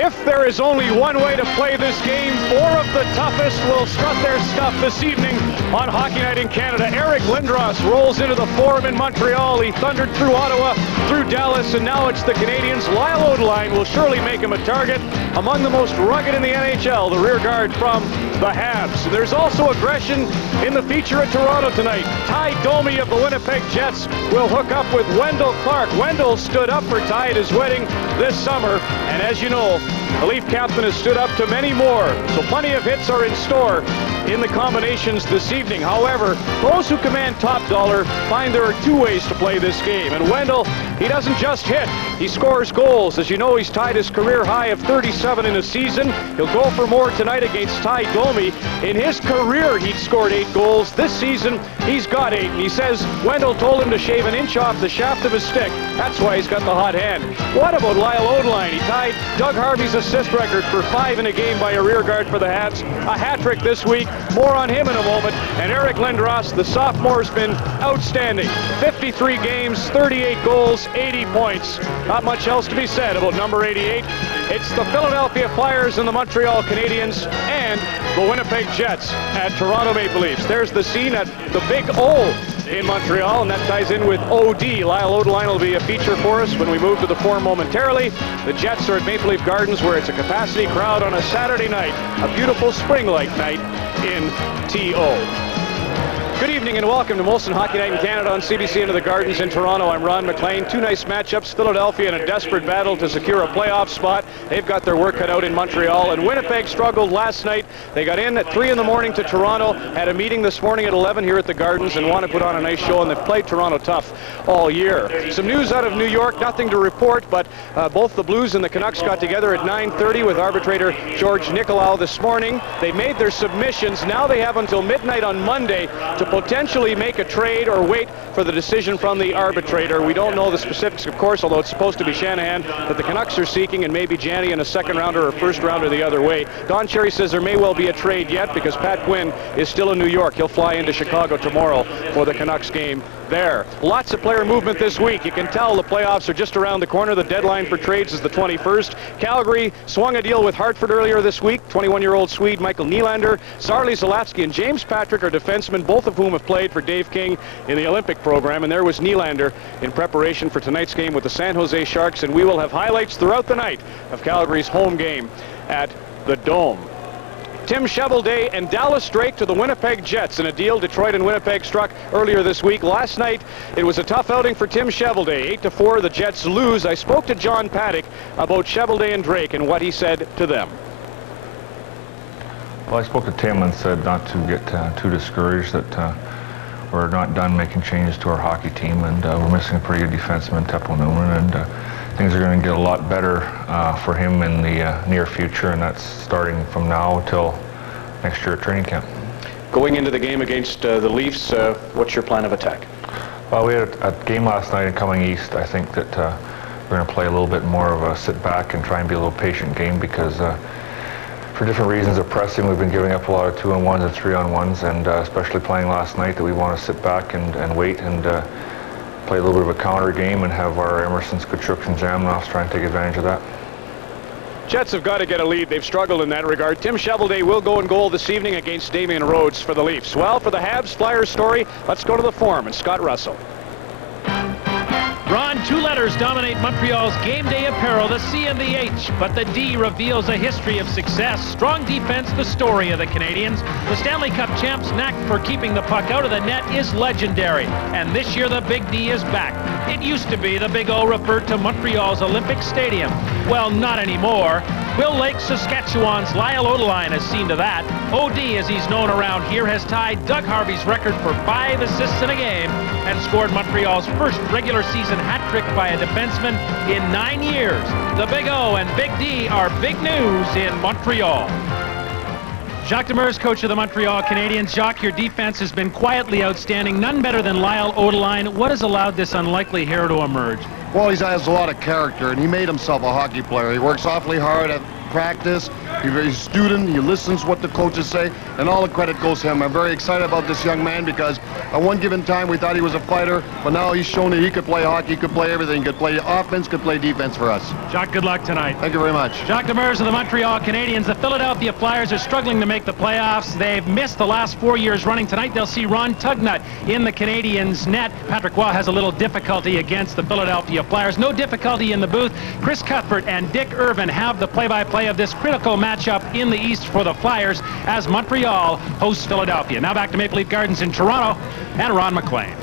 If there is only one way to play this game, four of the toughest will strut their stuff this evening on Hockey Night in Canada. Eric Lindros rolls into the Forum in Montreal. He thundered through Ottawa, through Dallas, and now it's the Canadians. Lyle Odeline will surely make him a target. Among the most rugged in the NHL, the rear guard from the Habs. There's also aggression in the feature at Toronto tonight. Ty Domi of the Winnipeg Jets will hook up with Wendell Clark. Wendell stood up for Ty at his wedding this summer, and as you know, the Leaf captain has stood up to many more, so plenty of hits are in store in the combinations this evening. However, those who command top dollar find there are two ways to play this game, and Wendell, he doesn't just hit, he scores goals. As you know, he's tied his career high of 37 in a season. He'll go for more tonight against Ty Domi. In his career, he'd scored 8 goals. This season, he's got 8, and he says Wendell told him to shave an inch off the shaft of his stick. That's why he's got the hot hand. What about Lyle Odeline? He tied Doug Harvey's assist record for 5 in a game by a rear guard for the Habs. A hat trick this week. More on him in a moment. And Eric Lindros, the sophomore's been outstanding. 53 games, 38 goals, 80 points. Not much else to be said about number 88. It's the Philadelphia Flyers and the Montreal Canadiens and the Winnipeg Jets at Toronto Maple Leafs. There's the scene at the Big O in Montreal, and that ties in with OD. Lyle Odeline will be a feature for us when we move to the Forum momentarily. The Jets are at Maple Leaf Gardens, where it's a capacity crowd on a Saturday night, a beautiful spring-like night in TO. Good evening and welcome to Molson Hockey Night in Canada on CBC Into the Gardens in Toronto. I'm Ron McLean. Two nice matchups. Philadelphia in a desperate battle to secure a playoff spot. They've got their work cut out in Montreal. And Winnipeg struggled last night. They got in at 3 in the morning to Toronto, had a meeting this morning at 11 here at the Gardens, and want to put on a nice show, and they've played Toronto tough all year. Some news out of New York, nothing to report, but both the Blues and the Canucks got together at 9:30 with arbitrator George Nicolau this morning. They made their submissions. Now they have until midnight on Monday to potentially make a trade or wait for the decision from the arbitrator. We don't know the specifics, of course, although it's supposed to be Shanahan that the Canucks are seeking, and maybe Janney in a second rounder or first rounder the other way. Don Cherry says there may well be a trade yet because Pat Quinn is still in New York. He'll fly into Chicago tomorrow for the Canucks game there. Lots of player movement this week. You can tell the playoffs are just around the corner. The deadline for trades is the 21st. Calgary swung a deal with Hartford earlier this week. 21-year-old Swede Michael Nylander, Sarli Zalewski, and James Patrick are defensemen, both of whom have played for Dave King in the Olympic program. And there was Nylander in preparation for tonight's game with the San Jose Sharks. And we will have highlights throughout the night of Calgary's home game at the Dome. Tim Shovelday and Dallas Drake to the Winnipeg Jets in a deal Detroit and Winnipeg struck earlier this week. Last night, it was a tough outing for Tim Shovelday. 8-4, the Jets lose. I spoke to John Paddock about Shovelday and Drake and what he said to them. Well, I spoke to Tim and said not to get too discouraged, that we're not done making changes to our hockey team, and we're missing a pretty good defenseman, Teppo Newman, and things are going to get a lot better for him in the near future, and that's starting from now till next year at training camp. Going into the game against the Leafs, what's your plan of attack? Well, we had a game last night in coming east. I think that we're going to play a little bit more of a sit back and try and be a little patient game because for different reasons of pressing, we've been giving up a lot of 2-on-1s and 3-on-1s, and especially playing last night, that we want to sit back and wait and play a little bit of a counter game and have our Emersons, Kachuk, and Jamnoffs try and take advantage of that. Jets have got to get a lead. They've struggled in that regard. Tim Shovelday will go in goal this evening against Damian Rhodes for the Leafs. Well, for the Habs Flyers story, let's go to the Forum and Scott Russell. Ron, 2 letters dominate Montreal's game day apparel, the C and the H, but the D reveals a history of success. Strong defense, the story of the Canadians. The Stanley Cup champs' knack for keeping the puck out of the net is legendary, and this year the Big D is back. It used to be the Big O referred to Montreal's Olympic Stadium. Well, not anymore. Will Lake, Saskatchewan's Lyle Odeline has seen to that. OD, as he's known around here, has tied Doug Harvey's record for 5 assists in a game and scored Montreal's first regular season hat trick by a defenseman in 9 years. The Big O and Big D are big news in Montreal. Jacques Demers, coach of the Montreal Canadiens. Jacques, your defense has been quietly outstanding. None better than Lyle Odeline. What has allowed this unlikely hero to emerge? Well, he has a lot of character, and he made himself a hockey player. He works awfully hard at practice. He's a student. He listens what the coaches say, and all the credit goes to him. I'm very excited about this young man because at one given time we thought he was a fighter, but now he's shown that he could play hockey, he could play everything. He could play offense, could play defense for us. Jacques, good luck tonight. Thank you very much. Jacques Demers of the Montreal Canadiens. The Philadelphia Flyers are struggling to make the playoffs. They've missed the last 4 years running. Tonight they'll see Ron Tugnut in the Canadiens' net. Patrick Waugh has a little difficulty against the Philadelphia Flyers. No difficulty in the booth. Chris Cuthbert and Dick Irvin have the play-by-play of this critical matchup in the East for the Flyers as Montreal hosts Philadelphia. Now back to Maple Leaf Gardens in Toronto and Ron McLean.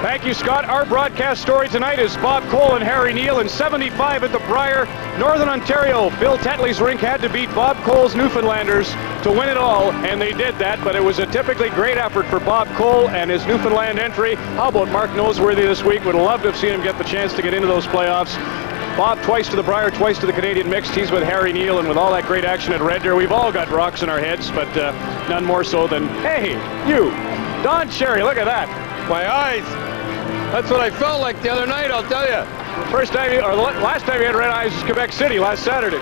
Thank you, Scott. Our broadcast story tonight is Bob Cole and Harry Neal in 75 at the Brier, Northern Ontario. Bill Tetley's rink had to beat Bob Cole's Newfoundlanders to win it all, and they did that, but it was a typically great effort for Bob Cole and his Newfoundland entry. How about Mark Noseworthy this week? Would have loved to have seen him get the chance to get into those playoffs. Bob twice to the Brier, twice to the Canadian mixed. He's with Harry Neal, and with all that great action at Red Deer, we've all got rocks in our heads, but none more so than, hey, you, Don Cherry, look at that. My eyes. That's what I felt like the other night, I'll tell you. First time, or last time you had red eyes was Quebec City last Saturday.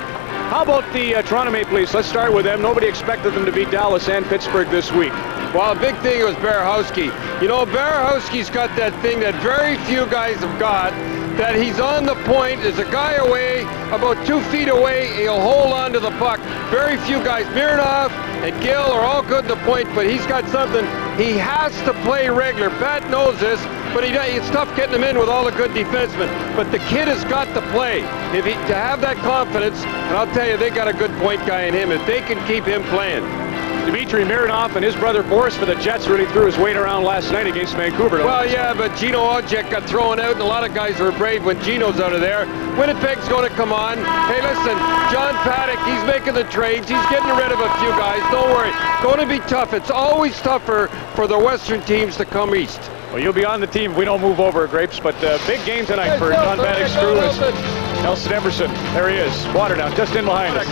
How about the Toronto Maple Leafs? Let's start with them. Nobody expected them to beat Dallas and Pittsburgh this week. Well, a big thing was Barahowski. You know, Barahowski's got that thing that very few guys have got, that he's on the point. There's a guy away, about 2 feet away, he'll hold on to the puck. Very few guys, Mironov and Gill are all good to the point, but he's got something. He has to play regular. Pat knows this, but it's tough getting him in with all the good defensemen. But the kid has got to play. To have that confidence, and I'll tell you, they got a good point guy in him. If they can keep him playing. Dmitry Mironov and his brother Boris for the Jets really threw his weight around last night against Vancouver. Well, yeah, but Gino Ojek got thrown out, and a lot of guys were brave when Gino's out of there. Winnipeg's going to come on. Hey, listen, John Paddock, he's making the trades. He's getting rid of a few guys. Don't worry. Going to be tough. It's always tougher for the Western teams to come east. Well, you'll be on the team if we don't move over, Grapes, but big game tonight for John Paddock's crew is Nelson Emerson. There he is. Waterdown, just in behind us.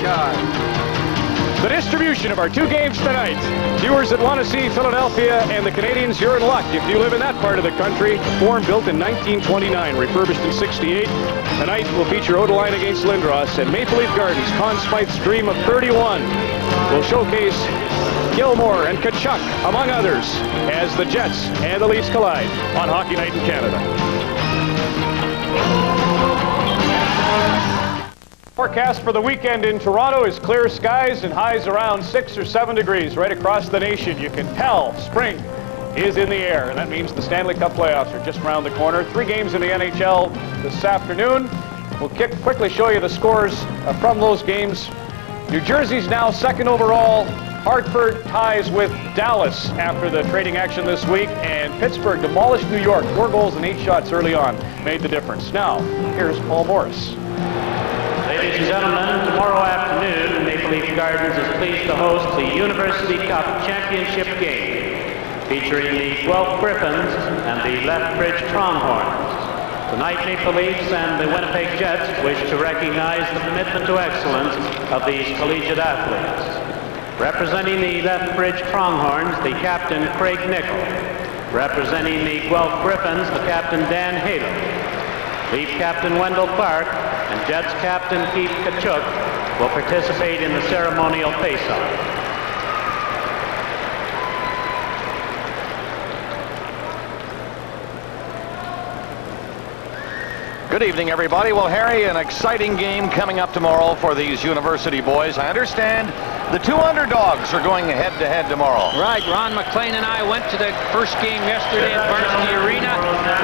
The distribution of our 2 games tonight. Viewers that want to see Philadelphia and the Canadiens, you're in luck. If you live in that part of the country, Forum built in 1929, refurbished in 68. Tonight will feature Odeline against Lindros, and Maple Leaf Gardens, Conn Smythe's Dream of 31 will showcase Gilmore and Kachuk, among others, as the Jets and the Leafs collide on Hockey Night in Canada. Forecast for the weekend in Toronto is clear skies and highs around 6 or 7 degrees right across the nation. You can tell spring is in the air, and that means the Stanley Cup playoffs are just around the corner. 3 games in the NHL this afternoon. We'll quickly show you the scores from those games. New Jersey's now 2nd overall. Hartford ties with Dallas after the trading action this week, and Pittsburgh demolished New York. 4 goals and 8 shots early on made the difference. Now, here's Paul Morris. Ladies and gentlemen, tomorrow afternoon, Maple Leaf Gardens is pleased to host the University Cup Championship game, featuring the Guelph Griffins and the Lethbridge Pronghorns. Tonight, Maple Leafs and the Winnipeg Jets wish to recognize the commitment to excellence of these collegiate athletes. Representing the Lethbridge Pronghorns, the captain Craig Nichol. Representing the Guelph Griffins, the captain Dan Halo. Leaf captain Wendell Clark and Jets captain Keith Kachuk will participate in the ceremonial face-off. Good evening, everybody. Well, Harry, an exciting game coming up tomorrow for these university boys. I understand the 2 underdogs are going head-to-head tomorrow. Right. Ron McLean and I went to the first game yesterday at Varsity Arena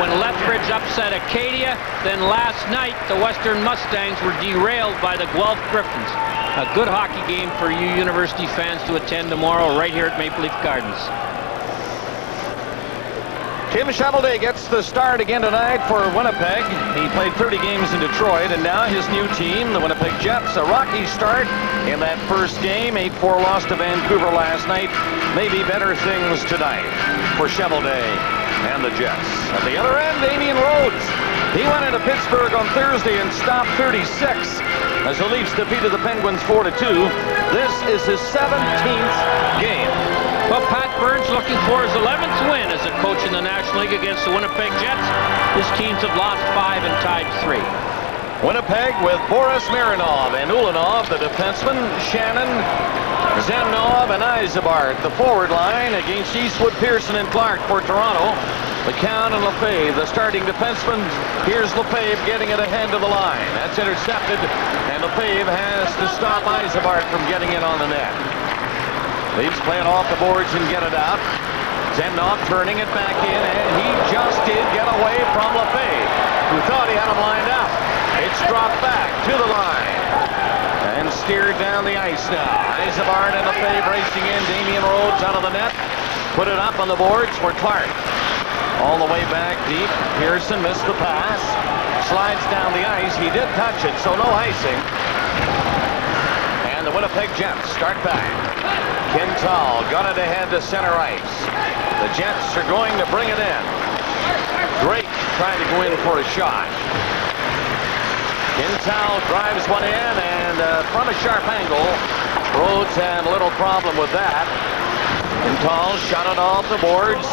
when Lethbridge upset Acadia. Then last night, the Western Mustangs were derailed by the Guelph Griffins. A good hockey game for you university fans to attend tomorrow right here at Maple Leaf Gardens. Tim Shovelday gets the start again tonight for Winnipeg. He played 30 games in Detroit, and now his new team, the Winnipeg Jets, a rocky start in that first game. 8-4 loss to Vancouver last night. Maybe better things tonight for Shovelday and the Jets. At the other end, Damian Rhodes. He went into Pittsburgh on Thursday and stopped 36 as the Leafs defeated the Penguins 4-2. This is his 17th game. Well, Pat Burns looking for his 11th win as a coach in the National League against the Winnipeg Jets. His teams have lost 5 and tied 3. Winnipeg with Boris Mironov and Ulanov, the defenseman, Shannon, Zemnov, and Isabart, the forward line against Eastwood, Pearson, and Clark for Toronto. McCown and Lefebvre, the starting defenseman. Here's Lefebvre getting it ahead of the line. That's intercepted, and Lefebvre has to stop Isabart from getting it on the net. Leafs play it off the boards and get it out. Zemnov turning it back in, and he just did get away from Lefebvre, who thought he had him lined up. It's dropped back to the line and steered down the ice now. Isabart and Lefebvre racing in. Damian Rhodes out of the net. Put it up on the boards for Clark. All the way back deep. Pearson missed the pass. Slides down the ice. He did touch it, so no icing. And the Winnipeg Jets start back. Quintal got it ahead to center ice. The Jets are going to bring it in. Drake trying to go in for a shot. Quintal drives one in, and from a sharp angle, Rhodes had a little problem with that. Quintal shot it off the boards,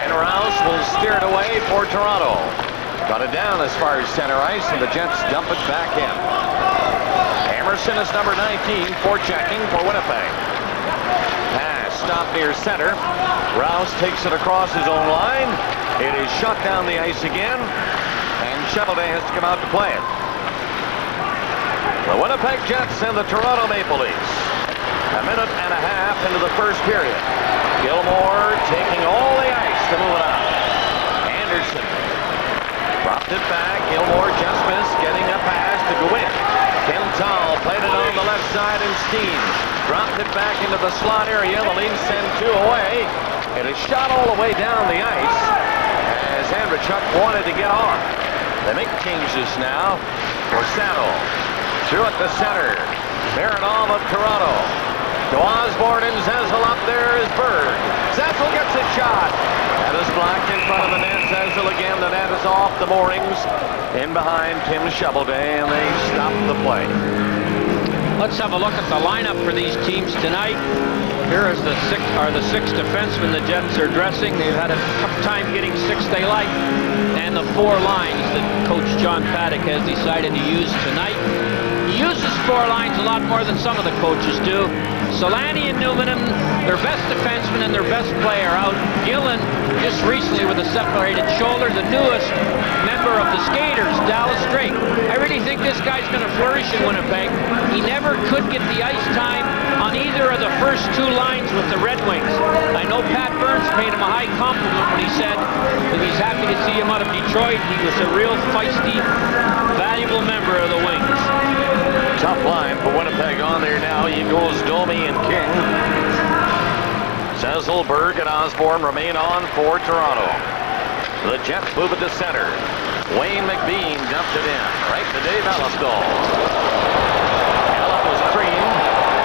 and Rouse will steer it away for Toronto. Got it down as far as center ice, and the Jets dump it back in. Emerson is number 19, forechecking for Winnipeg. Pass stopped near center. Rouse takes it across his own line. It is shot down the ice again, and Cheveldae has to come out to play it. The Winnipeg Jets and the Toronto Maple Leafs. A minute and a half into the first period. Gilmore taking all the ice to move it out. Anderson dropped it back. Gilmore just missed getting a pass to go in. Quintal played it on the left side, and Steen dropped it back into the slot area. The Leafs send two away. It is shot all the way down the ice as Andrechuk wanted to get off. They make changes now for Sano. Through it to center. Mironov of Toronto. To Osborne and Zezel. Up there is Berg. Zezel gets a shot. That is blocked in front of the net. Zezel again. The net is off the moorings. In behind Tim Cheveldae, and they stop the play. Let's have a look at the lineup for these teams tonight. Here is the six defensemen the Jets are dressing. They've had a tough time getting six they like. And the four lines that Coach John Paddock has decided to use tonight. He uses four lines a lot more than some of the coaches do. Solani and Newman, their best defenseman and their best player out. Gillen, just recently with a separated shoulder, the newest member of the Skaters, Dallas Drake. I really think this guy's going to flourish in Winnipeg. He never could get the ice time on either of the first two lines with the Red Wings. I know Pat Burns paid him a high compliment when he said that he's happy to see him out of Detroit. He was a real feisty, valuable member of the Wings. Tough line for Winnipeg on there now. Eagles, Domi, and King. Zezel, Berg, and Osborne remain on for Toronto. The Jets move it to center. Wayne McBean dumped it in. Right to Dave Ellisdall. Ellen was creamed.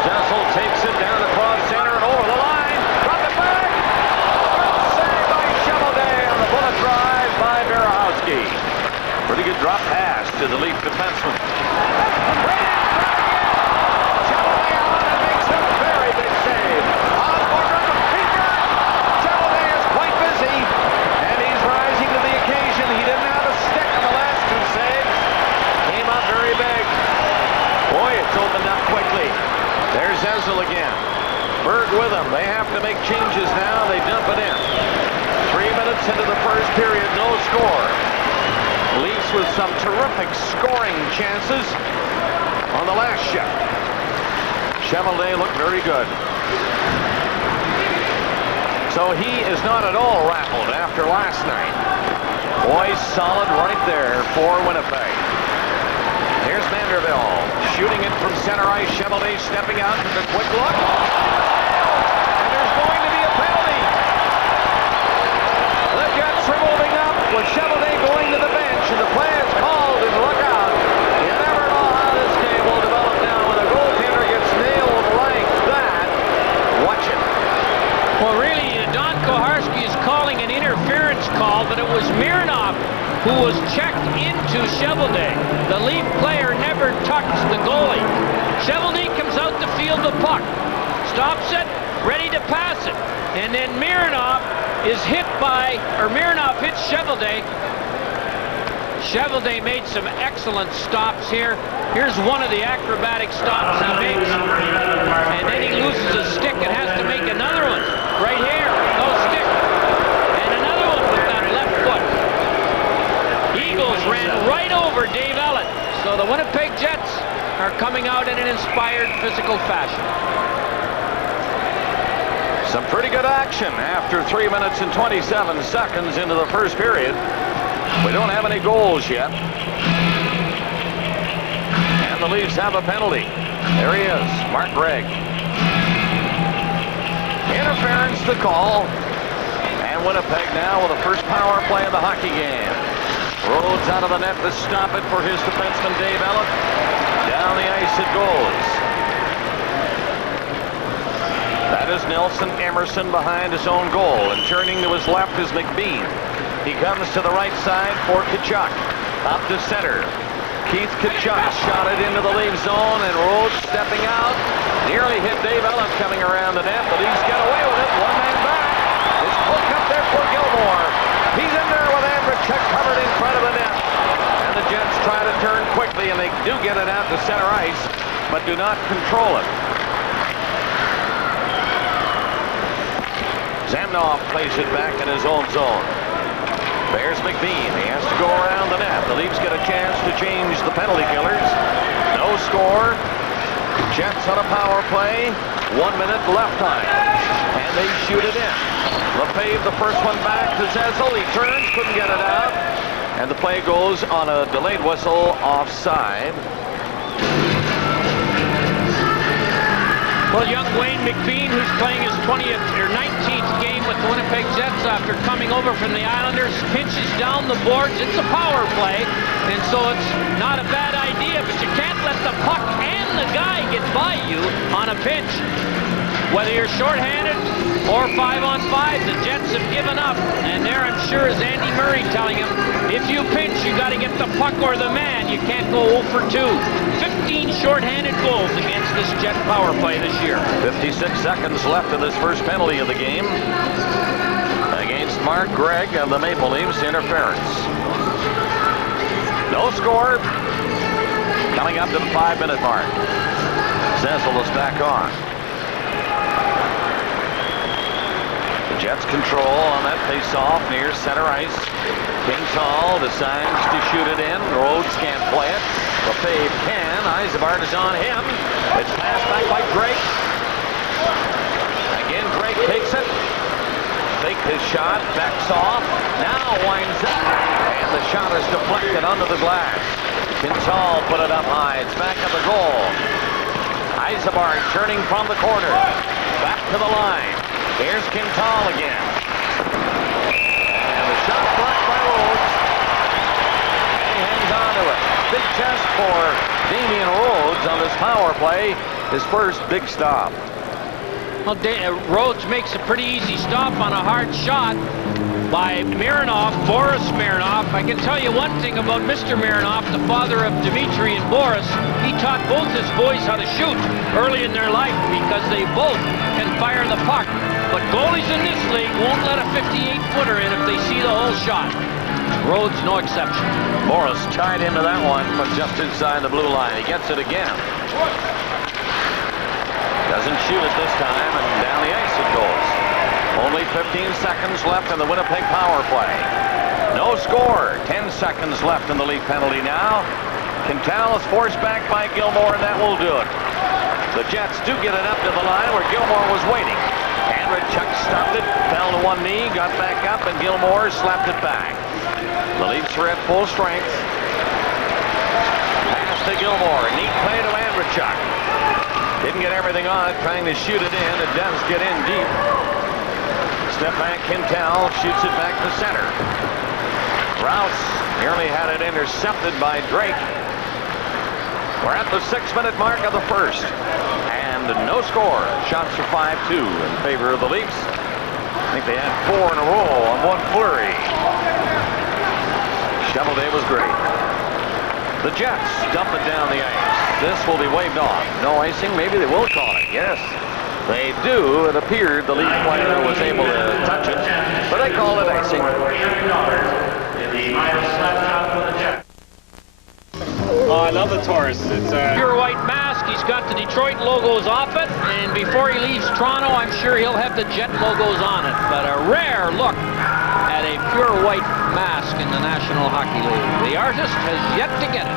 Zezel takes it down across center and over the line. Drop it back. Saved by Cheveldae on the bullet drive by Berehowski. Pretty good drop pass to the Leaf defenseman. There's Zezel again. Berg with them. They have to make changes now. They dump it in. 3 minutes into the first period, no score. Leafs with some terrific scoring chances on the last shift. Cheveldae looked very good. So he is not at all rattled after last night. Boy, solid right there for Winnipeg. Here's Vanderbilt shooting it from center ice. Cheveldae stepping out with a quick look. And there's going to be a penalty. The Jets are moving up with Cheveldae going to the bench, and the play is called, and look out. You never know how this game will develop now when the goaltender gets nailed like that. Watch it. Well, really, Don Koharski is calling an interference call, but it was Mironov who was checked into Cheveldae. The Leaf player never touched the goalie. Cheveldae comes out to field the puck, stops it, ready to pass it, and then Mironov hits Cheveldae. Cheveldae made some excellent stops here. Here's one of the acrobatic stops he makes. And then he loses a stick and has to make another one. Right here. No stick. And another one with that left foot. Eagles ran right over Dave Ellett. So the Winnipeg Jets are coming out in an inspired physical fashion. Some pretty good action after 3 minutes and 27 seconds into the first period. We don't have any goals yet. And the Leafs have a penalty. There he is, Mark Gregg. Interference to call. And Winnipeg now with the first power play of the hockey game. Rhodes out of the net to stop it for his defenseman Dave Ellett. Down the ice it goes. That is Nelson Emerson behind his own goal, and turning to his left is McBean. He comes to the right side for Tkachuk. Up to center. Keith Tkachuk shot it into the Leaf zone, and Rhodes stepping out. Nearly hit Dave Ellett coming around the net, but he's got away with it. One man back. It's hooked up there for Gilmore. He's in there with Andrechuk covered in front of the net. And the Jets try to turn quickly, and they do get it out to center ice, but do not control it. Zamnoff plays it back in his own zone. There's McBean. He has to go around the net. The Leafs get a chance to change the penalty killers. No score. Jets on a power play. 1 minute left time. And they shoot it in. Lefebvre, the first one back to Zezel. He turns, couldn't get it out. And the play goes on a delayed whistle offside. Well, young Wayne McBean, who's playing his 20th or 19th game with the Winnipeg Jets after coming over from the Islanders, pinches down the boards. It's a power play, and so it's not a bad idea, but you can't let the puck and the guy get by you on a pinch. Whether you're shorthanded or 5-on-5, the Jets have given up, and there I'm sure is Andy Murray telling him, if you pinch, you got to get the puck or the man. You can't go 0 for 2. 15 shorthanded goals against this Jet power play this year. 56 seconds left in this first penalty of the game. Against Mark Gregg of the Maple Leafs, interference. No score. Coming up to the 5-minute mark. Zezel is back on. The Jets control on that face-off near center ice. Kingtall decides to shoot it in. Rhodes can't play it. Lefebvre can. Eisebart is on him. It's passed back by Drake. Again, Drake takes it. Faked his shot. Backs off. Now winds up. And the shot is deflected under the glass. Kingtall put it up high. It's back at the goal. Eisebart turning from the corner. Back to the line. Here's Kingtall again. And the shot blocked by Rhodes. And he hangs on to it. Big chest for Damian Rhodes on this power play. His first big stop. Well, Rhodes makes a pretty easy stop on a hard shot by Mironov, Boris Mironov. I can tell you one thing about Mr. Mironov, the father of Dmitry and Boris. He taught both his boys how to shoot early in their life because they both can fire the puck. But goalies in this league won't let a 58-footer in if they see the whole shot. Rhodes, no exception. Boris tied into that one, but just inside the blue line. He gets it again. Doesn't shoot it this time, and down the ice it goes. Only 15 seconds left in the Winnipeg power play. No score. 10 seconds left in the Leaf penalty now. Quintal is forced back by Gilmore, and that will do it. The Jets do get it up to the line where Gilmore was waiting. Andrechuk stopped it, fell to one knee, got back up, and Gilmore slapped it back. The Leafs are at full strength. Pass to Gilmore. Neat play to Andrechuk. Didn't get everything on it, trying to shoot it in. It does get in deep. Step back, Quintal shoots it back to center. Rouse nearly had it intercepted by Drake. We're at the 6-minute mark of the first. And no score. Shots are 5-2 in favor of the Leafs. I think they had 4 in a row on one flurry. Cheveldae was great. The Jets dump it down the ice. This will be waved off. No icing. Maybe they will call it. Yes, they do. It appeared the Leaf player was able to touch it, but they called it icing. $300 in the minus slap shot for the Jets. Oh, I love the Taurus. It's pure white mask. He's got the Detroit logos off it, and before he leaves Toronto, I'm sure he'll have the Jet logos on it. But a rare look at a pure white mask in the National Hockey League. The artist has yet to get it.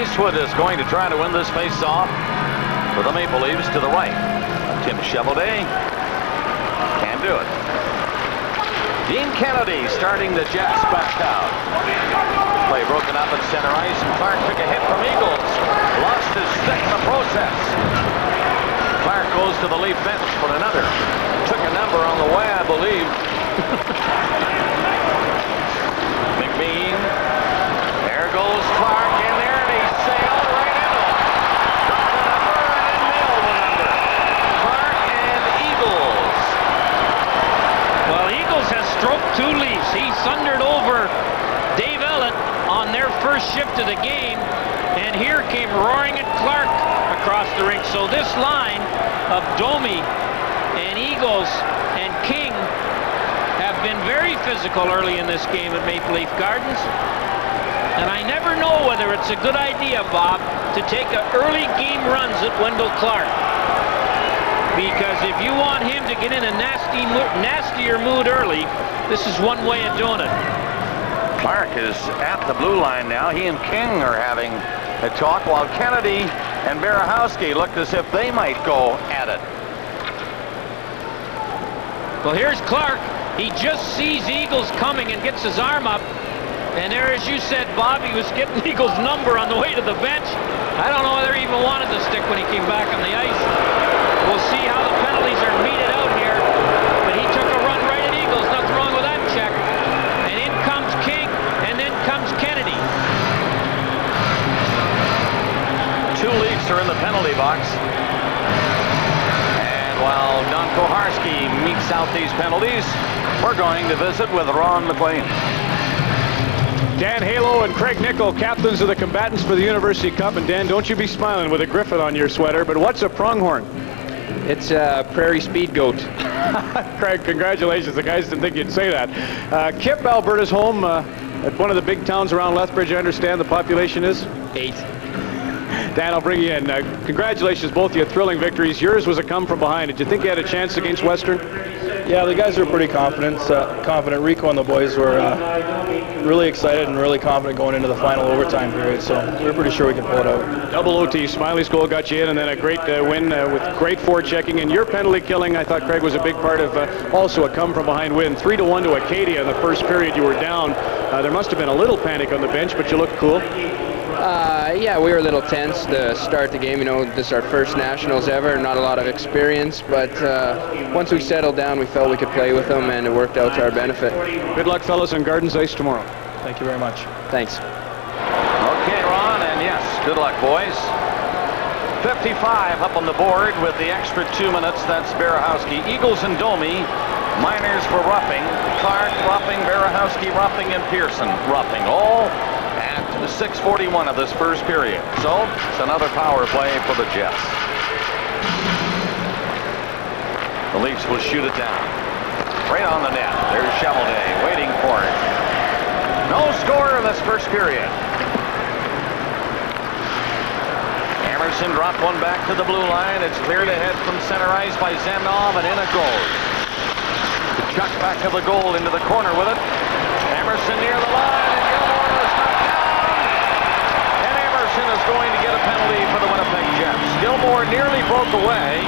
Eastwood is going to try to win this face-off for the Maple Leafs to the right. Tim Chevaudet can do it. Dean Kennedy starting the Jets back out. Play broken up at center ice, and Clark took a hit from Eagles. Lost his stick in the process. Clark goes to the Leaf bench for another. Took a number on the way, I believe. McBean. There goes Clark in there, and he sailed right into it. Took the number and then nailed the number. Clark and Eagles. Well, Eagles has stroked 2 Leafs. He thundered over Dave Ellett on their first shift of the game, and here came roaring at Clark across the rink. So this line of Domi and Eagles and King have been very physical early in this game at Maple Leaf Gardens. And I never know whether it's a good idea, Bob, to take early game runs at Wendell Clark. Because if you want him to get in a nastier mood early, this is one way of doing it. Clark is at the blue line now. He and King are having a talk, while Kennedy and Berehowski looked as if they might go at it. Well, here's Clark. He just sees Eagles coming and gets his arm up. And there, as you said, Bob, he was getting Eagles' number on the way to the bench. I don't know whether he even wanted the stick when he came back on the ice. We'll see how the penalties are meted out here. But he took a run right at Eagles. Nothing wrong with that check. And in comes King, and then comes Kennedy. 2 Leafs are in the penalty box. And while Don Koharski meets out these penalties, we're going to visit with Ron McLean. Dan Halo and Craig Nichol, captains of the combatants for the University Cup. And Dan, don't you be smiling with a griffin on your sweater, but what's a pronghorn? It's a prairie speed goat. Craig, congratulations. The guys didn't think you'd say that. Kip, Alberta's home at one of the big towns around Lethbridge. I understand the population is? 8. Dan, I'll bring you in. Congratulations, both of you. Thrilling victories. Yours was a come from behind. Did you think you had a chance against Western? Yeah, the guys were pretty confident. Rico and the boys were really excited and really confident going into the final overtime period, so we were pretty sure we could pull it out. Double OT. Smiley's goal got you in, and then a great win with great forechecking. And your penalty killing, I thought, Craig, was a big part of also a come-from-behind win. 3-1 to Acadia in the first period. You were down. There must have been a little panic on the bench, but you looked cool. Yeah, we were a little tense to start the game. You know, this is our first nationals ever, not a lot of experience, but once we settled down, we felt we could play with them, and it worked out to our benefit. Good luck, fellas, on Gardens Ice tomorrow. Thank you very much. Thanks. Okay, Ron, and yes, good luck, boys. 55 up on the board with the extra 2 minutes. That's Berehowski. Eagles and Domi. Miners for roughing. Clark roughing, Berehowski roughing, and Pearson roughing. All at 6:41 of this first period. So it's another power play for the Jets. The Leafs will shoot it down. Right on the net. There's Chevaudet waiting for it. No score in this first period. Emerson dropped one back to the blue line. It's cleared ahead from center ice by Zemnov, and in it goes. The chuck back of the goal into the corner with it. Emerson near the line, and Gilmore is knocked down. And Emerson is going to get a penalty for the Winnipeg Jets. Gilmore nearly broke away,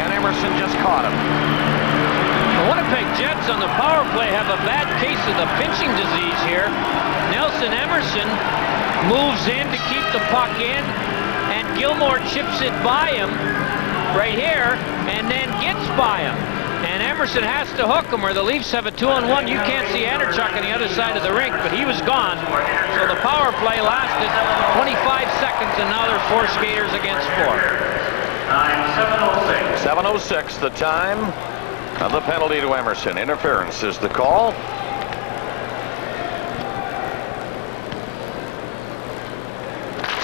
and Emerson just caught him. The Winnipeg Jets on the power play have a bad case of the pinching disease here. Nelson Emerson moves in to keep the puck in, and Gilmore chips it by him right here, and then gets by him. And Emerson has to hook him, or the Leafs have a 2-on-1. You can't see Anderchuk on the other side of the rink, but he was gone. So the power play lasted 25 seconds, and now they're 4 skaters against 4. 7:06 the time of the penalty to Emerson. Interference is the call.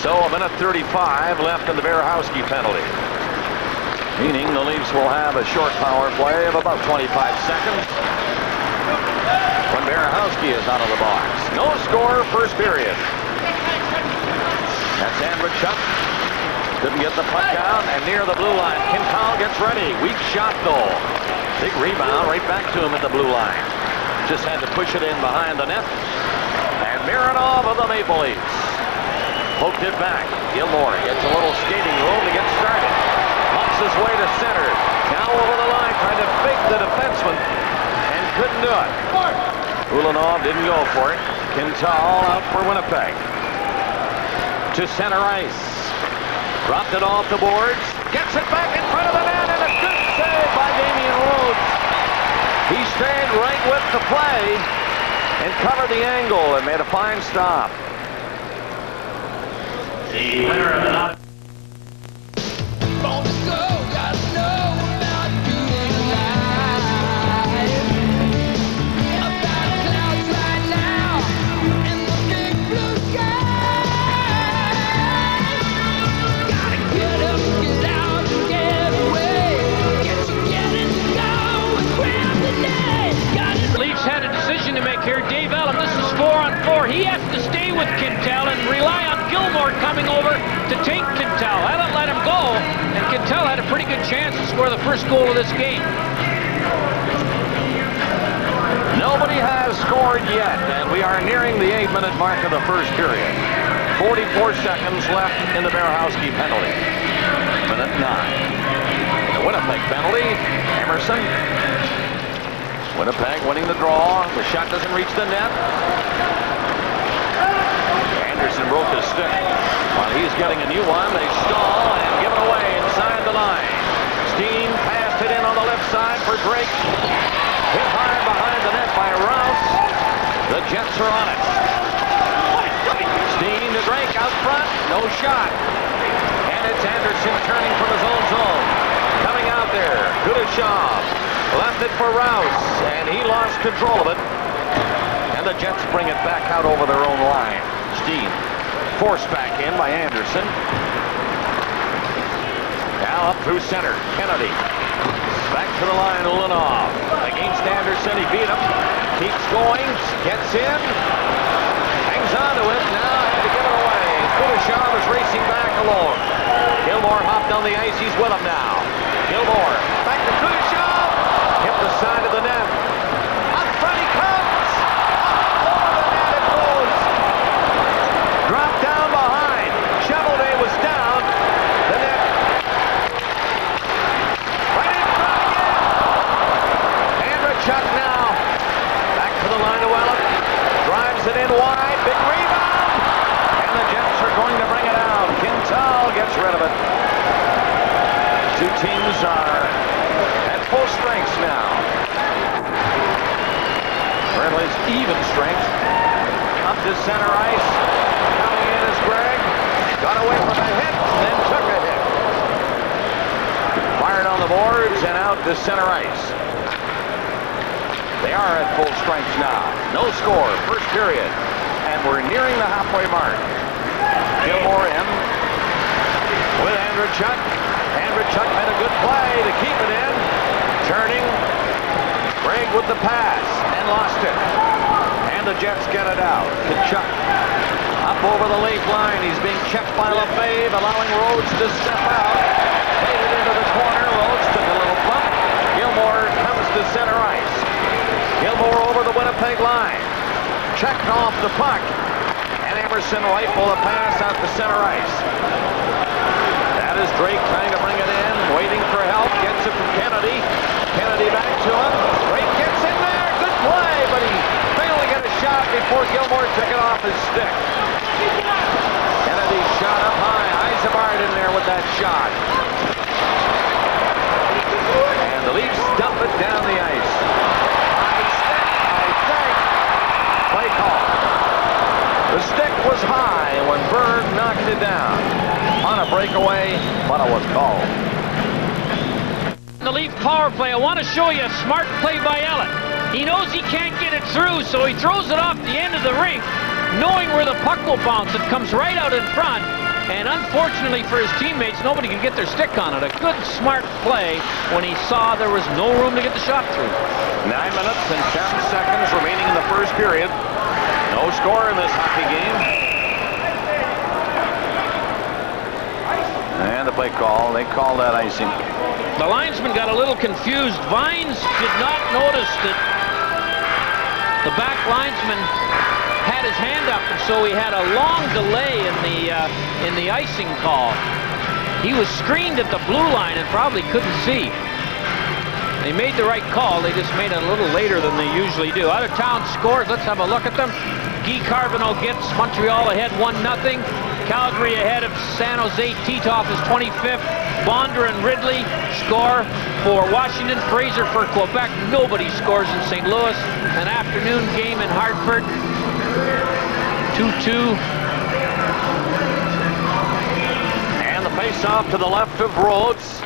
So 1:35 left in the Berehowski penalty. Meaning the Leafs will have a short power play of about 25 seconds when Berehowski is out of the box. No score first period. Chuck couldn't get the puck down, and near the blue line, Quintal gets ready. Weak shot, though. Big rebound right back to him at the blue line. Just had to push it in behind the net. And Mironov of the Maple Leafs poked it back. Gilmore gets a little skating room to get started. Pumps his way to center. Now over the line, trying to fake the defenseman, and couldn't do it. Ulanov didn't go for it. Quintal out for Winnipeg. To center ice. Dropped it off the boards. Gets it back in front of the net, and a good save by Damian Rhodes. He stayed right with the play and covered the angle and made a fine stop. The winner of the night. To make here. Dave Allen, this is 4-on-4. He has to stay with Quintal and rely on Gilmore coming over to take Quintal. Haven't let him go, and Quintal had a pretty good chance to score the first goal of this game. Nobody has scored yet, and we are nearing the 8-minute mark of the first period. 44 seconds left in the Berehowski penalty. Minute 9. The Winnipeg penalty. Emerson. Winnipeg winning the draw. The shot doesn't reach the net. Anderson broke his stick. While he's getting a new one, they stall and give it away inside the line. Steen passed it in on the left side for Drake. Hit hard behind the net by Rouse. The Jets are on it. Steen to Drake out front. No shot. And it's Anderson turning from his own zone. Coming out there. Kudashov. Left it for Rouse, and he lost control of it. And the Jets bring it back out over their own line. Steen forced back in by Anderson. Now up through center. Kennedy. Back to the line, Ulanov. Against Anderson, he beat him. Keeps going, gets in. Hangs on to it, now had to give it away. Kudashov is racing back alone. Gilmore hopped on the ice, he's with him now. Gilmore, back to Kudashov. Hit the side of the net. Up front he comes. Up over the net it goes. Dropped down behind. Chevelday was down. The net. Right in front again. Andrechuk now. Back to the line of Welland. Drives it in wide. Big rebound. And the Jets are going to bring it out. Quintal gets rid of it. Two teams are full strength now. Or at least even strength. Up to center ice. Coming in is Gregg. Got away from a hit, then took a hit. Fired on the boards and out to center ice. They are at full strength now. No score, first period. And we're nearing the halfway mark. Gilmore in with Andrechuk. Andrechuk made a good play to keep it in. Turning, Gregg with the pass, and lost it. And the Jets get it out. Tkachuk up over the late line. He's being checked by Lefebvre, allowing Rhodes to step out. Made it into the corner. Rhodes took a little bump. Gilmore comes to center ice. Gilmore over the Winnipeg line. Checked off the puck. And Emerson rifle a pass out to center ice. That is Drake trying to bring it in, waiting for help. Gets it from Kennedy. Kennedy back to him. Drake gets in there. Good play, but he failed to get a shot before Gilmore took it off his stick. Kennedy shot up high. Eisenbart in there with that shot. And the Leafs dump it down the ice. High stick, I think. Play call. The stick was high when Berg knocked it down. On a breakaway, but it was called. The Leaf power play. I want to show you a smart play by Allen. He knows he can't get it through, so he throws it off the end of the rink, knowing where the puck will bounce. It comes right out in front, and unfortunately for his teammates, nobody can get their stick on it. A good, smart play when he saw there was no room to get the shot through. 9 minutes and 10 seconds remaining in the first period. No score in this hockey game. play call. They call that icing. The linesman got a little confused. Vines did not notice that the back linesman had his hand up, and so he had a long delay in the icing call. He was screened at the blue line and probably couldn't see. They made the right call. They just made it a little later than they usually do. Out of town scores. Let's have a look at them. Guy Carbonneau gets Montreal ahead 1-0. Calgary ahead of San Jose. Titoff is 25th. Bonder and Ridley score for Washington. Fraser for Quebec. Nobody scores in St. Louis. An afternoon game in Hartford. 2-2. And the face-off to the left of Rhodes.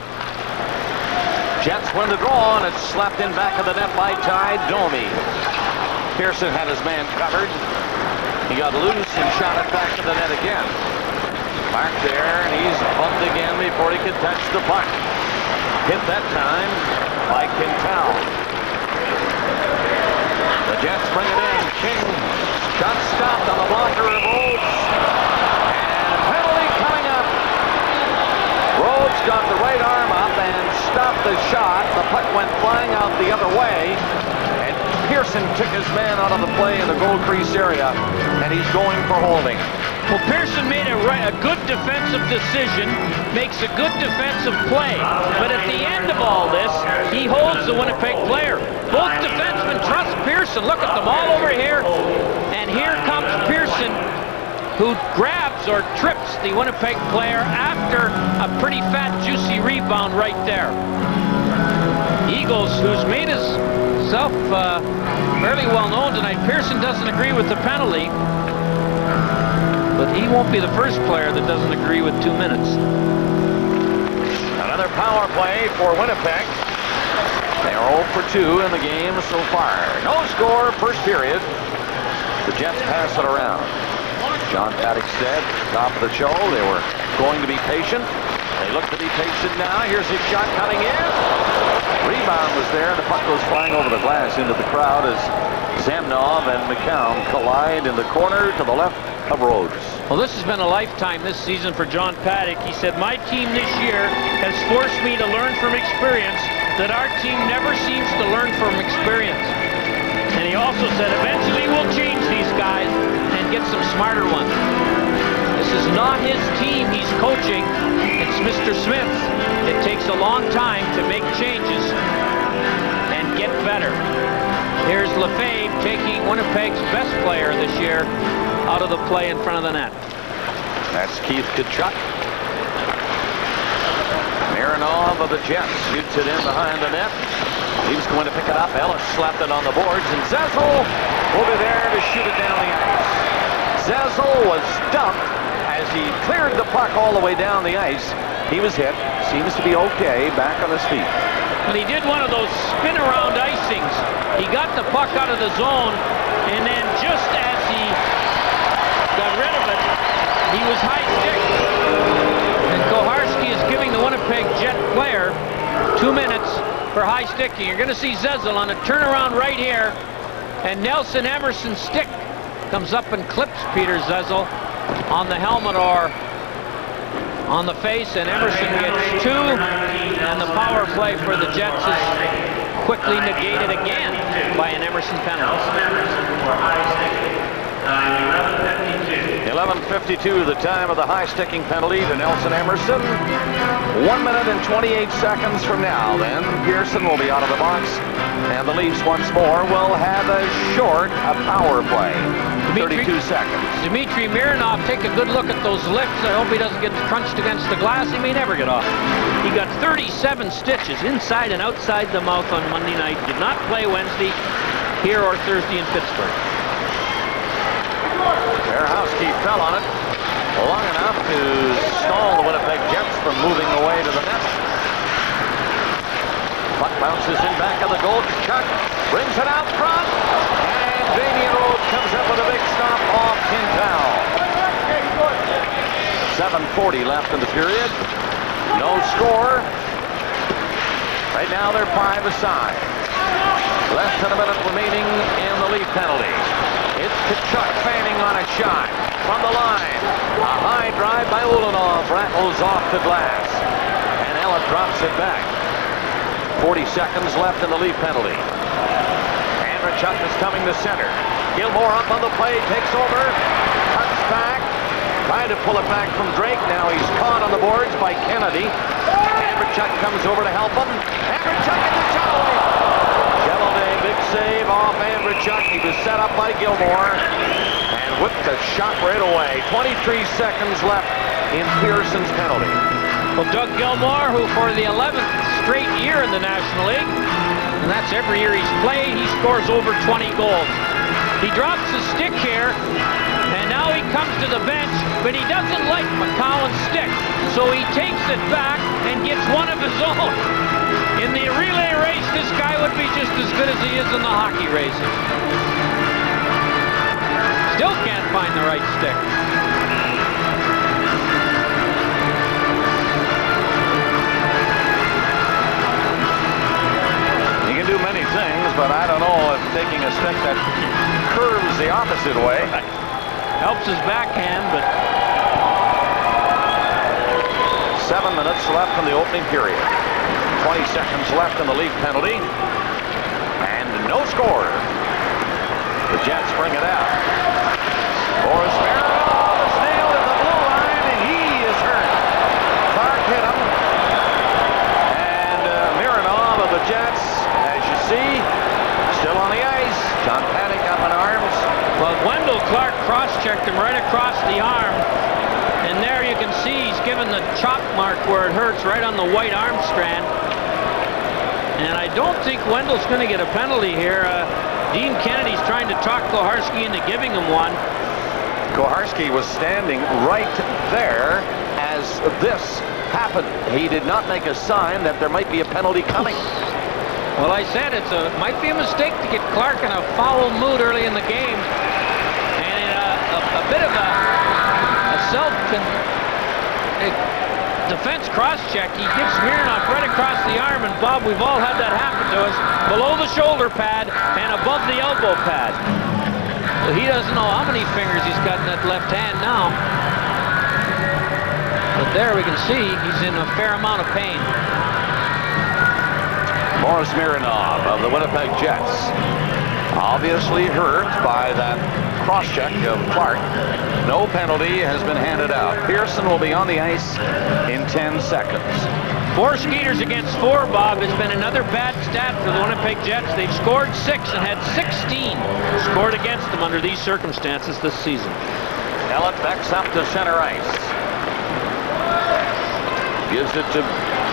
Jets win the draw, and it's slapped in back of the net by Ty Domi. Pearson had his man covered. He got loose and shot it back to the net again. Mark there, and he's bumped again before he could touch the puck. Hit that time by Quintal. The Jets bring it in. King got stopped on the blocker of Rhodes. And penalty coming up. Rhodes got the right arm up and stopped the shot. The puck went flying out the other way. And Pearson took his man out of the play in the goal crease area. And he's going for holding. Well, Pearson made a good defensive decision, makes a good defensive play. But at the end of all this, he holds the Winnipeg player. Both defensemen trust Pearson. Look at them all over here. And here comes Pearson, who grabs or trips the Winnipeg player after a pretty fat, juicy rebound right there. Eagles, who's made himself fairly well known tonight. Pearson doesn't agree with the penalty, but he won't be the first player that doesn't agree with 2 minutes. Another power play for Winnipeg. They are 0 for 2 in the game so far. No score, first period. The Jets pass it around. John Paddock said, top of the show, they were going to be patient. They look to be patient now. Here's his shot coming in. Rebound was there. The puck goes flying over the glass into the crowd as Zamnov and McCown collide in the corner to the left of Rhodes. Well, this has been a lifetime this season for John Paddock. He said, my team this year has forced me to learn from experience that our team never seems to learn from experience. And he also said, eventually we'll change these guys and get some smarter ones. This is not his team he's coaching. It's Mr. Smith's. It takes a long time to make changes and get better. Here's Lefebvre taking Winnipeg's best player this year out of the play in front of the net. That's Keith Tkachuk. Mironov of the Jets shoots it in behind the net. He's going to pick it up. Ellis slapped it on the boards, and Zezel will be there to shoot it down the ice. Zezel was dumped as he cleared the puck all the way down the ice. He was hit. Seems to be okay. Back on his feet. But he did one of those spin-around icings. He got the puck out of the zone, and then just as he got rid of it, he was high stick. And Koharski is giving the Winnipeg Jet player 2 minutes for high sticking. You're going to see Zezel on a turnaround right here, and Nelson Emerson's stick comes up and clips Peter Zezel on the helmet or on the face, and Emerson gets 2, and the power play for the Jets is quickly negated again by an Emerson penalty. 11:52, the time of the high-sticking penalty to Nelson Emerson. 1 minute and 28 seconds from now, then Pearson will be out of the box, and the Leafs once more will have a power play. 32 seconds. Dmitry Mironov, take a good look at those lifts. I hope he doesn't get crunched against the glass. He may never get off. He got 37 stitches inside and outside the mouth on Monday night. Did not play Wednesday here or Thursday in Pittsburgh. Berehowski fell on it long enough to stall the Winnipeg Jets from moving away to the net. Puck bounces in back of the goal. Tkachuk brings it out front, and Damian Rhodes comes up with a big stop off Quintal. 7:40 left in the period. No score. Right now they're 5 aside. Less than a minute remaining in the Leaf penalty. It's Tkachuk fanning on a shot from the line. A high drive by Ulanov rattles off the glass. drops it back. 40 seconds left in the lead penalty. Andrechuk is coming to center. Gilmore up on the play, takes over, cuts back, trying to pull it back from Drake. Now he's caught on the boards by Kennedy. Andrechuk comes over to help him. Andrechuk in the shot away. Chevelday, big save off Andrechuk. He was set up by Gilmore and whipped the shot right away. 23 seconds left in Pearson's penalty. Well, Doug Gilmore, who for the 11th straight year in the National League, and that's every year he's played, he scores over 20 goals. He drops his stick here, and now he comes to the bench, but he doesn't like McCowan's stick, so he takes it back and gets one of his own. In the relay race, this guy would be just as good as he is in the hockey races. Still can't find the right stick. He can do many things, but I don't know if taking a stick that curves the opposite way helps his backhand, but 7 minutes left in the opening period. 20 seconds left in the league penalty. And no score. The Jets bring it out. Boris Marinov, the snail at the blue line, and he is hurt. Clark hit him. And Marinov of the Jets, as you see, still on the ice. John Paddock up in arms. Well, Wendell Clark cross-checked him right across the arm. And there you can see he's given the chop mark where it hurts right on the white arm strand. And I don't think Wendell's going to get a penalty here. Dean Kennedy's trying to talk Koharski into giving him one. Koharski was standing right there as this happened. He did not make a sign that there might be a penalty coming. Well, I said it might be a mistake to get Clark in a foul mood early in the game. And in a bit of a self-defense cross-check, he gives Smirnoff right across the arm. And, Bob, we've all had that happen to us. Below the shoulder pad and above the elbow pad. So he doesn't know how many fingers he's got in that left hand now. But there we can see he's in a fair amount of pain. Boris Mironov of the Winnipeg Jets, obviously hurt by that cross-check of Clark. No penalty has been handed out. Pearson will be on the ice in 10 seconds. 4 Skeeters against 4, Bob. It's been another bad stat for the Winnipeg Jets. They've scored 6 and had 16 scored against them under these circumstances this season. Ellett backs up to center ice. Gives it to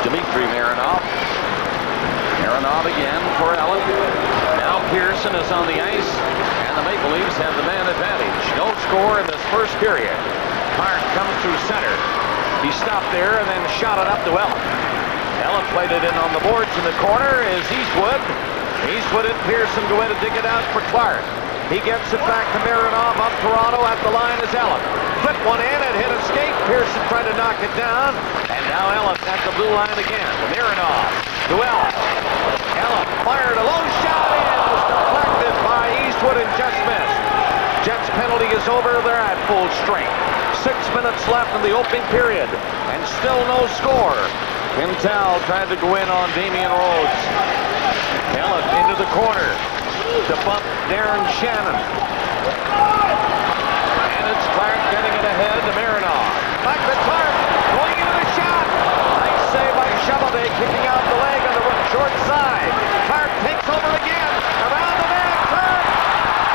Dmitry Mironov. Mironov again for Ellett. Now Pearson is on the ice, and the Maple Leafs have the man advantage. No score in this first period. Clark comes through center. He stopped there and then shot it up to Ellett. Ellett played it in on the boards in the corner is Eastwood. Eastwood and Pearson go in to dig it out for Clark. He gets it back to Mironov up Toronto. At the line is Ellett. Put one in, it hit a skate. Pearson tried to knock it down. And now Ellett at the blue line again. Mironov to Ellett. Ellett fired a low shot in. It was deflected by Eastwood and just missed. Jets penalty is over. They're at full strength. 6 minutes left in the opening period. And still no score. Quintal tried to go in on Damian Rhodes. Ellett into the corner to bump Darren Shannon. And it's Clark getting it ahead to Mironov. Back to Clark, going into the shot. Nice save by Shovelday, kicking out the leg on the short side. Clark takes over again. Around the net, Clark,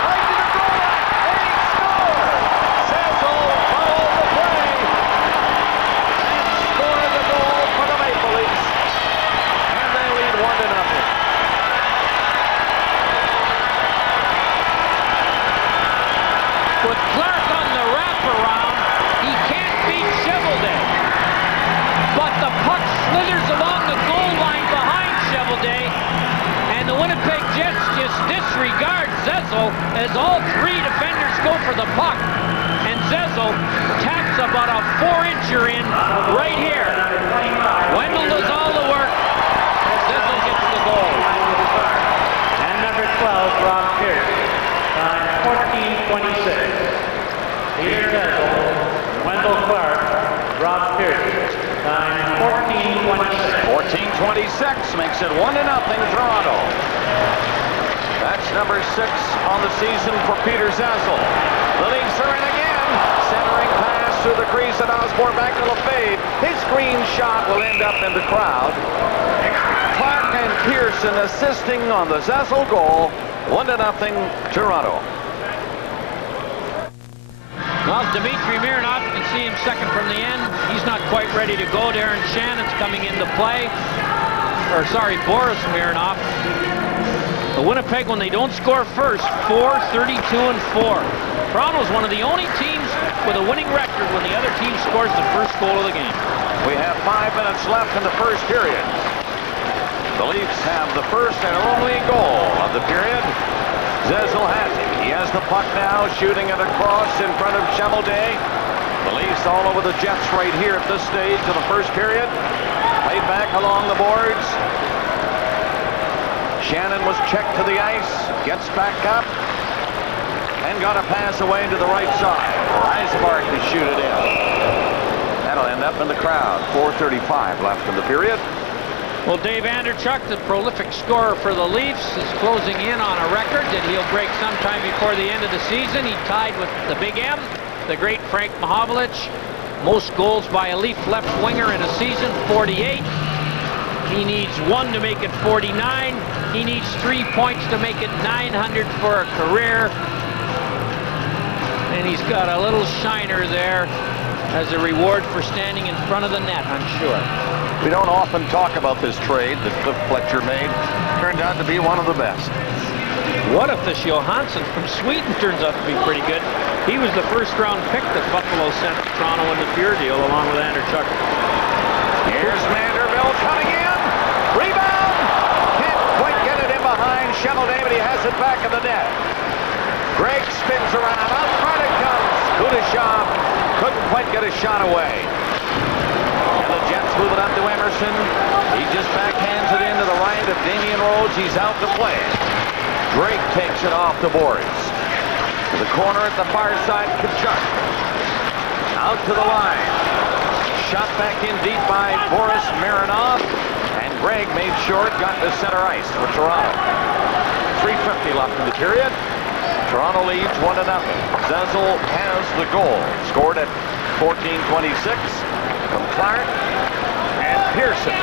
right to the goal line, and he scores. Cecil followed the play and scored the goal for the Maple Leafs. And they lead 1-0. With Clark on the wraparound, he can't beat Chevelday. But the puck slithers along the goal line behind Chevelday, and the Winnipeg Jets just disregard Zezel as all 3 defenders go for the puck. And Zezel taps about a 4-incher in right here. Wendell does all the work, and Zezel gets the goal. And number 12, Rob Pierce. Time 14:26. Peter Zezel, Wendell Clark, Rob Pierce. Time 14:26. makes it 1-0 Toronto. That's number 6 on the season for Peter Zazzle. The Leafs are in again. Centering pass through the crease at Osborne back to Lefebvre. His green shot will end up in the crowd. Clark and Pearson assisting on the Zazzle goal. 1-0 Toronto. Well, Dmitry Mironov, you can see him second from the end. He's not quite ready to go. Darren Shannon's coming into play. Or, sorry, Boris Mironov. The Winnipeg, when they don't score first, 4-32-4. Toronto's one of the only teams with a winning record when the other team scores the first goal of the game. We have 5 minutes left in the first period. The Leafs have the first and only goal of the period. Zazzle has it. He has the puck now, shooting it across in front of Chamelday. The Leafs all over the Jets right here at this stage of the first period. Played back along the boards. Shannon was checked to the ice, gets back up, and got a pass away to the right side. Eisbart to shoot it in. That'll end up in the crowd. 4:35 left in the period. Well, Dave Anderchuk, the prolific scorer for the Leafs, is closing in on a record that he'll break sometime before the end of the season. He tied with the Big M, the great Frank Mahovlich. Most goals by a Leaf left winger in a season, 48. He needs 1 to make it 49. He needs 3 points to make it 900 for a career. And he's got a little shiner there as a reward for standing in front of the net, I'm sure. We don't often talk about this trade that Cliff Fletcher made. Turned out to be one of the best. What if this Johansson from Sweden turns out to be pretty good? He was the first-round pick that Buffalo sent to Toronto in the Fuhr deal along with Anderchuk. Here's Manderville coming in. Rebound! Can't quite get it in behind Chamelday, but he has it back in the net. Gregg spins around. Out front it comes. Kudashov couldn't quite get a shot away. And the Jets move it up to Emerson. He just backhands it into the right of Damian Rhodes. He's out to play. Drake takes it off the boards. To the corner at the far side, Kachuk. Out to the line. Shot back in deep by Boris Mironov. And Gregg made short, got to center ice for Toronto. 3:50 left in the period. Toronto leads 1-0. Zazzle has the goal. Scored at 14:26 from Clark and Pearson.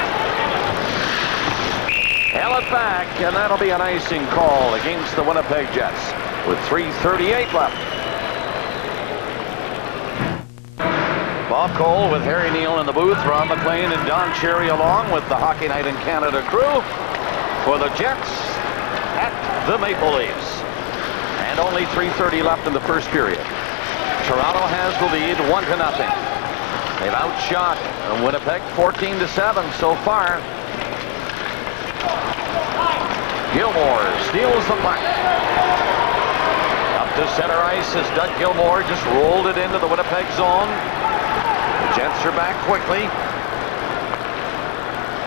Held it back, and that'll be an icing call against the Winnipeg Jets with 3:38 left. Bob Cole with Harry Neal in the booth, Ron McLean and Don Cherry along with the Hockey Night in Canada crew for the Jets at the Maple Leafs. And only 3:30 left in the first period. Toronto has the lead 1-0. They've outshot Winnipeg 14-7 so far. Gilmore steals the puck. Up to center ice as Doug Gilmore just rolled it into the Winnipeg zone. The Jets are back quickly.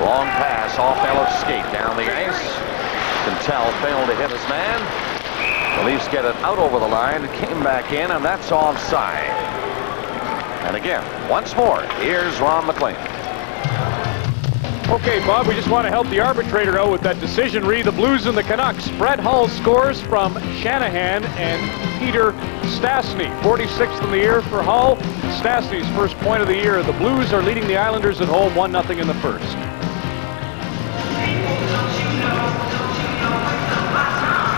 Long pass off Ellis' skate down the ice. Quintel failed to hit his man. The Leafs get it out over the line. It came back in, and that's offside. And again, once more, here's Ron McLean. Okay, Bob, we just want to help the arbitrator out with that decision. Read the Blues and the Canucks. Brett Hull scores from Shanahan and Peter Stastny. 46th in the year for Hull. Stastny's first point of the year. The Blues are leading the Islanders at home 1-0 in the first.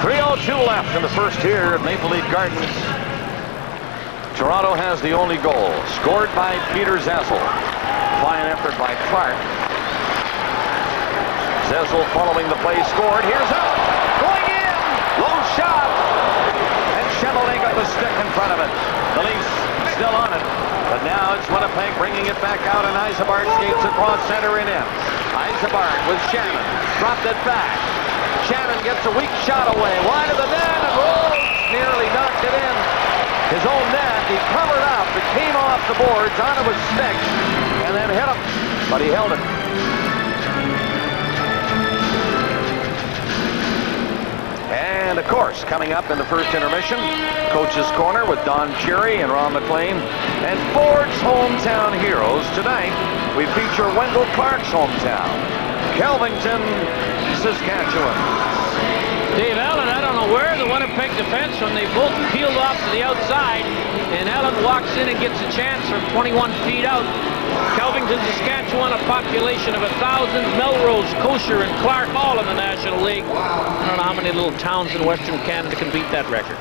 3:02 left in the first here at Maple Leaf Gardens. Toronto has the only goal, scored by Peter Zazzle. Fine effort by Clark. Zazzle following the play, scored. Here's up, going in, low shot, and Chamelday got the stick in front of it. The Leafs still on it, but now it's Winnipeg bringing it back out, and Eisbart skates across center and in. Eisbart with Shannon, dropped it back. Shannon gets a weak shot away, wide of the net, and Rhodes nearly knocked it in. His own net, he covered up, it came off the boards, onto his stick, and then hit him, but he held it. And of course, coming up in the first intermission, Coach's Corner with Don Cherry and Ron McLean. And Ford's hometown heroes. Tonight, we feature Wendell Clark's hometown. Kelvington, Saskatchewan. Dave Allen, I don't know where the Winnipeg defense, when they both peeled off to the outside, and Allen walks in and gets a chance from 21 feet out. Kelvington, Saskatchewan, a population of 1,000. Melrose, Kosher, and Clark all in the National League. I don't know how many little towns in Western Canada can beat that record.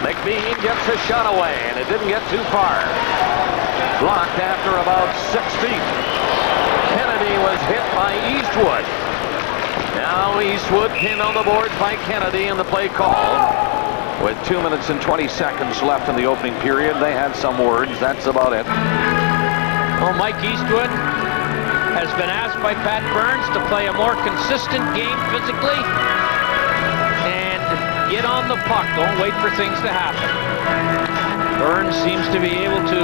McBean gets a shot away, and it didn't get too far. Blocked after about 6 feet. Kennedy was hit by Eastwood. Now Eastwood pinned on the board by Kennedy in the play call. With 2 minutes and 20 seconds left in the opening period, they had some words. That's about it. Well, Mike Eastwood has been asked by Pat Burns to play a more consistent game physically and get on the puck. Don't wait for things to happen. Burns seems to be able to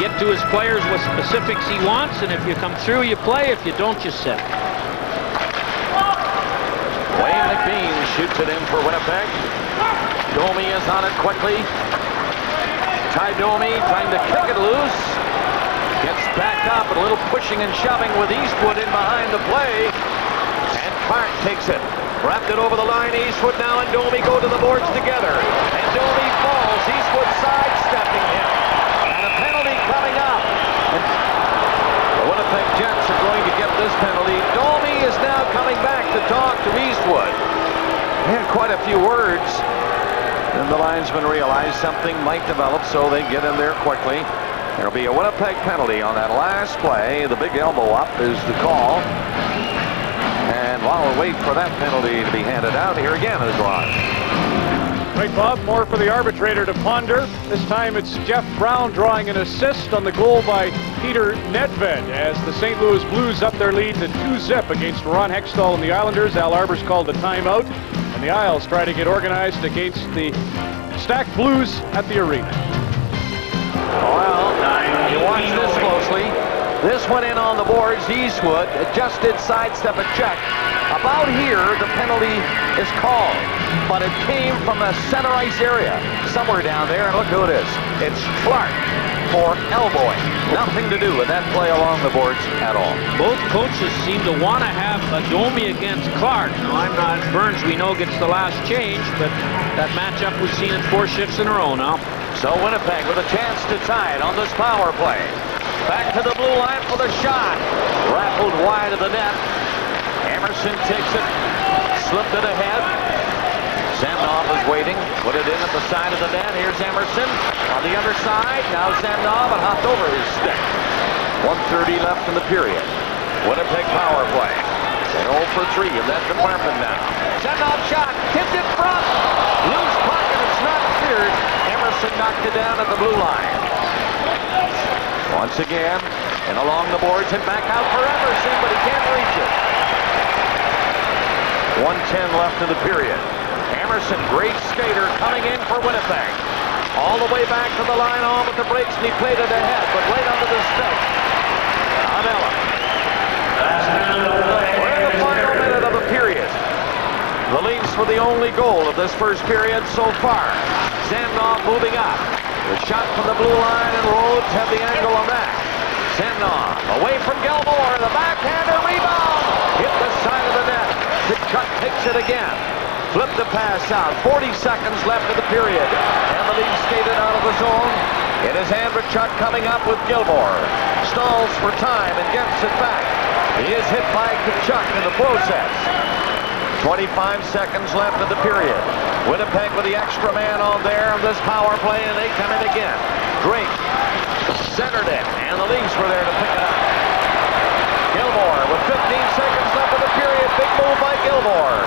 get to his players with specifics he wants, and if you come through, you play. If you don't, you sit. Wayne McBean shoots it in for Winnipeg. Domi is on it quickly. Ty Domi trying to kick it loose. Gets back up, and a little pushing and shoving with Eastwood in behind the play. And Clark takes it. Wrapped it over the line. Eastwood now and Domi go to the boards together. And Domi falls. Eastwood sidestepping him. And a penalty coming up. And the Winnipeg Jets are going to get this penalty. Domi is now coming back to talk to Eastwood. He had quite a few words. And the linesman realized something might develop, so they get in there quickly. There'll be a Winnipeg penalty on that last play. The big elbow up is the call. And while we wait for that penalty to be handed out, here again is Rod. Right, Bob, more for the arbitrator to ponder. This time it's Jeff Brown drawing an assist on the goal by Peter Nedved as the St. Louis Blues up their lead to 2-0 against Ron Hextall and the Islanders. Al Arbor's called a timeout, and the Isles try to get organized against the stacked Blues at the arena. Well, you watch this closely. This went in on the boards. Eastwood just did sidestep a check. About here, the penalty is called, but it came from the center ice area, somewhere down there, and look who it is. It's Clark for elbowing. Nothing to do with that play along the boards at all. Both coaches seem to want to have a Domi against Clark. Now, I'm not Burns, we know, gets the last change, but that matchup we've seen in 4 shifts in a row now. So Winnipeg with a chance to tie it on this power play. Back to the blue line for the shot. Rattled wide of the net. Emerson takes it. Slipped it ahead. Samnov is waiting. Put it in at the side of the net. Here's Emerson on the other side. Now Samnov, and hopped over his stick. 1:30 left in the period. Winnipeg power play. They 0 for 3 in that department now. Samnov shot. Tipped in front. Loose puck, and it's not cleared. Emerson knocked it down at the blue line. Once again, and along the boards and back out for Emerson, but he can't reach it. 1:10 left in the period. Emerson, great skater, coming in for Winnipeg. All the way back to the line on with the brakes, and he played it ahead, but right under the stick. Amella. We're in the final minute of the period. The Leafs for the only goal of this first period so far. Samnov moving up. The shot from the blue line, and Rhodes had the angle on that. Samnov away from Gilmore. The backhander rebound. Hit the side of the net. Kachuk takes it again. Flipped the pass out. 40 seconds left of the period. And the Leafs skated out of the zone. It is Andrechuk coming up with Gilmore. Stalls for time and gets it back. He is hit by Kachuk in the process. 25 seconds left of the period. Winnipeg with the extra man on there on this power play, and they come in again. Drake centered it, and the Leafs were there to pick it up. Gilmore with 15 seconds left of the period. Big move by Gilmore.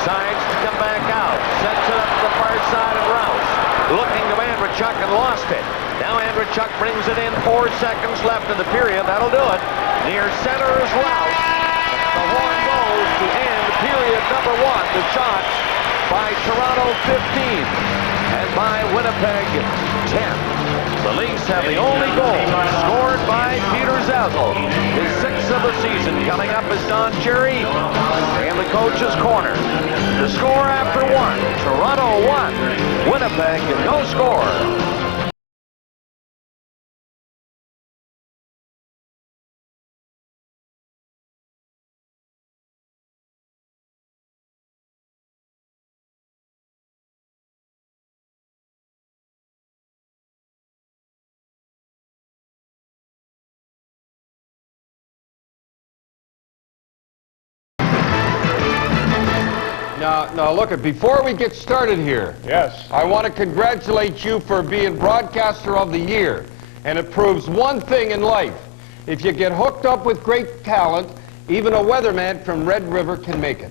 Decides to come back out. Sets it up to the far side of Rouse. Looking to Andrechuk and lost it. Now Andrechuk brings it in. 4 seconds left in the period. That'll do it. Near center is Rouse. The horn goes to end period number 1. The shots by Toronto 15 and by Winnipeg 10. The Leafs have the only goal scored by Peter Zazzle. His 6th of the season. Coming up is Don Cherry in the coach's corner. The score after 1. Toronto 1. Winnipeg no score. Now look, before we get started here, Yes. I want to congratulate you for being Broadcaster of the Year. And it proves one thing in life. If you get hooked up with great talent, even a weatherman from Red River can make it.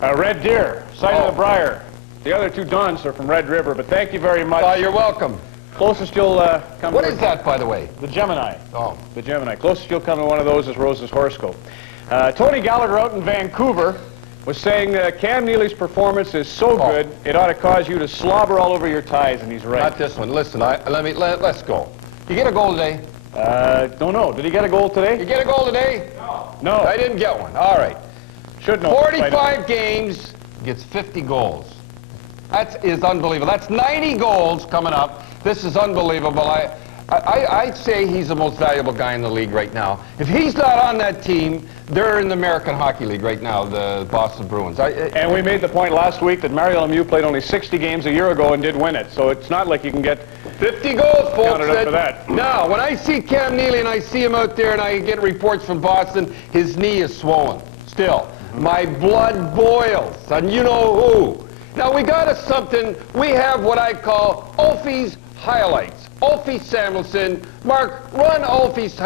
Red Deer, site of the Briar. The other two Dons are from Red River, but thank you very much. You're welcome. Closest you'll come What to is that, by the way? the Gemini. Oh. The Gemini. Closest you'll come to one of those is Rose's horoscope. Tony Gallagher out in Vancouver was saying Cam Neely's performance is so good, it ought to cause you to slobber all over your ties, and he's right. Not this one. Listen, let's go. You get a goal today? Don't know. Did he get a goal today? You get a goal today? No. I didn't get one. All right. Should know. 45 games, gets 50 goals. That is unbelievable. That's 90 goals coming up. This is unbelievable. I'd say he's the most valuable guy in the league right now. If he's not on that team, they're in the American Hockey League right now, the Boston Bruins. And we made the point last week that Mario Lemieux played only 60 games a year ago and did win it. So it's not like you can get 50 goals, folks. counted up for that. Now, when I see Cam Neely and I see him out there and I get reports from Boston, his knee is swollen still. My blood boils, and you know who. Now, we got us something. We have what I call Ulfie's highlights. Ulfie Samuelson. Mark, run Ulfie's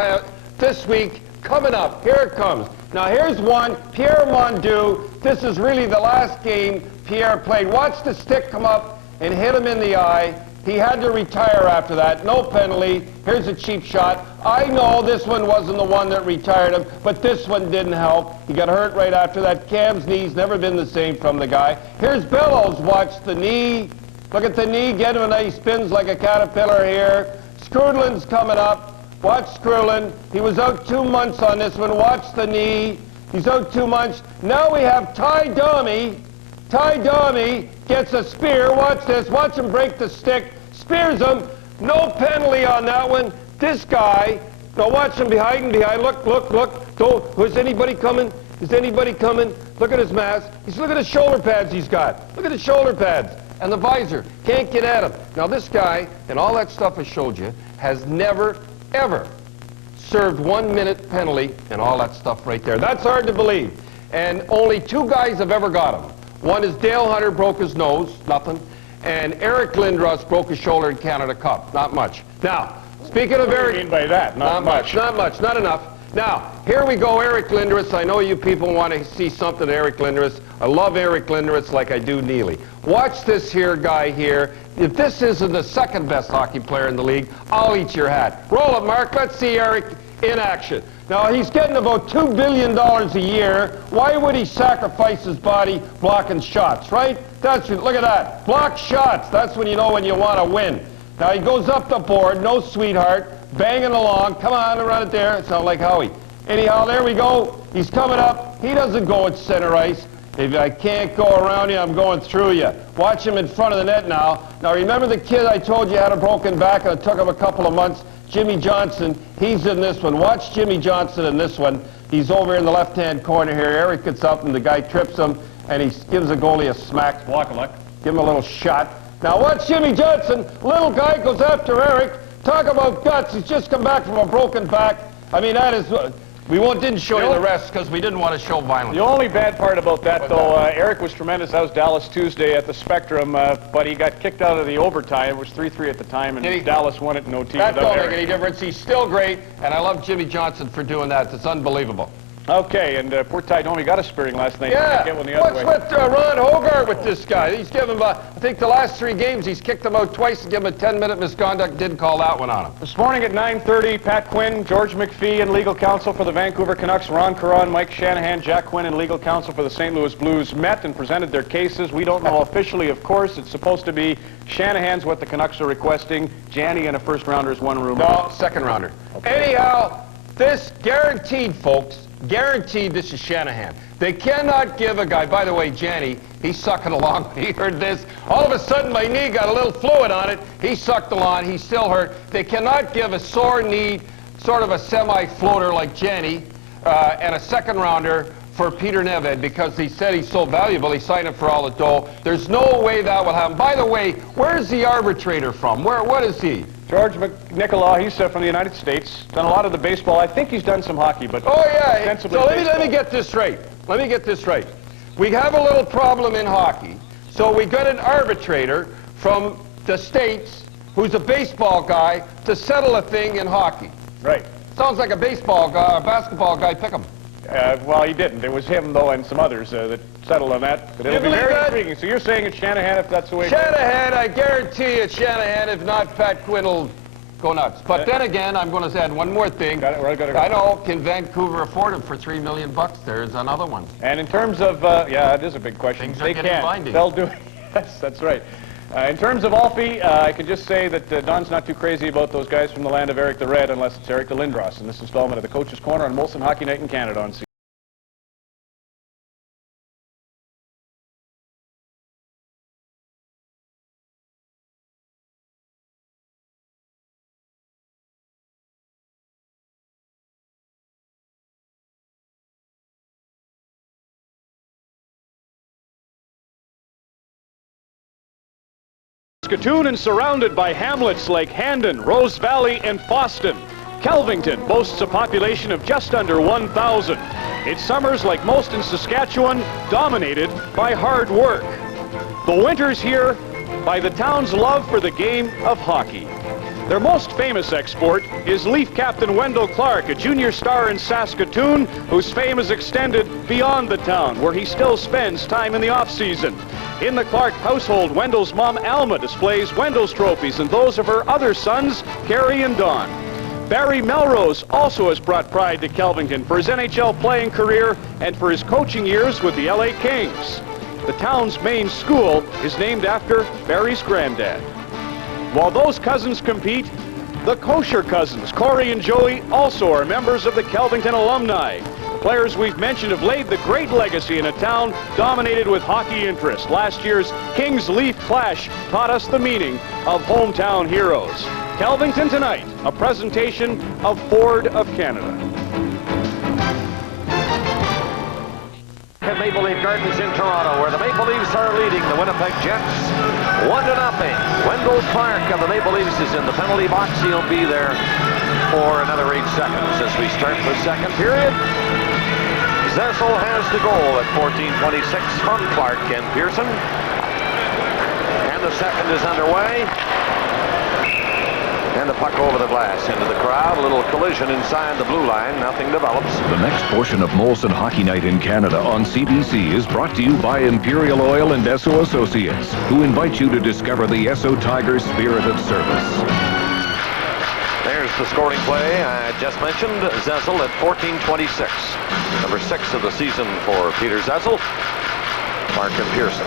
this week. Coming up. Here it comes. Now, here's one. Pierre Mondu. This is really the last game Pierre played. Watch the stick come up and hit him in the eye. He had to retire after that. No penalty. Here's a cheap shot. I know this one wasn't the one that retired him, but this one didn't help. He got hurt right after that. Cam's knee's never been the same from the guy. Here's Bellows. Watch the knee. Look at the knee. Get him, and he spins like a caterpillar here. Skrudlin's coming up. Watch Skrudlin. He was out 2 months on this one. Watch the knee. He's out 2 months. Now we have Ty Domi. Ty Domi gets a spear. Watch this. Watch him break the stick. Spears him. No penalty on that one. This guy. Now watch him behind. Look, look, look. Is anybody coming? Is anybody coming? Look at his mask. Look at the shoulder pads he's got. Look at the shoulder pads. And the visor. Can't get at him. Now this guy, and all that stuff I showed you, has never, ever served 1 minute penalty and all that stuff right there. That's hard to believe. And only 2 guys have ever got him. One is Dale Hunter, broke his nose, nothing. And Eric Lindros broke his shoulder in Canada Cup. Not much. Now, speaking of Eric... What do you mean by that? Not much. Not much. Not enough. Now, here we go, Eric Lindros. I know you people want to see something of Eric Lindros. I love Eric Lindros like I do Neely. Watch this here guy here. If this isn't the second best hockey player in the league, I'll eat your hat. Roll it, Mark. Let's see Eric in action. Now, he's getting about $2 billion a year. Why would he sacrifice his body blocking shots, right? Look at that. Block shots. That's when you know when you want to win. Now, he goes up the board. No sweetheart. Banging along. Come on, run it there. It sounds like Howie. Anyhow, there we go. He's coming up. He doesn't go at center ice. If I can't go around you, I'm going through you. Watch him in front of the net now. Now, remember the kid I told you had a broken back and it took him a couple of months? Jimmy Johnson, he's in this one. Watch Jimmy Johnson in this one. He's over in the left-hand corner here. Eric gets up and the guy trips him and he gives the goalie a smack. Walk a luck. Give him a little shot. Now watch Jimmy Johnson. Little guy goes after Eric. Talk about guts. He's just come back from a broken back. I mean, that is... didn't show you the rest because we didn't want to show violence. The only bad part about that, though, Eric was tremendous. That was Dallas Tuesday at the Spectrum, but he got kicked out of the overtime. It was 3-3 at the time, and Dallas won it in OT. That don't make any difference. He's still great, and I love Jimmy Johnson for doing that. It's unbelievable. Okay, and poor Ty Domi got a spearing last night. Yeah, get one the other what's with Ron Hogarth with this guy? He's given him, I think the last 3 games, he's kicked him out twice and given him a 10-minute misconduct. Didn't call that one on him. This morning at 9:30, Pat Quinn, George McPhee, and legal counsel for the Vancouver Canucks, Ron Caron, Mike Shanahan, Jack Quinn, and legal counsel for the St. Louis Blues met and presented their cases. We don't know officially, of course. It's supposed to be Shanahan's what the Canucks are requesting. Janney and a first-rounder is one room. No, second-rounder. Okay. Anyhow, this guaranteed, folks. Guaranteed this is Shanahan. They cannot give a guy, by the way, Janney, he's sucking along when he heard this. All of a sudden, my knee got a little fluid on it. He sucked along. He's still hurt. They cannot give a sore knee, sort of a semi-floater like Janney, and a second-rounder for Peter Nedved because he said he's so valuable, he signed him for all the dough. There's no way that will happen. By the way, where's the arbitrator from? What is he? George McNicolau, he's from the United States. Done a lot of the baseball. I think he's done some hockey, but... Oh, yeah. So let me get this straight. Let me get this straight. We have a little problem in hockey. So we got an arbitrator from the States who's a baseball guy to settle a thing in hockey. Right. Sounds like a baseball guy, a basketball guy, pick him. Well, he didn't. It was him, though, and some others that settled on that. But it'll be very intriguing. So you're saying it's Shanahan if that's the way it goes? Shanahan, I guarantee it's Shanahan. If not, Pat Quinn will go nuts. But then again, I'm going to add one more thing. I know, can Vancouver afford it for $3 million? There's another one. And in terms of, yeah, it is a big question. Things are getting binding. They'll do it. Yes, that's right. In terms of Alfie, I can just say that Don's not too crazy about those guys from the land of Eric the Red, unless it's Eric the Lindros in this installment of the Coach's Corner on Molson Hockey Night in Canada on C. Saskatoon and surrounded by hamlets like Handon, Rose Valley, and Foston. Kelvington boasts a population of just under 1,000. Its summers, like most in Saskatchewan, dominated by hard work. The winters here by the town's love for the game of hockey. Their most famous export is Leaf captain Wendell Clark, a junior star in Saskatoon, whose fame is extended beyond the town, where he still spends time in the off-season. In the Clark household, Wendell's mom, Alma, displays Wendell's trophies and those of her other sons, Carrie and Don. Barry Melrose also has brought pride to Kelvington for his NHL playing career and for his coaching years with the LA Kings. The town's main school is named after Barry's granddad. While those cousins compete, the Kosher cousins, Corey and Joey, also are members of the Kelvington alumni. The players we've mentioned have laid the great legacy in a town dominated with hockey interest. Last year's Kings-Leaf clash taught us the meaning of hometown heroes. Kelvington Tonight, a presentation of Ford of Canada. At Maple Leaf Gardens in Toronto, where the Maple Leafs are leading the Winnipeg Jets 1-0. Wendell Clark of the Maple Leafs is in the penalty box. He'll be there for another 8 seconds as we start the second period. Zessel has the goal at 14:26 from Clark and Pearson. And the second is underway. And the puck over the glass into the crowd. A little collision inside the blue line. Nothing develops. The next portion of Molson Hockey Night in Canada on CBC is brought to you by Imperial Oil and Esso Associates, who invite you to discover the Esso Tiger spirit of service. There's the scoring play I just mentioned. Zessel at 14:26. Number 6 of the season for Peter Zessel. Clark and Pearson.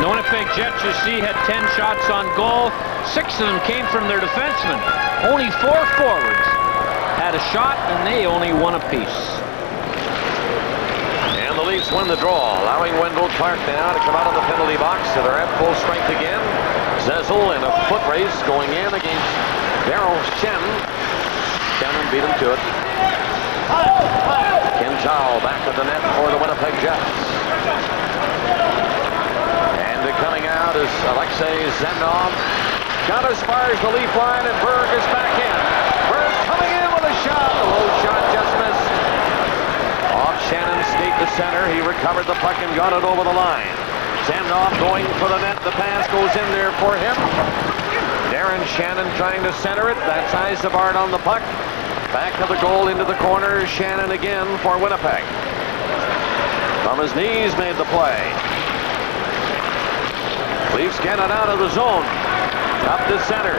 The Winnipeg Jets, you see, had 10 shots on goal. 6 of them came from their defensemen. Only 4 forwards had a shot, and they only won apiece. And the Leafs win the draw, allowing Wendell Clark now to come out of the penalty box. So they're at full strength again. Zessel in a foot race going in against Daryl Shannon. Shannon beat him to it. Ken Chao back at the net for the Winnipeg Jets. Coming out is Alexei Zendov. Got as far as the Leaf line, and Berg is back in. Berg coming in with a shot. The low shot just missed. Off Shannon's skate to center. He recovered the puck and got it over the line. Zendov going for the net. The pass goes in there for him. Darren Shannon trying to center it. That's Isabard on the puck. Back of the goal into the corner. Shannon again for Winnipeg. From his knees made the play. Leafs get it out of the zone. Up to center.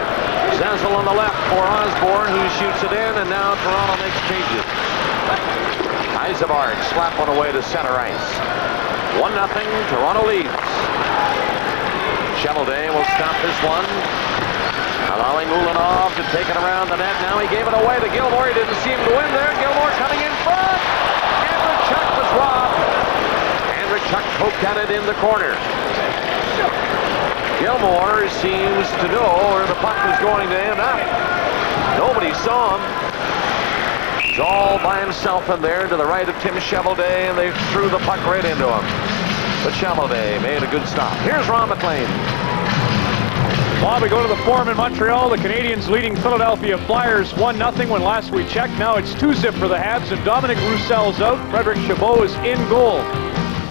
Zessel on the left for Osborne, who shoots it in, and now Toronto makes changes. Isabard slap on away to center ice. 1-0, Toronto leads. Cheveldae will stop this one, allowing Ulanov to take it around the net. Now he gave it away to Gilmore. He didn't seem to win there. Gilmore coming in front. Andrew Chuck was robbed. Andrew Chuck poked at it in the corner. Gilmore seems to know where the puck was going to end up. Nobody saw him. He's all by himself in there to the right of Tim Cheveldae, and they threw the puck right into him. But Cheveldae made a good stop. Here's Ron McLean. While we go to the Forum in Montreal, the Canadians leading Philadelphia Flyers 1-0 when last we checked. Now it's 2-0 for the Habs, and Dominic Roussel's out. Frederic Chabot is in goal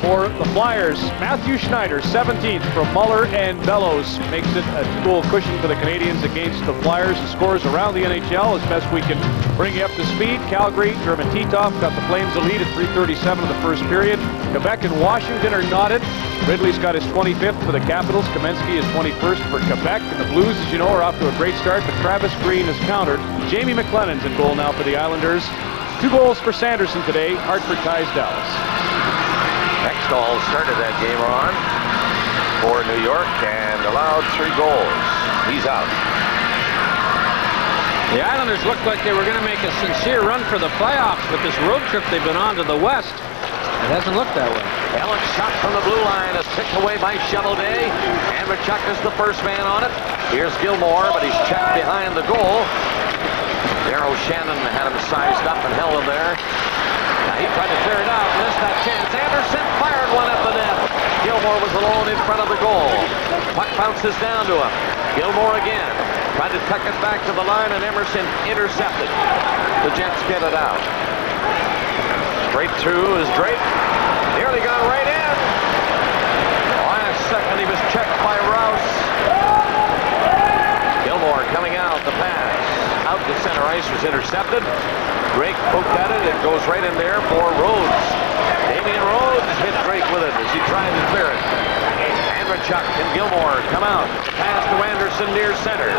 for the Flyers. Matthew Schneider, 17th from Muller and Bellows, makes it a 2-goal cushion for the Canadians against the Flyers. The scores around the NHL as best we can bring you up to speed. Calgary, German Titov got the Flames the lead at 3:37 of the first period. Quebec and Washington are knotted. Ridley's got his 25th for the Capitals. Kamensky is 21st for Quebec. And the Blues, as you know, are off to a great start, but Travis Green has countered. Jamie McLennan's in goal now for the Islanders. 2 goals for Sanderson today. Hartford ties Dallas. Hextall started that game on for New York and allowed 3 goals. He's out. The Islanders looked like they were going to make a sincere run for the playoffs, but this road trip they've been on to the West, it hasn't looked that way. Allen shot from the blue line is picked away by Shovelday. Andrechuk is the first man on it. Here's Gilmore, but he's checked behind the goal. Darrow Shannon had him sized up and held him there. Now he tried to clear it out, missed that chance. Anderson fired one at the net. Gilmore was alone in front of the goal. Puck bounces down to him. Gilmore again. Tried to tuck it back to the line, and Emerson intercepted. The Jets get it out. Straight through is Drake. Nearly got right in. Last second he was checked by Rouse. Gilmore coming out. The pass out to center ice was intercepted. Drake poked at it. It goes right in there for Rhodes. Damian Rhodes hit Drake with it as he tried to clear it. Andrechuk and Gilmore come out. Pass to Anderson near center.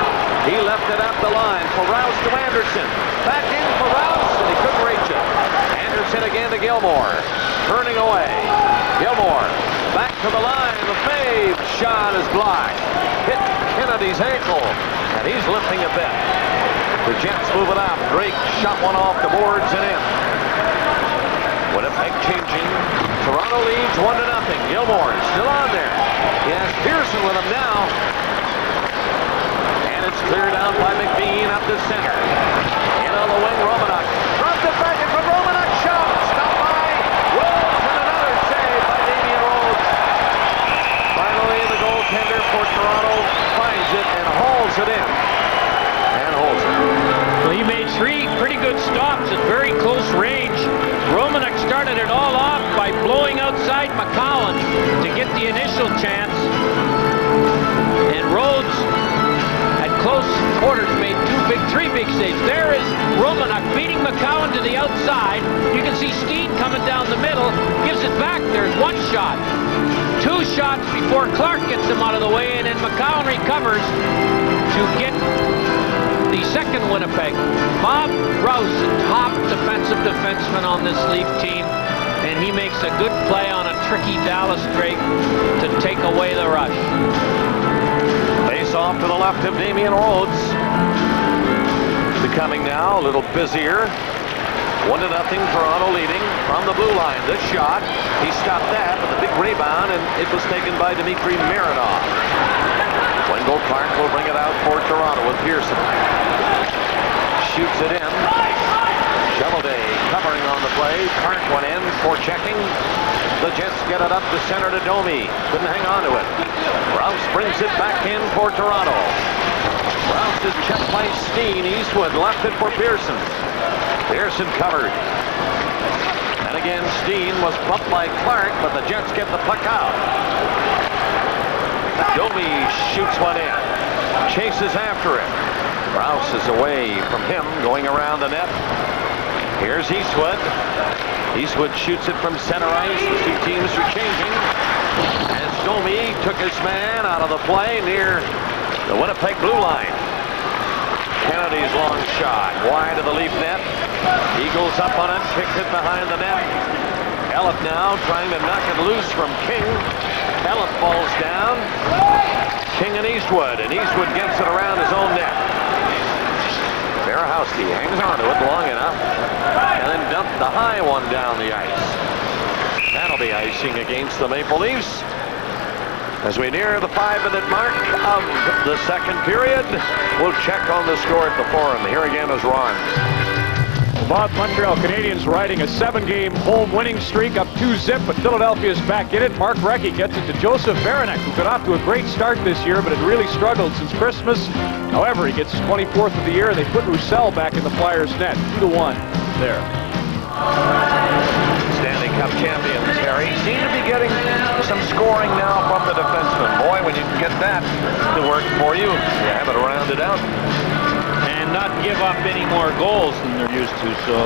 He left it up the line for Rouse to Anderson. Back in for Rouse, and he couldn't reach it. Anderson again to Gilmore. Turning away. Gilmore back to the line. The fade shot is blocked. Hit Kennedy's ankle, and he's limping a bit. The Jets move it up. Drake shot one off the boards and in. Winnipeg changing. Toronto leads 1-0. Gilmore is still on there. He has Pearson with him now. And it's cleared out by McBean up the center. In on the wing, Romanuk. Dropped it back in from Romanuk. Shot. Stopped by Rhodes, and another save by Damian Rhodes. Finally, the goaltender for Toronto finds it and hauls it in. And holds it. Well, he made 3 pretty good stops at very close range. Romanuk started it all off by blowing outside McCowan to get the initial chance. And Rhodes at close quarters made 3 big saves. There is Romanuk beating McCowan to the outside. You can see Steen coming down the middle, gives it back. There's 1 shot. 2 shots before Clark gets him out of the way, and then McCowan recovers to get the second Winnipeg. Bob Rouse, top defensive defenseman on this Leaf team, and he makes a good play on a tricky Dallas Drake to take away the rush. Face off to the left of Damian Rhodes. Becoming now a little busier. 1-0, Toronto leading from the blue line. This shot, he stopped that with a big rebound, and it was taken by Dmitry Mironov. Wendell Clark will bring it out for Toronto with Pearson. Shoots it in. Shovelday covering on the play. Clark went in for checking. The Jets get it up to center to Domi. Couldn't hang on to it. Rouse brings it back in for Toronto. Rouse is checked by Steen. Eastwood left it for Pearson. Pearson covered. And again, Steen was bumped by Clark, but the Jets get the puck out. Domi shoots one in. Chases after it. Rouse is away from him, going around the net. Here's Eastwood. Eastwood shoots it from center ice. The 2 teams are changing. As Domi took his man out of the play near the Winnipeg blue line. Kennedy's long shot wide of the Leaf net. Eagles up on it, kicks it behind the net. Elliott now trying to knock it loose from King. Elliott falls down. King and Eastwood gets it around his own net. Berehowski hangs on to it long enough and then dumped the high one down the ice. That'll be icing against the Maple Leafs. As we near the 5-minute mark of the second period, we'll check on the score at the Forum. Here again is Ron. Bob, Montreal Canadiens riding a 7-game home winning streak up 2-0, but Philadelphia's back in it. Mark Recchi gets it to Joseph Veranek, who got off to a great start this year, but had really struggled since Christmas. However, he gets his 24th of the year. They put Roussel back in the Flyers' net. 2-1 there. Standing Cup champions, Harry, seem to be getting some scoring now from the defensemen. Boy, when you can get that to work for you, you have it rounded out. And not give up any more goals than they're used to, so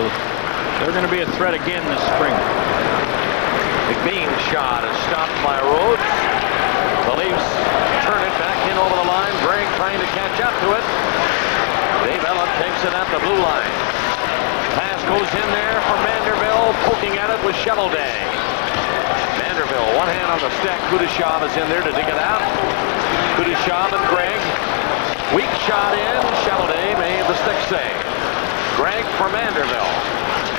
they're going to be a threat again this spring. McBean's shot is stopped by Rhodes. The Leafs turn it back in over the line. Gregg trying to catch up to it. Dave Ellett takes it at the blue line. Pass goes in there for Vanderbilt. Poking at it with Shovelday. Vanderbilt, one hand on the stick. Kudashov is in there to dig it out. Kudashov and Gregg. Weak shot in. Shovelday made the stick save. Gregg for Vanderbilt.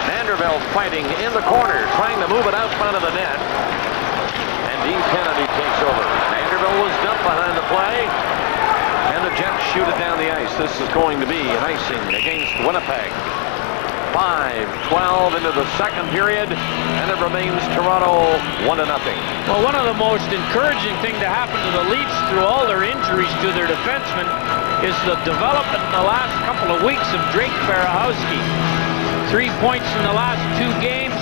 Vanderbilt fighting in the corner, trying to move it out front of the net. And Dean Kennedy takes over. Vanderbilt was dumped behind the play. And the Jets shoot it down the ice. This is going to be an icing against Winnipeg. 5:12 into the second period, and it remains Toronto 1-0. Well, one of the most encouraging things to happen to the Leafs through all their injuries to their defensemen is the development in the last couple of weeks of Drake Barahowski. 3 points in the last 2 games.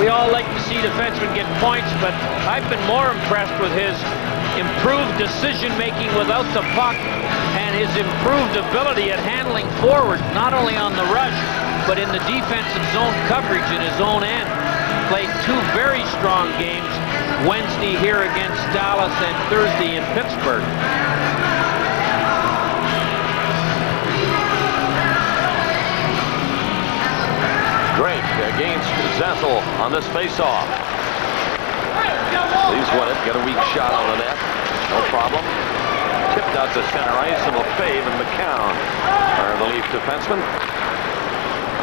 We all like to see defensemen get points, but I've been more impressed with his improved decision-making without the puck and his improved ability at handling forward, not only on the rush, but in the defensive zone coverage in his own end. Played 2 very strong games, Wednesday here against Dallas and Thursday in Pittsburgh. Drake against Zessel on this face-off. Leaves win it, get a weak shot on the net. No problem. Tipped out to center ice, and Lefebvre and McCown are the Leaf defensemen.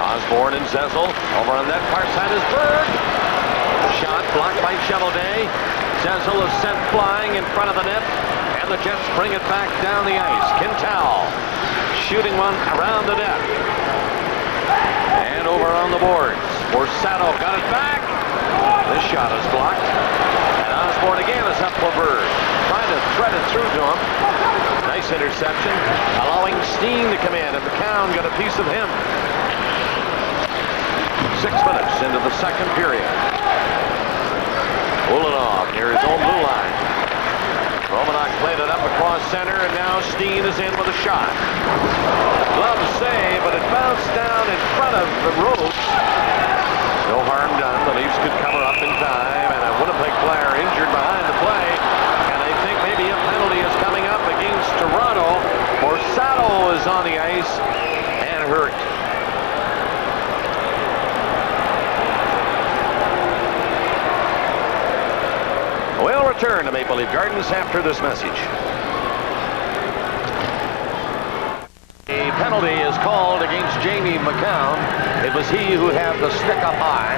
Osborne and Zessel over on that far side is Berg. Shot blocked by Shovelday. Zessel is sent flying in front of the net, and the Jets bring it back down the ice. Quintal shooting one around the net. And over on the boards. Borsato got it back. This shot is blocked. And Osborne again is up for Berg. Trying to thread it through to him. Nice interception. Allowing Steen to come in, and McCown got a piece of him. 6 minutes into the second period. Ulanov near his own blue line. Romanov played it up across center, and now Steen is in with a shot. Glove save, but it bounced down in front of the ropes. No harm done. The Leafs could cover up in time, and a Winnipeg player injured behind the play. And I think maybe a penalty is coming up against Toronto. Borsato is on the ice and hurt. We'll return to Maple Leaf Gardens after this message. A penalty is called against Jamie McCown. It was he who had the stick up high.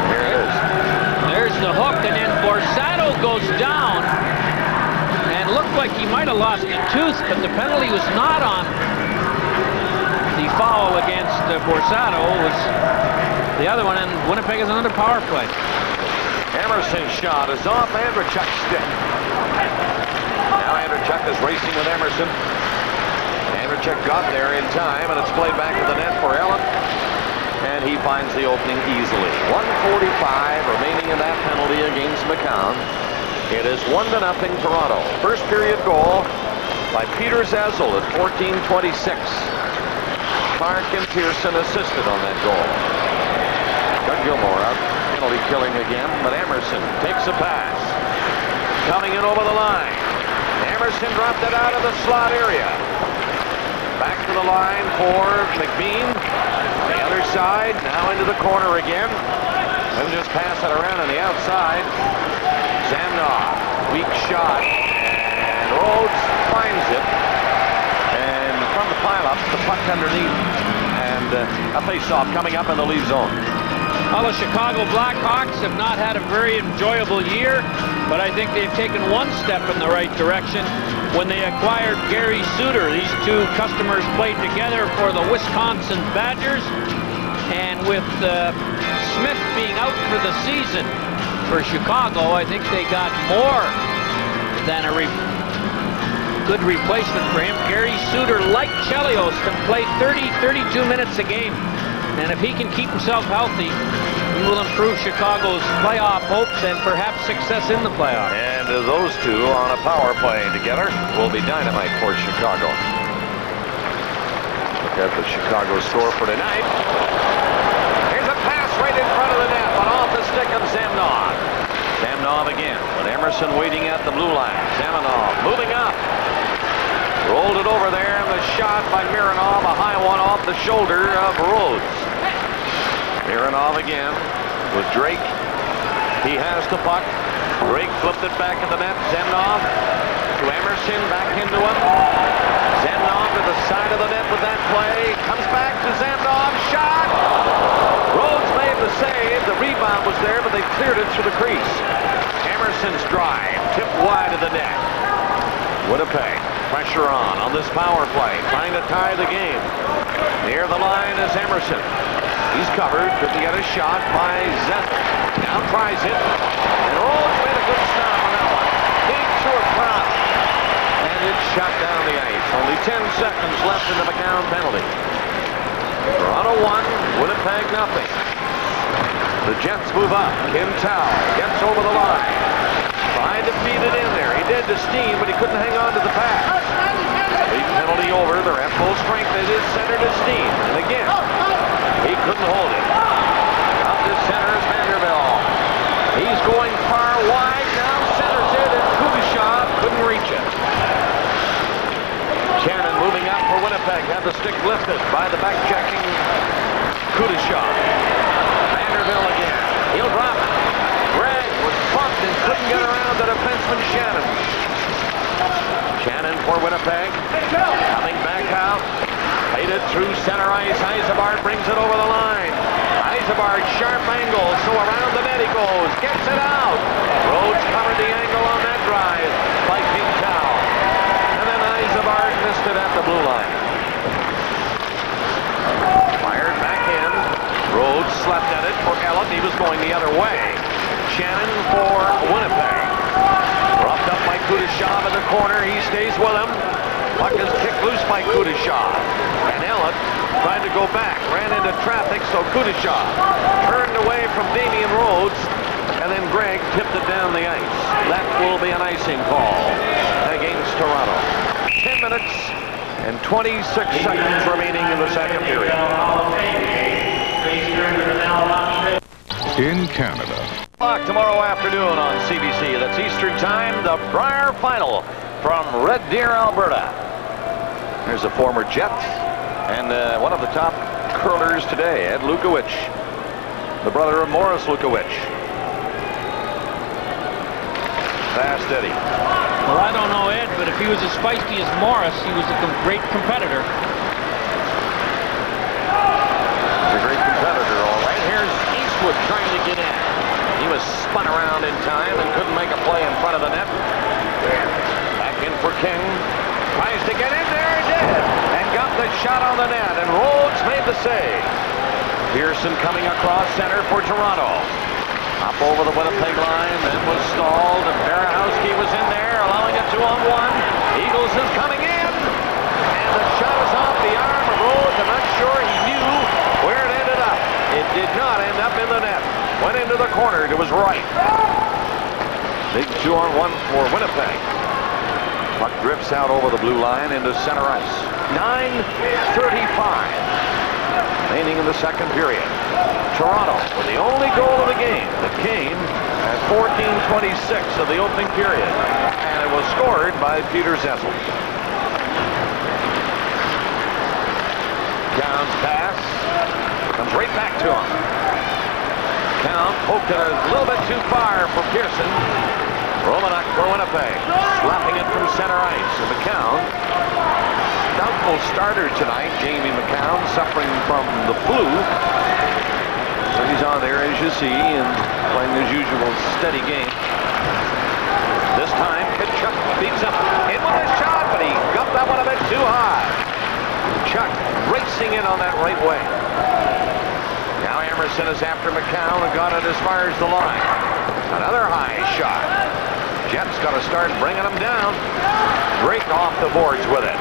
And here it is. There's the hook, and then Borsato goes down and looked like he might have lost a tooth, but the penalty was not on the foul against Borsato. It was the other one, and Winnipeg is another power play. Emerson's shot is off Andrechuk's stick. Now Andrechuk is racing with Emerson. Andrechuk got there in time, and it's played back to the net for Ellen. And he finds the opening easily. 1:45 remaining in that penalty against McCown. It is 1-0 Toronto. First period goal by Peter Zessel at 14:26. Clark and Pearson assisted on that goal. Doug Gilmore out penalty killing again, but Emerson takes a pass. Coming in over the line. Emerson dropped it out of the slot area. Back to the line for McBean. The other side, now into the corner again. He'll just pass it around on the outside. Zamnoff, weak shot, and Rhodes finds it. And from the pileup, the puck underneath. And a face-off coming up in the Leaf zone. Well, the Chicago Blackhawks have not had a very enjoyable year, but I think they've taken one step in the right direction when they acquired Gary Suter. These two customers played together for the Wisconsin Badgers, and with Smith being out for the season for Chicago, I think they got more than a good replacement for him. Gary Suter, like Chelios, can play 30, 32 minutes a game. And if he can keep himself healthy, he will improve Chicago's playoff hopes and perhaps success in the playoffs. And those two on a power play together will be dynamite for Chicago. Look at the Chicago score for tonight. Here's a pass right in front of the net, but off the stick of Samnov. Samnov again, with Emerson waiting at the blue line. Samnov moving up. Rolled it over there, and the shot by Mironov, a high one off the shoulder of Rhodes. Mironov again with Drake. He has the puck. Drake flipped it back in the net. Samnov to Emerson, back into him. Samnov to the side of the net with that play. Comes back to Samnov. Shot! Rhodes made the save. The rebound was there, but they cleared it through the crease. Emerson's drive, tipped wide of the net. Winnipeg, pressure on this power play, trying to tie the game. Near the line is Emerson. He's covered, couldn't get a shot by Zeth. Now tries it. And Rhodes made a good stop on that one. Deep through a crowd. And it's shot down the ice. Only 10 seconds left in the McCown penalty. Toronto 1, Winnipeg nothing. The Jets move up. Kim Tao gets over the line. Tried to feed it in there. He did to Steen, but he couldn't hang on to the pass. Lead penalty over. They're at full strength. It is center to Steen. And again, he couldn't hold it. Up to center is Vanderbilt. He's going far wide. Now centers it, and Kubishov couldn't reach it. Shannon moving up for Winnipeg. Had the stick lifted by the back-checking Kubishov. Vanderbilt again. He'll drop it. Gregg was bumped and couldn't get around the defenseman Shannon. Shannon for Winnipeg. Coming back out. Played it through center ice. Eisebard brings it over the line. Eisebard, sharp angle, so around the net he goes. Gets it out. Rhodes covered the angle on that drive by King Tao. And then Eisebard missed it at the blue line. Fired back in. Rhodes slept at it for Ellett. He was going the other way. Shannon for Winnipeg. Roughed up by Kudashov in the corner. He stays with him. Puck is kicked loose by Kudashov. And Ellett tried to go back. Ran into traffic, so Kudashov turned away from Damian Rhodes. And then Gregg tipped it down the ice. That will be an icing call against Toronto. 10 minutes and 26 seconds remaining in the second period. In Canada. Tomorrow afternoon on CBC. That's Eastern Time, the Brier Final from Red Deer, Alberta. There's a former Jet and one of the top curlers today, Ed Lukowich, the brother of Morris Lukowich. Fast Eddie. Well, I don't know Ed, but if he was as feisty as Morris, he was a great competitor. He's a great competitor, all right. Here's Eastwood trying to get in. He was spun around in time and couldn't make a play in front of the net. Back in for King. Tries to get in there, did. And got the shot on the net, and Rhodes made the save. Pearson coming across center for Toronto. Up over the Winnipeg line, then was stalled, and Barahowski was in there, allowing a 2-on-1. Eagles is coming in, and the shot is off the arm of Rhodes. I'm not sure he knew where it ended up. It did not end up in the net. Went into the corner to his right. Big 2-on-1 for Winnipeg. Puck drifts out over the blue line into center ice. 9:35 remaining in the second period. Toronto with the only goal of the game that came at 14:26 of the opening period. And it was scored by Peter Zessel. Count's pass comes right back to him. Count poked it a little bit too far for Pearson. Romanuk for Winnipeg, slapping it from center ice. And McCown, doubtful starter tonight, Jamie McCown, suffering from the flu. So he's on there, as you see, and playing his usual steady game. This time, Kachuk beats him. In with a shot, but he got that one a bit too high. Chuck racing in on that right wing. Now Emerson is after McCown and got it as far as the line. Another high shot. Jets got to start bringing them down. Drake off the boards with it.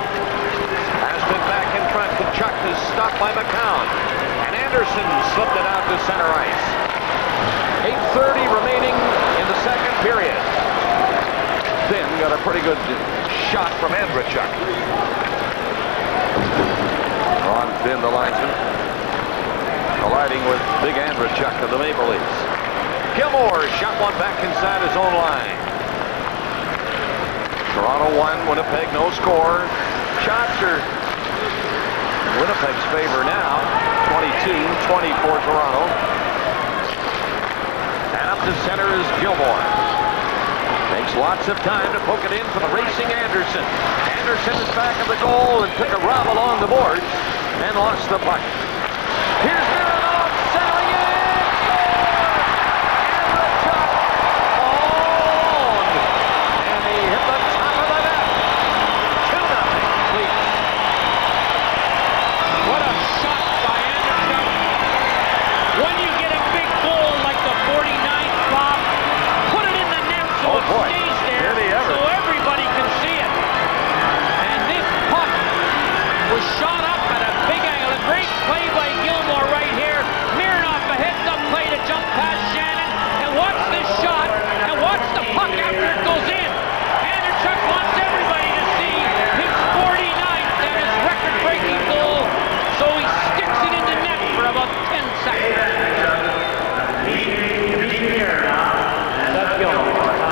Has been back in front. Kachuk is stopped by McCown. And Anderson slipped it out to center ice. 8:30 remaining in the second period. Finn got a pretty good shot from Andrechuk. Ron Finn, the linesman, colliding with big Andrechuk of the Maple Leafs. Gilmore shot one back inside his own line. Toronto 1, Winnipeg no score. Shots are in Winnipeg's favor now. 22-20 for Toronto. And up to center is Gilmore. Takes lots of time to poke it in for the racing Anderson. Anderson is back of the goal and took a rob along the boards and lost the puck. Here's Mironov centering it. Andrechuk all alone. And he hit the top of the net. 2-0 Leafs. What a shot by Andrechuk. When you get a big goal like the 49th, Bob, put it in the net so it stays there so everybody can see it. And this puck was shot up at a big angle. A great play by Gilmore right here. Mironov a heads-up play to jump past Shannon. And watch this shot. And watch the puck after it goes in. Andrechuk wants everybody to see his 49th and his record-breaking goal. So he sticks it in the net for about 10 seconds.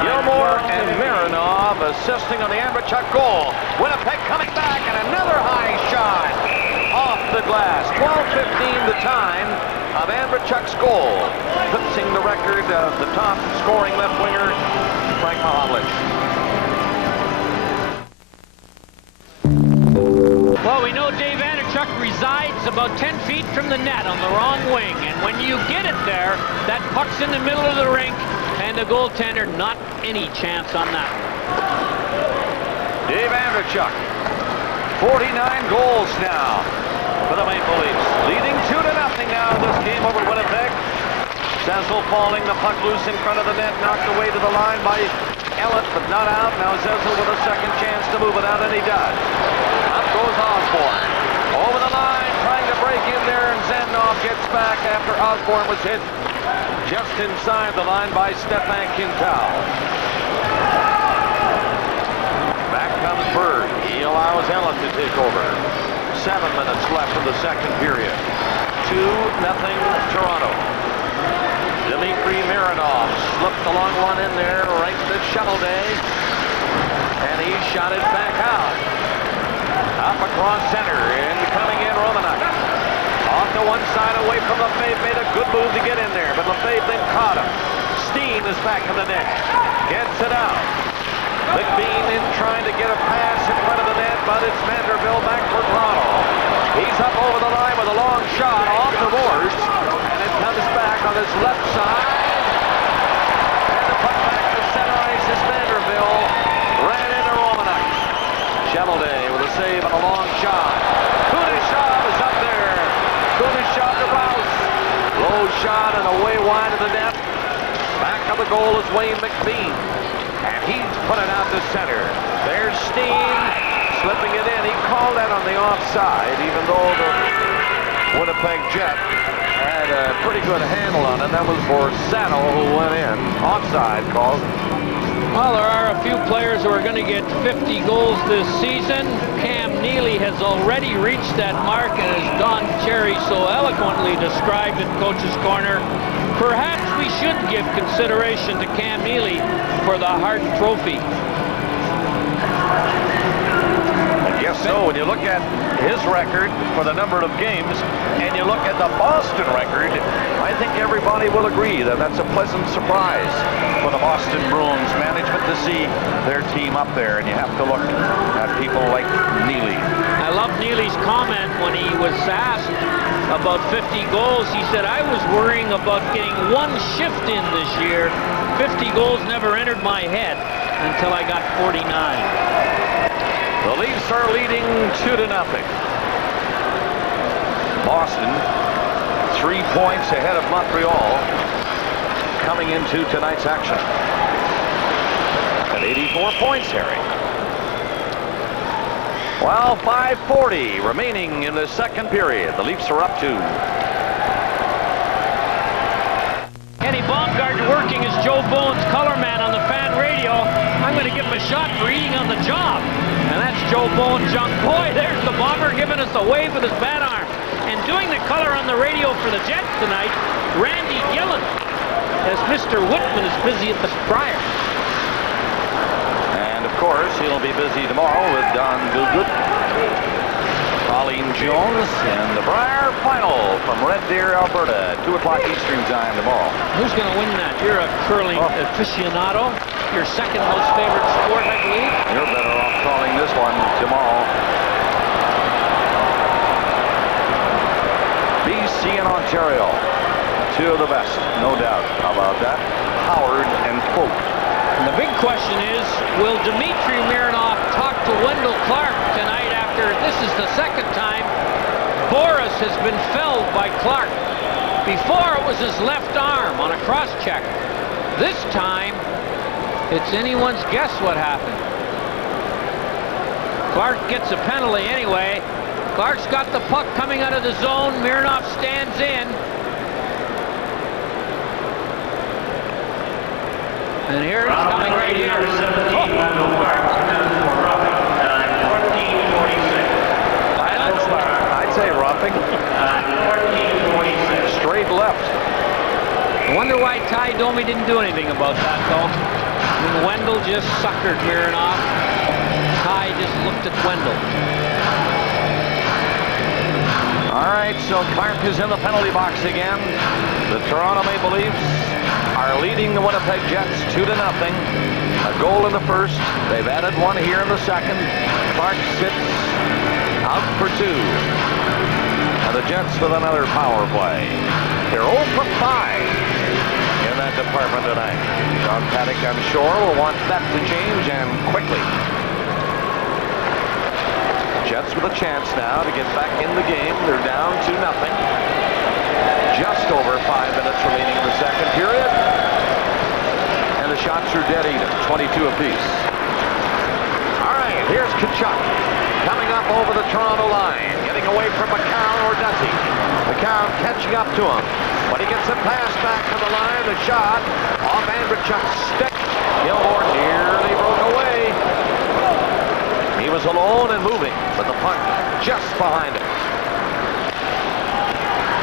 Gilmore and Mironov assisting on the Andrechuk goal. Winnipeg coming back and another high shot off the glass. 12:15 the time of Andrechuk's goal, eclipsing the record of the top scoring left winger, Frank Mahovlich. Well, we know Dave Andrechuk resides about 10 feet from the net on the wrong wing. And when you get it there, that puck's in the middle of the rink, and the goaltender, not any chance on that. Dave Andrechuk, 49 goals now for the Maple Leafs, leading 2-0 now this game over Winnipeg. Zezil falling, the puck loose in front of the net, knocked away to the line by Ellett, but not out. Now Zezil with a second chance to move it out, and he does. Up goes Osborne. Over the line, trying to break in there, and Zandov gets back after Osborne was hit just inside the line by Stefan Quintal. Back comes Bird. He allows Ellett to take over. 7 minutes left in the second period. 2-0 Toronto. Dmitry Mironov slipped along one in there, right to Shovelday, and he shot it back out. Up across center, and coming in Romanek. Off to one side, away from Lefebvre, made a good move to get in there, but Lefebvre then caught him. Steen is back in the net, gets it out. McBean in trying to get a pass in front of the net, but it's Vanderbilt back for Toronto. He's up over the line with a long shot off the boards, and it comes back on his left side. And the puck back to center ice is Vanderbilt. Ran into Romanek. Shovelday with a save and a long shot. Kudashov is up there. Kudashov to Rouse. Low shot and away wide of the net. Back of the goal is Wayne McBean. And he's put it out to center. There's Steen slipping it in. He called that on the offside, even though the Winnipeg Jet had a pretty good handle on it. That was for Sano, who went in. Offside called. Well, there are a few players who are going to get 50 goals this season. Cam Neely has already reached that mark, and as Don Cherry so eloquently described in Coach's Corner, perhaps we should give consideration to Cam Neely for the Hart Trophy. Yes, so when you look at his record for the number of games and you look at the Boston record, I think everybody will agree that that's a pleasant surprise for the Boston Bruins management to see their team up there, and you have to look at people like Neely. I love Neely's comment when he was asked about 50 goals. He said, I was worrying about getting one shift in this year. 50 goals never entered my head until I got 49. The Leafs are leading 2-0. Boston 3 points ahead of Montreal coming into tonight's action. At 84 points, Harry. Well, 5:40 remaining in the second period. The Leafs are up 2. Kenny Baumgartner working as Joe Bowen's color man on the fan radio. I'm going to give him a shot for eating on the job. And that's Joe Bowen's young boy. There's the bomber giving us a wave with his bat arm. And doing the color on the radio for the Jets tonight, Randy Gillen, as Mr. Whitman is busy at the Brier. And of course, he'll be busy tomorrow with Don Gilgood, Colleen Jones, and the Brier final from Red Deer, Alberta, 2 o'clock Eastern time tomorrow. Who's going to win that? You're a curling aficionado. Your second most favorite sport, I believe. You're better off calling this one tomorrow. BC and Ontario, 2 of the best, no doubt. How about that? Howard and Polk. And the big question is, will Dmitry Mironov talk to Wendell Clark tonight after this is the second time Boris has been felled by Clark? Before it was his left arm on a cross-check. This time, it's anyone's guess what happened. Clark gets a penalty anyway. Clark's got the puck coming out of the zone. Mironov stands in. And here it's coming right here. I'd say roughing. Straight left. I wonder why Ty Domi didn't do anything about that, though. And Wendell just suckered Mironov. Ty just looked at Wendell. All right, so Clark is in the penalty box again. The Toronto Maple Leafs are leading the Winnipeg Jets 2-0. A goal in the first. They've added one here in the second. Clark sits out for 2. And the Jets with another power play. They're 0 for 5 in that department tonight. John Paddock, I'm sure, will want that to change, and quickly. Jets with a chance now to get back in the game. They're down 2-0. Just over 5 minutes remaining in the second period. And the shots are dead even, 22 apiece. All right, here's Tkachuk coming up over the Toronto line, getting away from McCown, or does he? McCown catching up to him. But he gets a pass back to the line, the shot off Andrechuk's stick. Gilmore nearly broke away. He was alone and moving, but the puck just behind him.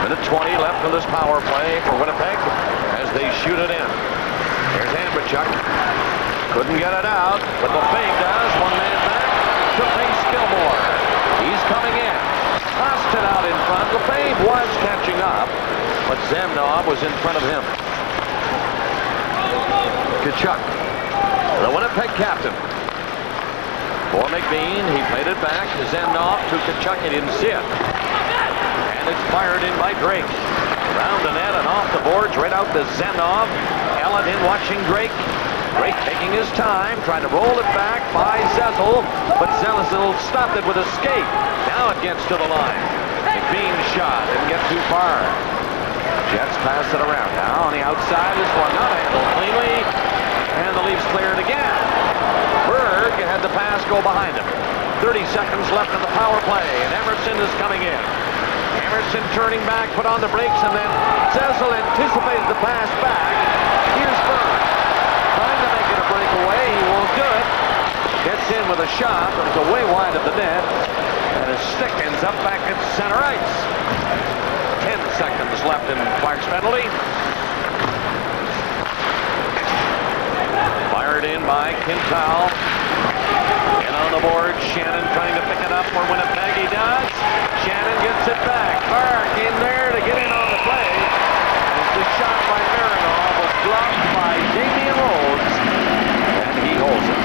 Minute 20 left in this power play for Winnipeg as they shoot it in. Here's Andrechuk. Couldn't get it out, but the fake does. One man back to face Gilmore. He's coming in. Tossed it out in front. Lefebvre was catching up, but Zamnov was in front of him. Tkachuk, the Winnipeg captain. For McBean, he played it back to Zamnov, to Tkachuk. He didn't see it. And it's fired in by Drake. Around the net and off the boards, right out to Zamnov. Allen in watching Drake. Drake taking his time, trying to roll it back by Zezel, but Zezel stopped it with a skate. Now it gets to the line. McBean shot, didn't get too far. Jets pass it around. Now on the outside, this one not handled cleanly, and the Leafs clear it again. Berg had the pass go behind him. 30 seconds left in the power play, and Emerson is coming in. Emerson turning back, put on the brakes, and then Zezel anticipated the pass back. Here's Berg. Trying to make it a breakaway. He won't do it. Gets in with a shot, but it's way wide of the net. And his stick ends up back at center ice. 10 seconds left in Clark's penalty. Fired in by Quintal. And on the board, Shannon trying to pick it up for Winnipeg. He does. Shannon gets it back. Clark in there to get in on the play. As the shot by Mironov was blocked by Damian Rhodes. And he holds it.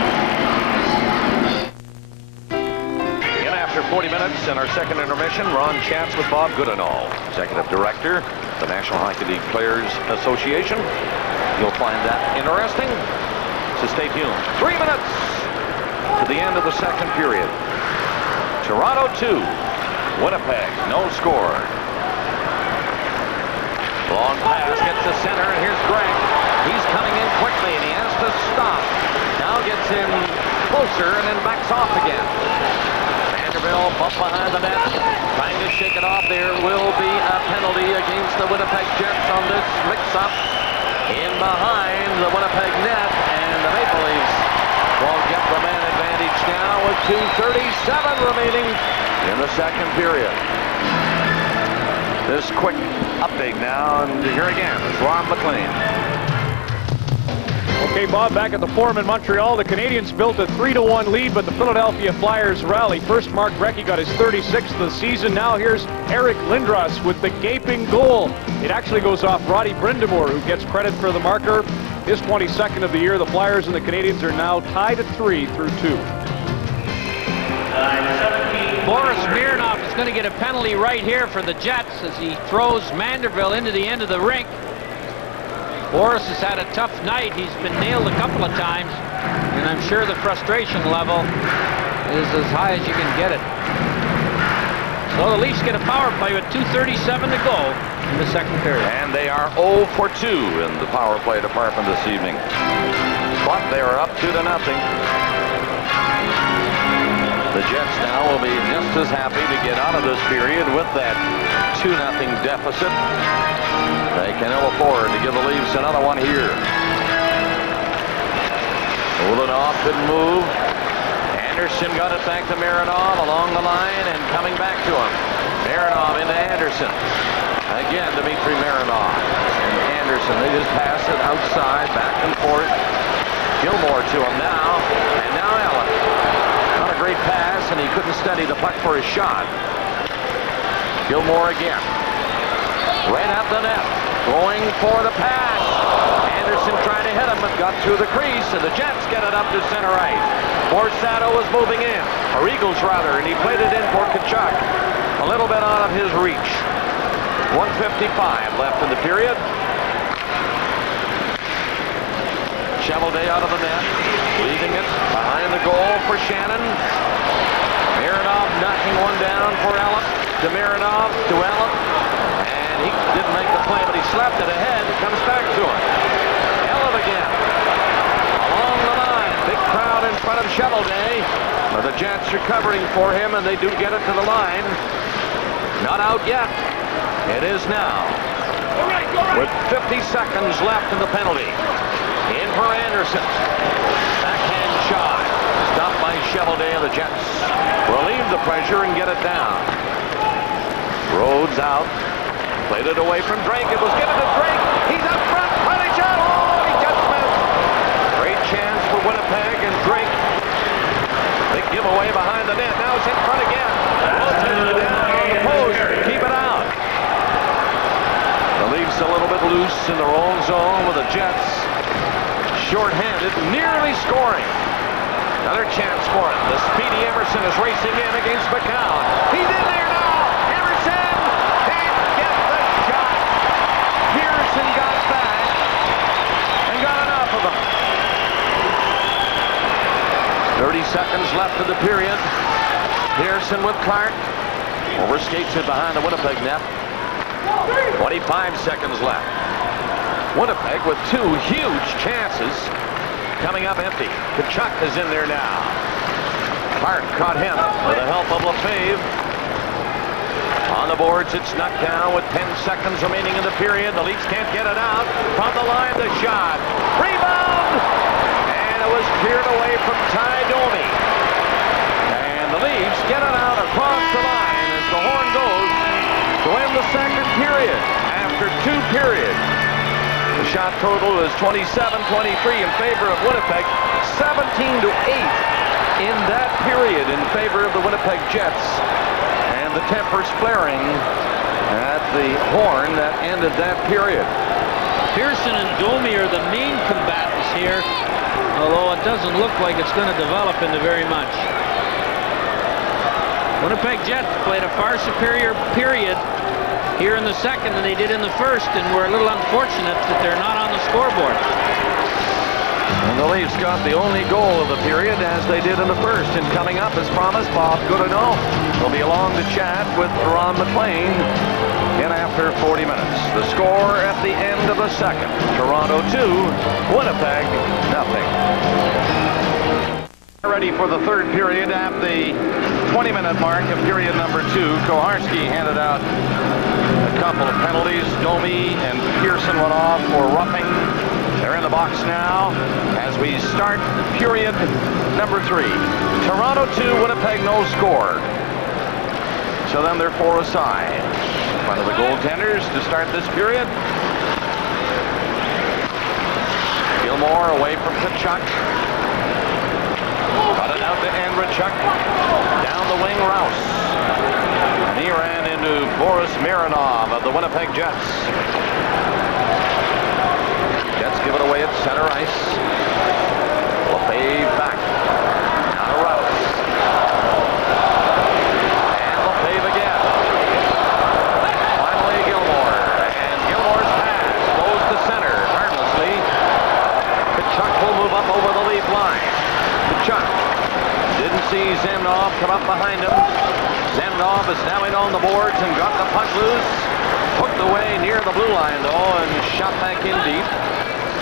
In after 40 minutes in our second intermission, Ron chats with Bob Goodenow, Executive Director, the National Hockey League Players Association. You'll find that interesting. So stay tuned. 3 minutes to the end of the second period. Toronto 2, Winnipeg, no score. Long pass gets to center, and here's Greg. He's coming in quickly, and he has to stop. Now gets in closer, and then backs off again. Vanderbilt up behind the net, trying to shake it off. There will be a penalty against the Winnipeg Jets on this mix-up. in behind the Winnipeg net, and the Maple Leafs won't get the man advantage now with 2:37 remaining in the second period. This quick update now, and here again is Ron McLean. Okay, Bob, back at the Forum in Montreal, the Canadiens built a 3-1 lead, but the Philadelphia Flyers rally. First, Mark Recchi got his 36th of the season. Now here's Eric Lindros with the gaping goal. It actually goes off Roddy Brind'Amour, who gets credit for the marker. His 22nd of the year. The Flyers and the Canadiens are now tied at 3 through 2. Boris Mironov is going to get a penalty right here for the Jets as he throws Manderville into the end of the rink. Boris has had a tough night. He's been nailed a couple of times, and I'm sure the frustration level is as high as you can get it. So the Leafs get a power play with 2:37 to go in the second period. And they are 0 for 2 in the power play department this evening. But they are up 2-0. The Jets now will be just as happy to get out of this period with that 2-0 deficit. They can ill afford to give the Leafs another one here. Ulanov couldn't move. Anderson got it back to Mironov along the line and coming back to him. Mironov into Anderson. Again, Dmitry Mironov. And Anderson, they just pass it outside, back and forth. Gilmore to him now. And now Allen. Not a great pass, and he couldn't steady the puck for his shot. Gilmore again. Right at the net. Going for the pass. Anderson trying to hit him, but got through the crease, and the Jets get it up to center right. Borsato was moving in, or Eagles rather, and he played it in for Tkachuk. A little bit out of his reach. 1:55 left in the period. Cheveldae out of the net, leaving it behind the goal for Shannon. Mironov knocking one down for Allen. To Mironov, to Allen. And he didn't make the play, but he slapped it ahead. It comes back to him. Allen again. Along the line. Big crowd in front of Cheveldae. But the Jets are covering for him, and they do get it to the line. Not out yet. It is now. With 50 seconds left in the penalty. In for Anderson. Backhand shot. Stopped by Cheveldae, and the Jets relieve the pressure and get it down. Rhodes out. Played it away from Drake. It was given to Drake. He's up front. Riley shot. Oh, he just missed. Great chance for Winnipeg, and Drake. Big giveaway behind the net. Now it's in front again. Wilson down on the post. Keep it out. The Leafs a little bit loose in their own zone with the Jets short-handed, nearly scoring. Another chance for him. The speedy Emerson is racing in against McCown. He's in there now. Emerson can't get the shot. Pearson got back and got enough of him. 30 seconds left of the period. Pearson with Clark. Overskates it behind the Winnipeg net. 25 seconds left. Winnipeg with 2 huge chances coming up empty. Tkachuk is in there now. Clark caught him with the help of Lefebvre. On the boards, it's knocked down with 10 seconds remaining in the period. The Leafs can't get it out. From the line, the shot. Rebound! And it was cleared away from Ty Domi. And the Leafs get it out across the line as the horn goes to end the second period after 2 periods. The shot total is 27-23 in favor of Winnipeg, 17-8 in that period in favor of the Winnipeg Jets. And the tempers flaring at the horn that ended that period. Pearson and Domi are the main combatants here, although it doesn't look like it's going to develop into very much. Winnipeg Jets played a far superior period here in the second than they did in the first, and we're a little unfortunate that they're not on the scoreboard. And the Leafs got the only goal of the period, as they did in the first. And coming up, as promised, Bob Goodenough will be along to chat with Ron McLean in after 40 minutes. The score at the end of the second, Toronto 2, Winnipeg nothing. Ready for the third period at the 20-minute mark of period number 2. Koharski handed out a couple of penalties. Domi and Pearson went off for roughing. They're in the box now as we start period number 3. Toronto 2, Winnipeg no score. So then they're 4 aside. One of the goaltenders to start this period. Gilmore away from Tkachuk. Got it out to Andrechuk. Down the wing, Rouse. And he ran into Boris Mironov of the Winnipeg Jets. Jets give it away at center ice. LeFave back. Now to Rouse. And LeFave again. Finally Gilmore. And Gilmore's pass goes to center harmlessly. Tkachuk will move up over the lead line. Tkachuk didn't see Zemnov come up behind him. Zemnov is now in on the boards and got the puck loose. Hooked away near the blue line though and shot back in deep.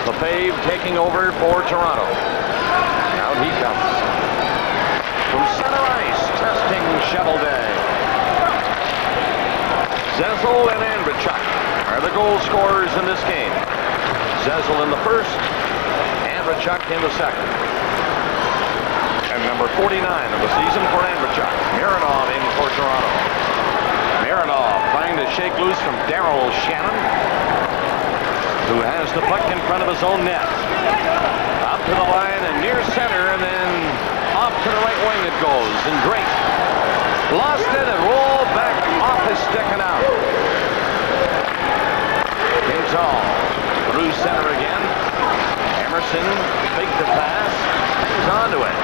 LeFave taking over for Toronto. Now he comes. From center ice, testing Cheveldae. Zezel and Andrechuk are the goal scorers in this game. Zezel in the first, Andrechuk in the second. And number 49 of the season for Andrechuk. Mironov in for Toronto. Mironov trying to shake loose from Daryl Shannon, who has the puck in front of his own net. Up to the line and near center, and then off to the right wing it goes. And Drake lost it and rolled back off his stick and out. Quintal through center again. Emerson faked the pass. He's onto it.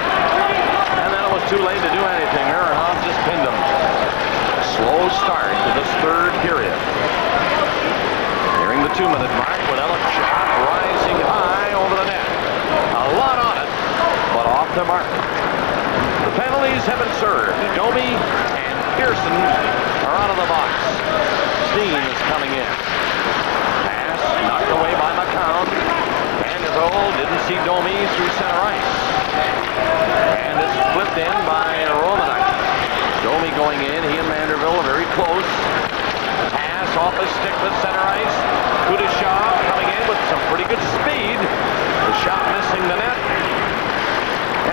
And then it was too late to do anything. Mironov just pinned him. Slow start to this third period. Nearing the 2-minute mark with Elliott shot rising high over the net. A lot on it, but off the mark. The penalties have been served. Domi and Pearson are out of the box. Steen is coming in. Pass knocked away by McCown. Vanderbilt didn't see Domi through center ice. And it's flipped in by Romanek. Domi going in. He and Vanderbilt are very close. Pass off his stick to center ice. Kudashev coming in with some pretty good speed. The shot missing the net.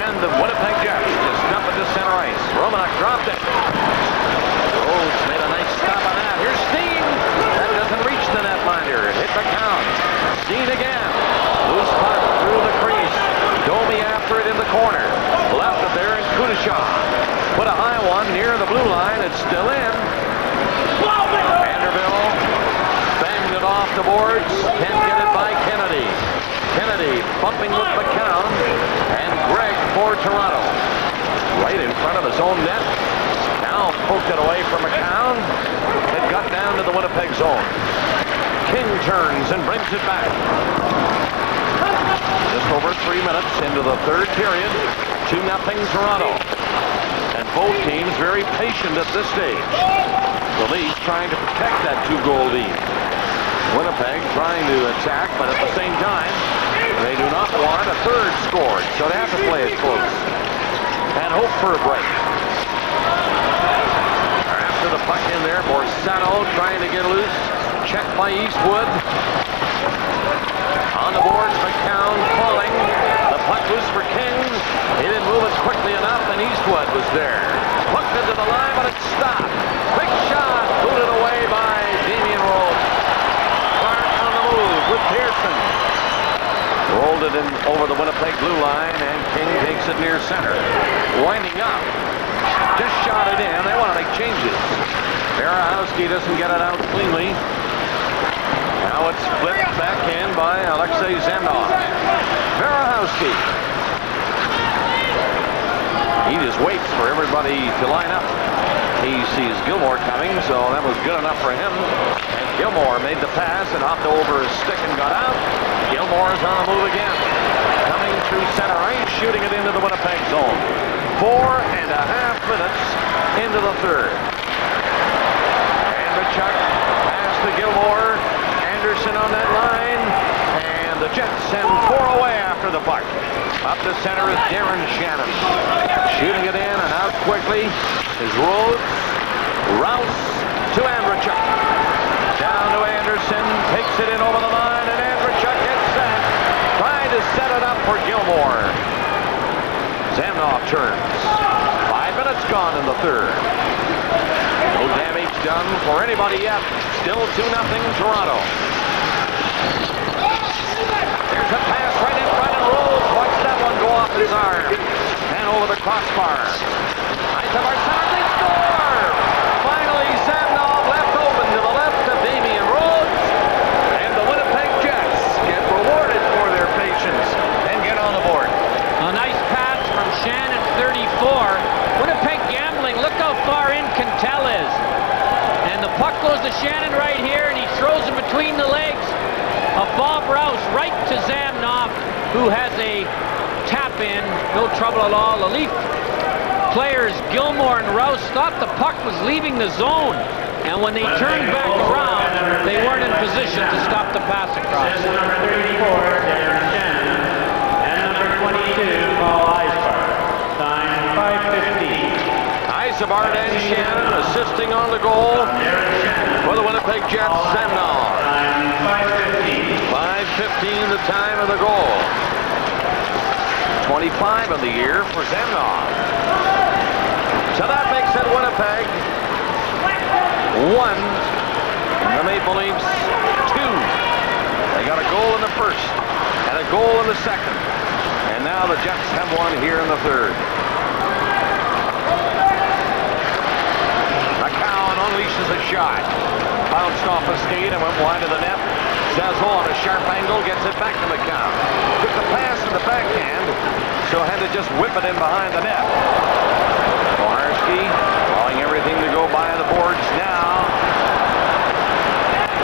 And the Winnipeg Jets just dump it to center ice. Romanek dropped it. Rhodes made a nice stop on that. Here's Steen. That doesn't reach the netminder. It hit the count. Steen again. Loose puck through the crease. Domi after it in the corner. Left it there and Kudashev put a high one near the blue line. It's still in. Vanderbilt banged it off the boards. Can't get it by Kennedy. Kennedy bumping with McCown. And Gregg for Toronto. Right in front of his own net. Now poked it away from McCown. It got down to the Winnipeg zone. King turns and brings it back. Just over 3 minutes into the third period. 2-0 Toronto. And both teams very patient at this stage. The Leafs trying to protect that 2-goal lead. Winnipeg trying to attack, but at the same time, they do not want a third scored, so they have to play it close and hope for a break. After the puck in there, Borsano trying to get loose. Checked by Eastwood. On the boards, McCown falling. The puck loose for King. He didn't move it quickly enough, and Eastwood was there. Hooked into the line, but it stopped. Quick shot, booted away by Damian Rhodes. Clark on the move with Pearson. Rolled it in over the Winnipeg blue line, and King takes it near center. Winding up. Just shot it in. They want to make changes. Berehowski doesn't get it out cleanly. Now it's flipped back in by Alexei Zemnov. Berehowski. He just waits for everybody to line up. He sees Gilmore coming, so that was good enough for him. And Gilmore made the pass and hopped over his stick and got out. Gilmore is on the move again. Coming through center ice, shooting it into the Winnipeg zone. 4.5 minutes into the third. Andrechuk pass to Gilmore. Anderson on that line. And the Jets send 4 away after the puck. Up to center is Darren Shannon. Shooting it in and out quickly is Rhodes. Rouse to Andrechuk. Down to Anderson. Takes it in over the line, and Andrechuk gets set. Gilmore. Zamnoff turns. 5 minutes gone in the third. No damage done for anybody yet. Still 2-0 Toronto. There's a pass right in front and Rhodes. Watch that one go off his arm. And over the crossbar. Height of our center, they score! Finally, Zamnoff left open to the left of Damian Rhodes. And the Winnipeg Jets get rewarded for their patience and get on the board. A nice pass from Shannon, 34. Winnipeg gambling. Look how far in Cantel is. And the puck goes to Shannon right here, and he throws it between the legs of Bob Rouse right to Zamnoff, who has a tap-in. No trouble at all. The Leaf players, Gilmore and Rouse, thought the puck was leaving the zone. And when they turned back around, they weren't in position to stop the pass across. Number 34, Darren Shannon, and number 22, Paul Eisbart. Time 5:15. Eisbart and Shannon assisting on the goal for the Winnipeg Jets. Zamnoff. 5:15 the time of the goal. 25 of the year for Zamnoff. So that makes it Winnipeg 1, the Maple Leafs 2. They got a goal in the first and a goal in the second. And now the Jets have one here in the third. McCown unleashes a shot. Bounced off a skate and went wide of the net. Zazzle on a sharp angle gets it back to McCown. Took the pass in the backhand, so had to just whip it in behind the net. Koharski allowing everything to go by the boards now.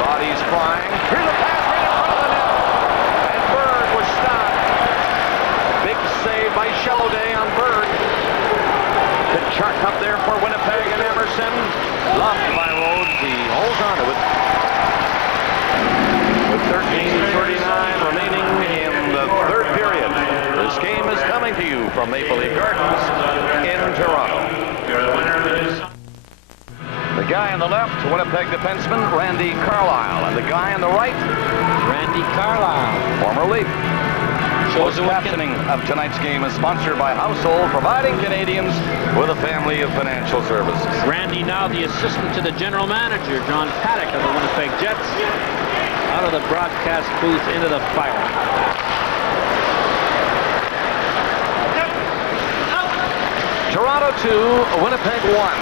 Bodies flying. Here's a pass right in front of the net. And Berg was stopped. Big save by Shalloday on Berg. Kachuk up there for Winnipeg and Emerson. Loved by Rhodes. He holds on to it. With 13:39 remaining in the third period. This game is coming to you from Maple Leaf Gardens in Toronto. The guy on the left, Winnipeg defenseman Randy Carlyle, and the guy on the right, Randy Carlyle, former Leaf. Closed captioning of tonight's game is sponsored by Household, providing Canadians with a family of financial services. Randy now the assistant to the general manager, John Paddock of the Winnipeg Jets. Out of the broadcast booth into the fire. Toronto 2, Winnipeg 1.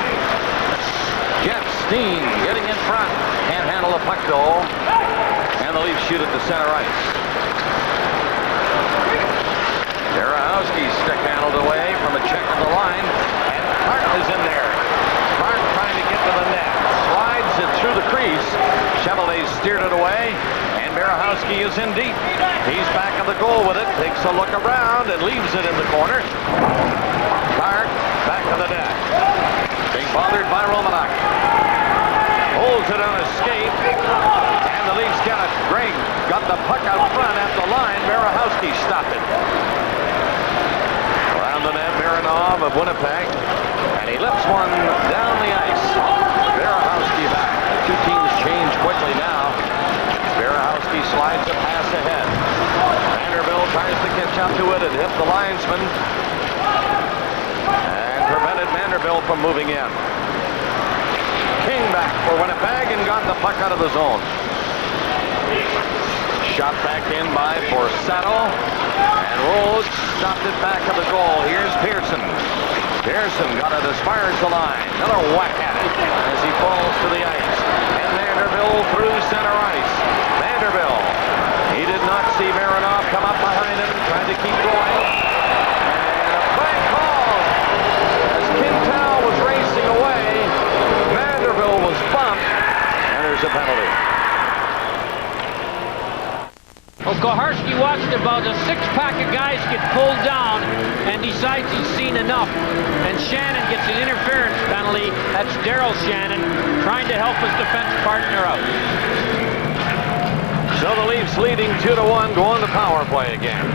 Jets, Steen getting in front. Can't handle the puck though. And the Leafs shoot it to center ice. Berehowski stick handled away from a check of the line. And Hart is in there. Hart trying to get to the net. Slides it through the crease. Chevrolet steered it away. And Berehowski is in deep. He's back of the goal with it. Takes a look around and leaves it in the corner. Hart back to the net. Being bothered by Romanek. Holds it on a skate. And the Leafs got it. Gregg got the puck out front at the line. Berehowski stopped it. Around the net, Marinov of Winnipeg. And he lifts one down the ice. Berehowski back. The two teams change quickly now. Berehowski slides a pass ahead. Vanderbilt tries to catch up to it and hit the linesman. And prevented Vanderbilt from moving in. King back for Winnipeg and got the puck out of the zone. Shot back in by Borsato. And Rhodes stopped it back of the goal. Here's Pearson. Pearson got it as far as the line. Another whack at it as he falls to the ice. And Vanderbilt through center ice. Vanderbilt. He did not see Marinov come up behind him. Tried to keep going. And a flag call. As Quintal was racing away, Vanderbilt was bumped. And there's a penalty. Well, Koharski watched about a six-pack of guys get pulled down and decides he's seen enough. And Shannon gets an interference penalty. That's Daryl Shannon trying to help his defense partner out. So the Leafs leading 2-1 go on the power play again.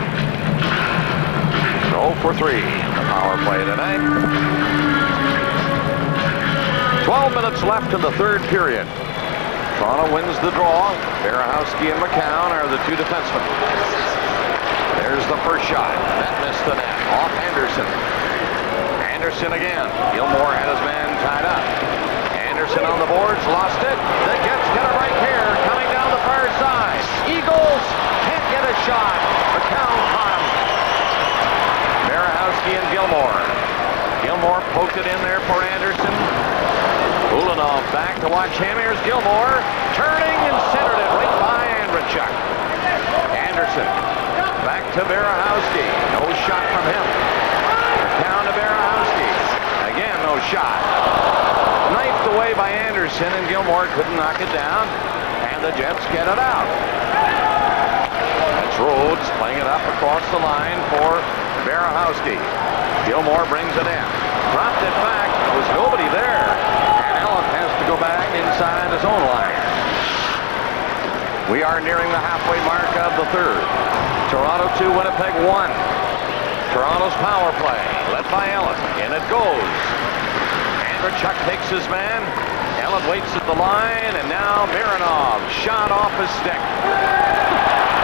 0 for 3 the power play tonight. 12 minutes left in the third period. Toronto wins the draw. Berehowski and McCown are the two defensemen. There's the first shot. That missed the net. Off Anderson. Anderson again. Gilmore had his man tied up. Anderson on the boards. Lost it. The Jets get it right here. Coming down the far side. Eagles can't get a shot. McCown caught him. Berehowski and Gilmore. Gilmore poked it in there for Anderson. Ulanov back to watch him. Here's Gilmore. Turning and centered it right by Andrechuk. Anderson back to Berehowski. No shot from him. Down to Berehowski. Again, no shot. Knifed away by Anderson, and Gilmore couldn't knock it down. And the Jets get it out. That's Rhodes playing it up across the line for Berehowski. Gilmore brings it in. Dropped it back. There was nobody there. And Allen has to go back inside his own line. We are nearing the halfway mark of the third. Toronto 2, Winnipeg 1. Toronto's power play, led by Allen. In it goes. Andrechuk takes his man. Allen waits at the line, and now Mironov shot off his stick.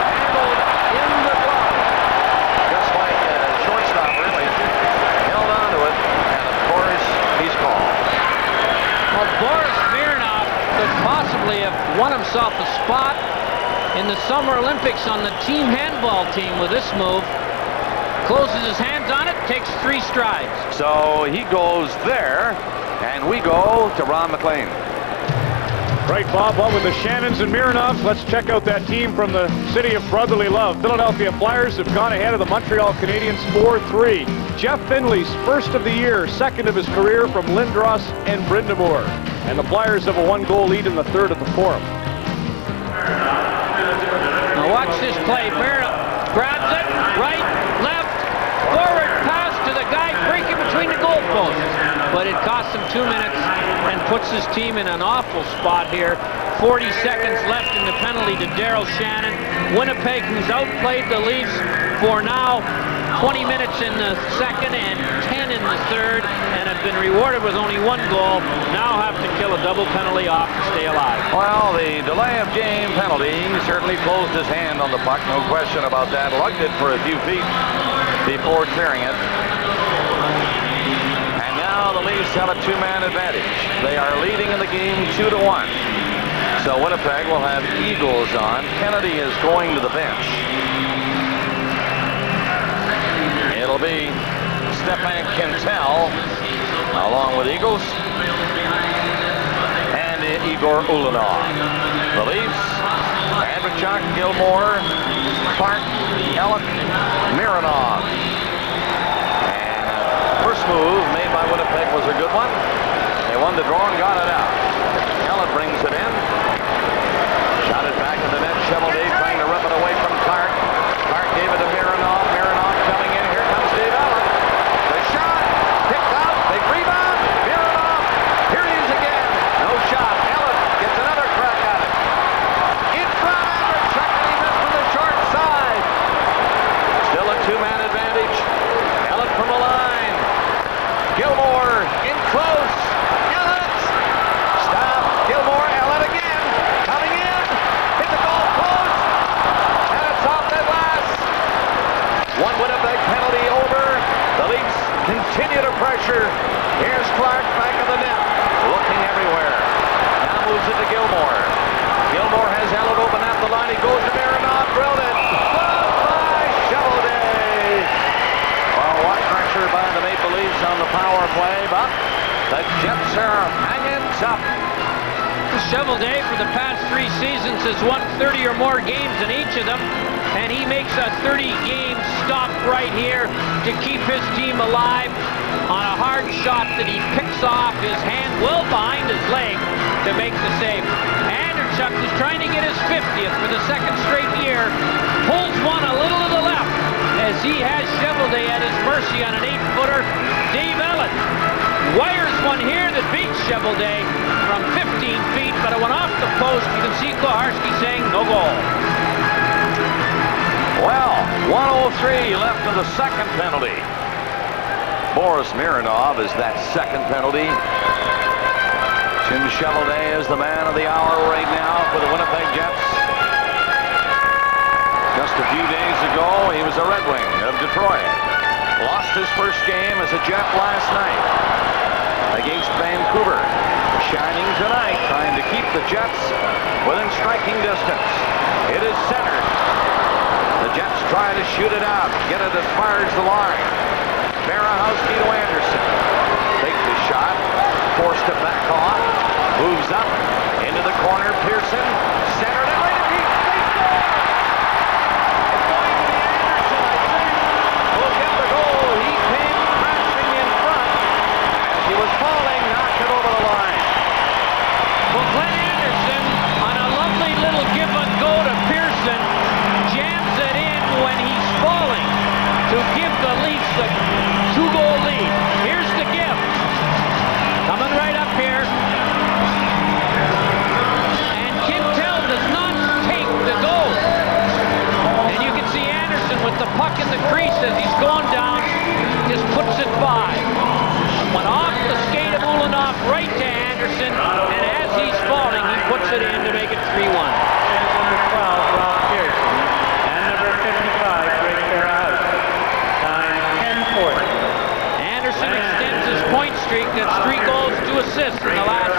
Handled in the glove. Just like a shortstop, really. Held onto it, and of course, he's called. Well, Boris Mironov could possibly have won himself a spot in the Summer Olympics on the team handball team with this move. Closes his hands on it, takes 3 strides. So he goes there, and we go to Ron McLean. Right, Bob. Well, with the Shannons and Mironovs, let's check out that team from the city of brotherly love. Philadelphia Flyers have gone ahead of the Montreal Canadiens 4-3. Jeff Finley's first of the year, second of his career from Lindros and Brind'Amour. And the Flyers have a 1-goal lead in the third of the Forum. Now watch this play. Barrett grabs it, right, left, forward pass to the guy breaking between the goalposts. But it costs him 2 minutes and puts his team in an awful spot here. 40 seconds left in the penalty to Daryl Shannon. Winnipeg, who's outplayed the Leafs for now 20 minutes in the second and 10 in the third, and have been rewarded with only 1 goal, now have to kill a double penalty off to stay alive. Well, the delay of game penalty certainly closed his hand on the puck, no question about that. Lugged it for a few feet before clearing it. And now the Leafs have a 2-man advantage. They are leading in the game 2-1. So Winnipeg will have Eagles on. Kennedy is going to the bench. It'll be Stefan Quintel along with Eagles and Igor Ulanov. The Leafs, Andrechuk, Gilmore, Clark, Allen, Mironov. And first move made by Winnipeg was a good one. They won the draw and got it out. Allen brings it in. Shot it back in the net. Cheveldae trying to rip it away from Clark. Clark gave it to Mironov. Mironov coming in. Here comes Dave Allen. The shot. Picked out. Big rebound. Mironov. Here he is again. No shot. Allen gets another crack at it. In front. Andrechuk, and he missed from the short side. Still a 2-man advantage. Allen from the line. Gilmore in close. Allen. Stop. Gilmore. Allen again. Coming in. Hit the goal post. And it's off the glass. 1 Winnipeg penalty over. The Leafs continue to pressure. Here's Clark back of the net. Looking everywhere. Now moves it to Gilmore. Gilmore has Allen open at the line. He goes to Mironov. Drilled it. Blocked by Cheveldae. Well, what pressure by the Maple Leafs on the power play, but the Jets are hanging tough. Cheveldae for the past 3 seasons has won 30 or more games in each of them, and he makes a 30-game stop right here to keep his team alive on a hard shot that he picks off his hand well behind his leg to make the save. Andrechuk is trying to get his 50th for the 2nd straight year, pulls one a little to the left as he has Cheveldae at his mercy on an 8-footer. Dave Allen wires one here that beats Cheveldae from 15 feet, but it went off the post. You can see Koharski saying no goal. Well, 1:03 left in the second penalty. Boris Mironov is that second penalty. Tim Cheveldae is the man of the hour right now for the Winnipeg Jets. Just a few days ago, he was a Red Wing of Detroit. Lost his first game as a Jet last night against Vancouver. Shining tonight, trying to keep the Jets within striking distance. It is centered. The Jets try to shoot it out, get it as far as the line. Berehowski to Anderson. Takes the shot, forced to back off, moves up into the corner. Pearson centered it right at the score. It's going to be Anderson, I think. Will get the goal. He came crashing in front as he was falling, knocked it over the line. Well, Glenn Anderson, on a lovely little give and go to Pearson, jams it in when he's falling to give the Leafs the 2-goal lead. Here's the gift. Coming right up here. And Kim Tell does not take the goal. And you can see Anderson with the puck in the crease as he's going down, just puts it by. Went off the skate of Ulanoff right to Anderson, and as he's falling, he puts it in to make it 3-1. Number 12, Rob Pearson. And number 55, Rick Berehowski. Time 10:40. Anderson extends his point streak. That's 3 goals, 2 assists in the last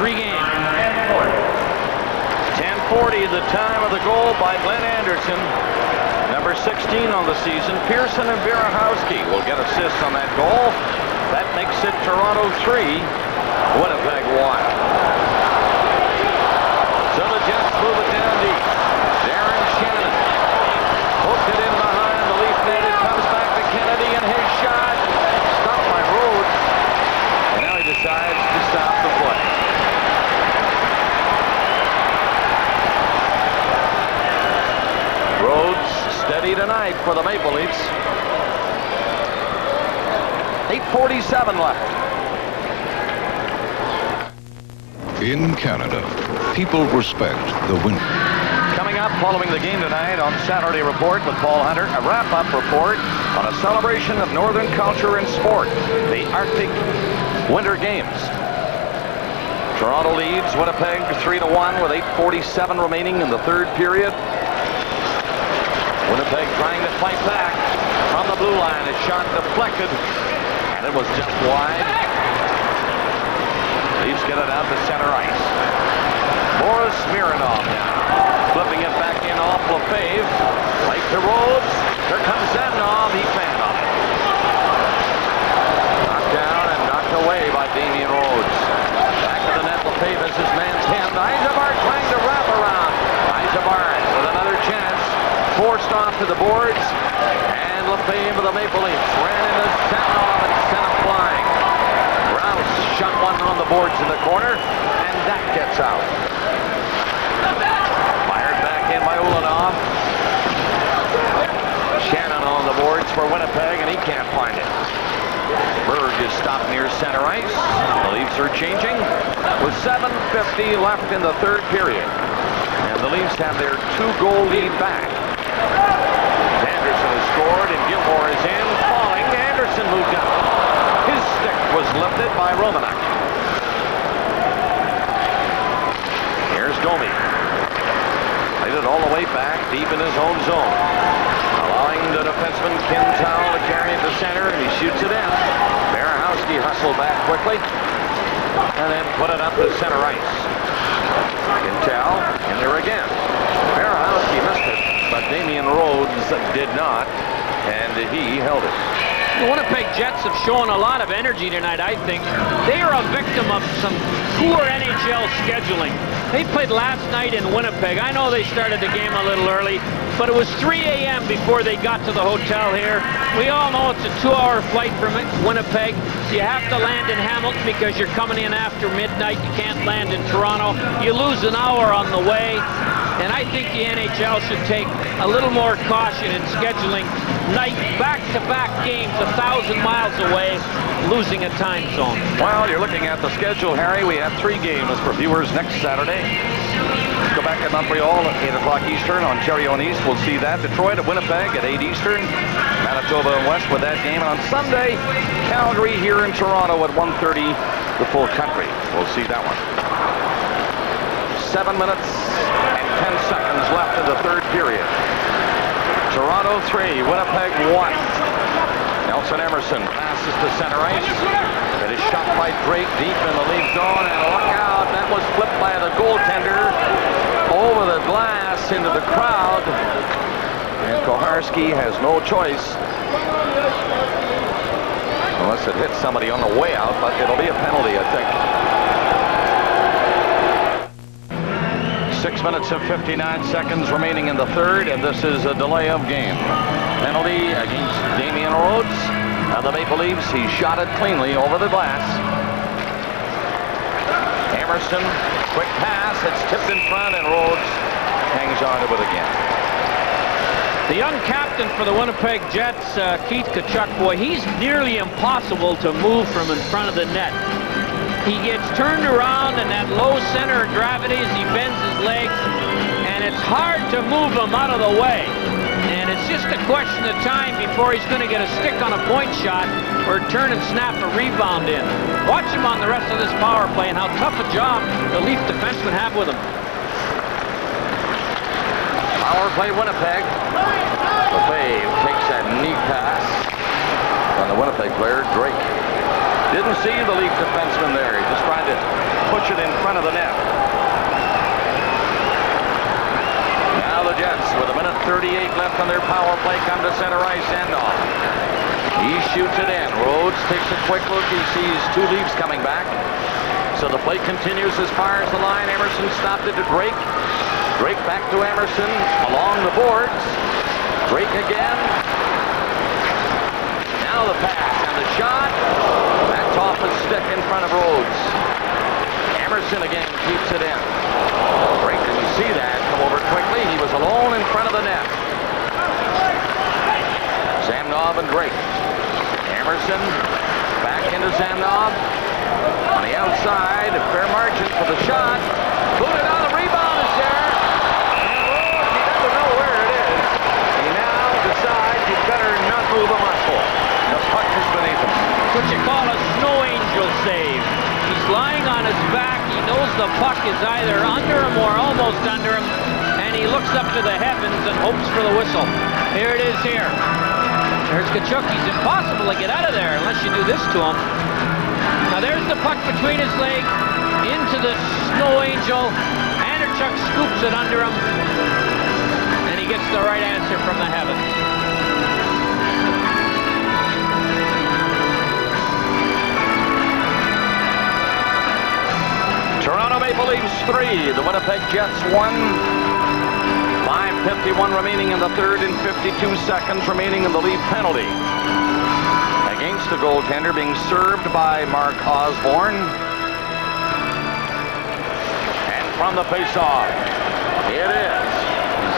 3 games. 10:40, the time of the goal by Glenn Anderson. Number 16 on the season. Pearson and Berehowski will get assists on that goal. That makes it Toronto 3, Winnipeg 1. So the Jets move it down deep. Darren Shannon hooked it in behind the Leaf net. It comes back to Kennedy, and his shot stopped by Rhodes. And now he decides to stop the play. Rhodes steady tonight for the Maple Leafs. 8:47 left. In Canada, people respect the winner. Coming up following the game tonight on Saturday Report with Paul Hunter, a wrap-up report on a celebration of Northern culture and sport, the Arctic Winter Games. Toronto leads Winnipeg 3-1 with 8:47 remaining in the third period. Winnipeg trying to fight back from the blue line. A shot deflected. It was just wide. Leafs get it out to center ice. Boris Mironov now. Flipping it back in off Lefebvre. Right to Rhodes. Here comes Zemnov. He fanned on it. Knocked down and knocked away by Damian Rhodes. Back to the net. Lefebvre is his man's hand. Yzerbar trying to wrap around. Yzerbar with another chance. Forced off to the boards. And Lefebvre of the Maple Leafs ran into Zemnov and sent him flying. Rouse shot one on the boards in the corner, and that gets out. Fired back in by Ulanoff. Shannon on the boards for Winnipeg, and he can't find it. Berg is stopped near center ice. The Leafs are changing with 7:50 left in the third period. And the Leafs have their 2-goal lead back. Anderson has scored, and Gilmore is in. Falling, Anderson moved up. His stick was lifted by Romanek. Here's Domi. Played it all the way back, deep in his own zone. Allowing the defenseman Kim Towle to carry it to center, and he shoots it in. Berehowski hustled back quickly, and then put it up to center ice. Kim Towle in there again. Berehowski missed it, but Damian Rhodes did not, and he held it. The Winnipeg Jets have shown a lot of energy tonight, I think. They are a victim of some poor NHL scheduling. They played last night in Winnipeg. I know they started the game a little early, but it was 3 a.m. before they got to the hotel here. We all know it's a 2-hour flight from Winnipeg. You have to land in Hamilton because you're coming in after midnight. You can't land in Toronto. You lose an hour on the way. And I think the NHL should take a little more caution in scheduling night back-to-back games 1,000 miles away, losing a time zone. Well, you're looking at the schedule, Harry. We have 3 games for viewers next Saturday. Quebec at Montreal at 8 o'clock Eastern. Ontario and East, we'll see that. Detroit at Winnipeg at 8 Eastern. Manitoba and West with that game. And on Sunday, Calgary here in Toronto at 1:30, the full country. We'll see that one. 7 minutes and 10 seconds left in the third period. Toronto 3, Winnipeg 1. Nelson Emerson passes to center ice. It is shot by Drake deep in the lead zone, and look out, that was flipped by the goaltender over the glass into the crowd. And Koharski has no choice unless it hits somebody on the way out, but it'll be a penalty, I think. 6 minutes and 59 seconds remaining in the third, and this is a delay of game. Penalty against Damian Rhodes. And the Maple Leafs, he shot it cleanly over the glass. Emerson, quick pass, it's tipped in front, and Rhodes hangs on to it again. The young captain for the Winnipeg Jets, Keith Tkachuk, boy, he's nearly impossible to move from in front of the net. He gets turned around in that low center of gravity as he bends his legs, and it's hard to move him out of the way. And it's just a question of time before he's going to get a stick on a point shot or turn and snap a rebound in. Watch him on the rest of this power play and how tough a job the Leaf defensemen have with him. Power play Winnipeg. Lefebvre takes that knee pass on the Winnipeg player, Drake. Didn't see the Leaf defenseman there. He just tried to push it in front of the net. Now the Jets, with 1:38 left on their power play, come to center ice, Sandoff. He shoots it in. Rhodes takes a quick look. He sees two Leafs coming back. So the play continues as far as the line. Emerson stopped it to Drake. Drake back to Emerson along the boards. Drake again. Now the pass and the shot. That's off a stick in front of Rhodes. Emerson again keeps it in. Drake didn't see that come over quickly. He was alone in front of the net. Samnov and Drake. Emerson back into Samnov. On the outside, a fair margin for the shot. Booted on, the rebound is there. And Rhodes, he doesn't know where it is. He now decides he'd better not move a muscle. The puck is beneath him. That's what you call a snow angel save. He's lying on his back. He knows the puck is either under him or almost under him. And he looks up to the heavens and hopes for the whistle. Here it is here. There's Tkachuk. He's impossible to get out of there unless you do this to him. Now there's the puck between his legs into the snow angel. Anderchuk scoops it under him. And he gets the right answer from the heavens. Toronto Maple Leafs 3, the Winnipeg Jets 1. 5:51 remaining in the third and 52 seconds remaining in the Leaf penalty. Against the goaltender, being served by Mark Osborne. And from the faceoff, it is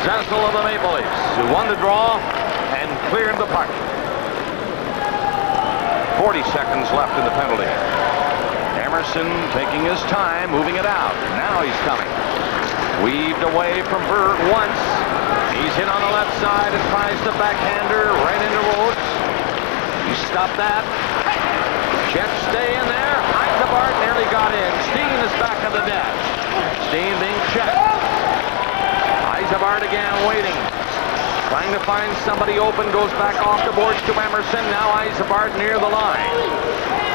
Zessel of the Maple Leafs who won the draw and cleared the puck. 40 seconds left in the penalty. Emerson taking his time, moving it out. Now he's coming. Weaved away from Berg once. He's in on the left side and tries the backhander right into Rhodes. You stop that. Jets stay in there. Eisebart nearly got in. Steen is back of the net. Steen being checked. Eisebart again waiting. Trying to find somebody open. Goes back off the boards to Emerson. Now Eisebart near the line.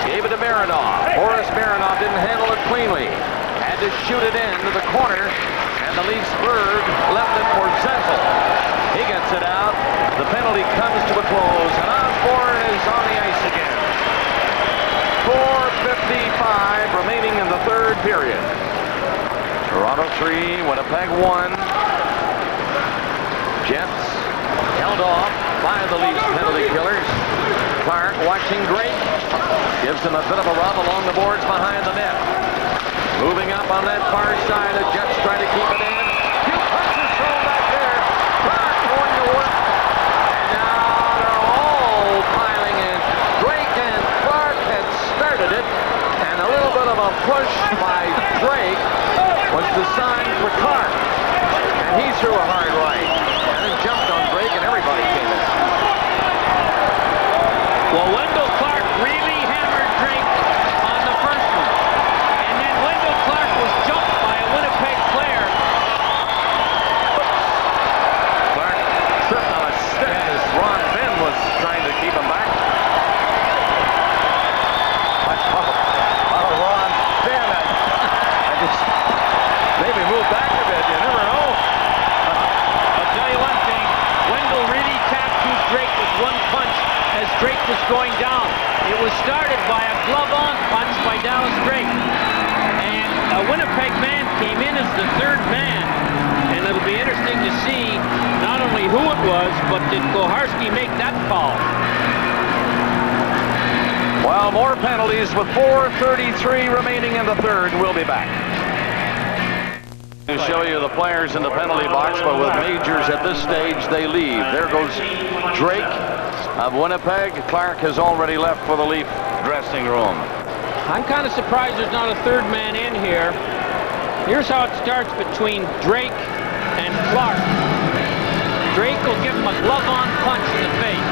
Gave it to Mironov. Boris Mironov didn't handle it cleanly. Had to shoot it into the corner. And the Leafs Berg left it for Zessel. He gets it out. The penalty comes to a close. And Osborne is on the ice again. 4:55 remaining in the third period. Toronto 3, Winnipeg 1. Jets held off by the Leafs penalty killers. Clark watching Drake. Gives him a bit of a rub along the boards behind the net. Moving up on that far side, the Jets try to keep it in. Few punches thrown back there. Clark going to work. And now they're all piling in. Drake and Clark had started it. And a little bit of a push by Drake was the sign for Clark. And he threw a hard right. And it jumped on Drake and everybody came in. Well, Wendell Clark really hammered Drake on the first one. And then Wendell Clark was jumped by a Winnipeg player. Clark tripped on a did Koharski make that call? Well, more penalties with 4:33 remaining in the third. We'll be back to show you the players in the penalty box, but with majors at this stage, they leave. There goes Drake of Winnipeg. Clark has already left for the Leaf dressing room. I'm kind of surprised there's not a third man in here. Here's how it starts between Drake and Clark. Drake will give him a glove-on punch in the face.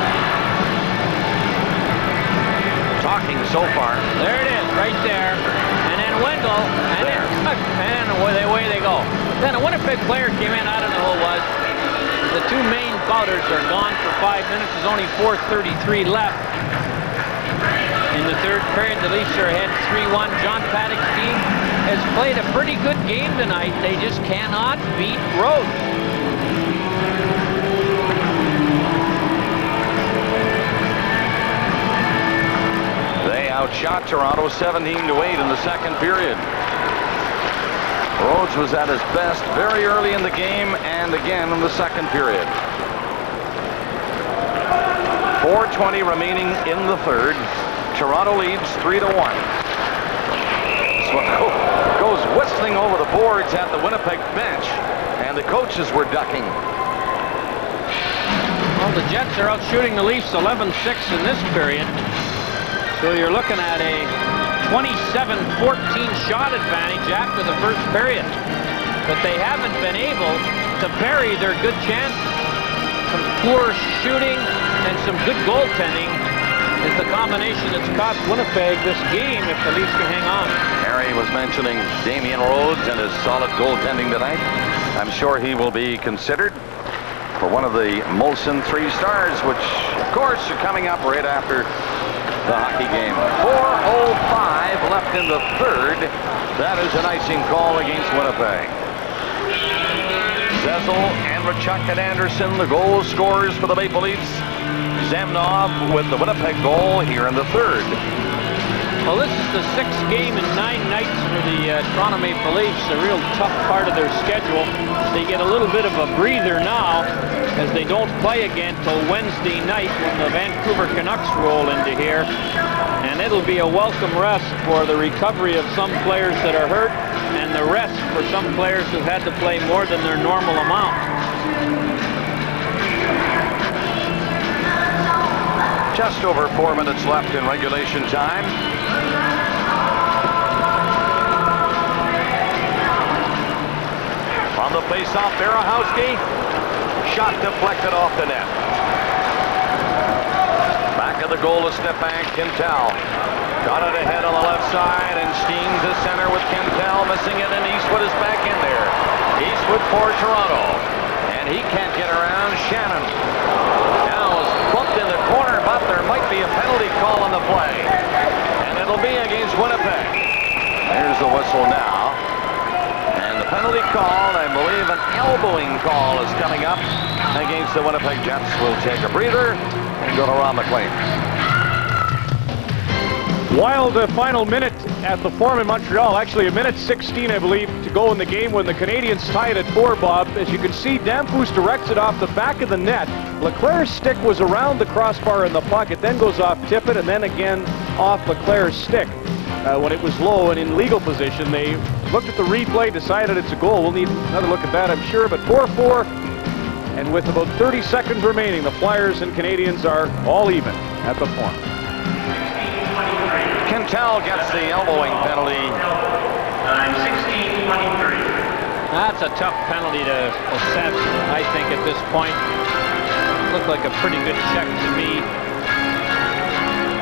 Talking so far. There it is, right there. And then Wendell, and then away they go. Then a Winnipeg player came in, I don't know who it was. The two main bouters are gone for 5 minutes. There's only 4:33 left. In the third period, the Leafs are ahead 3-1. John Paddock's team has played a pretty good game tonight. They just cannot beat Rhodes. They outshot Toronto 17-8 in the second period. Rhodes was at his best very early in the game and again in the second period. 4:20 remaining in the third. Toronto leads 3-1. This one goes whistling over the boards at the Winnipeg bench, and the coaches were ducking. Well, the Jets are out shooting the Leafs 11-6 in this period. So you're looking at a 27-14 shot advantage after the first period. But they haven't been able to bury their good chances. Some poor shooting and some good goaltending is the combination that's cost Winnipeg this game if the Leafs can hang on. Harry was mentioning Damian Rhodes and his solid goaltending tonight. I'm sure he will be considered for one of the Molson 3 stars, which, of course, are coming up right after the hockey game. 4:05 left in the third. That is an icing call against Winnipeg. Zezel, Andrechuk, and Anderson, the goal scorers for the Maple Leafs. Zemnov with the Winnipeg goal here in the third. Well, this is the 6th game in 9 nights for the Toronto Maple Leafs, a real tough part of their schedule. They get a little bit of a breather now as they don't play again till Wednesday night when the Vancouver Canucks roll into here. And it'll be a welcome rest for the recovery of some players that are hurt and the rest for some players who've had to play more than their normal amount. Just over 4 minutes left in regulation time. On the face-off, Barahowski. Shot deflected off the net. Back of the goal is Stepan Quintal. Got it ahead on the left side and Steen to center with Quintal missing it, and Eastwood is back in there. Eastwood for Toronto. And he can't get around Shannon. Now is bumped in the corner, but there might be a penalty call on the play. And it'll be against Winnipeg. Here's the whistle now. Penalty call, I believe an elbowing call is coming up against the Winnipeg Jets. We'll take a breather and go to Ron McLean. Wild final minute at the Forum in Montreal. Actually, a minute 16, I believe, to go in the game when the Canadians tie it at 4, Bob. As you can see, Damphousse directs it off the back of the net. Leclerc's stick was around the crossbar in the puck. It then goes off Tippett and then again off Leclerc's stick. When it was low and in legal position, they looked at the replay, decided it's a goal. We'll need another look at that, I'm sure. But 4-4, and with about 30 seconds remaining, the Flyers and Canadians are all even at the Forum. Quintal gets the elbowing penalty. 16-23. That's a tough penalty to assess, I think, at this point. Looked like a pretty good check to me.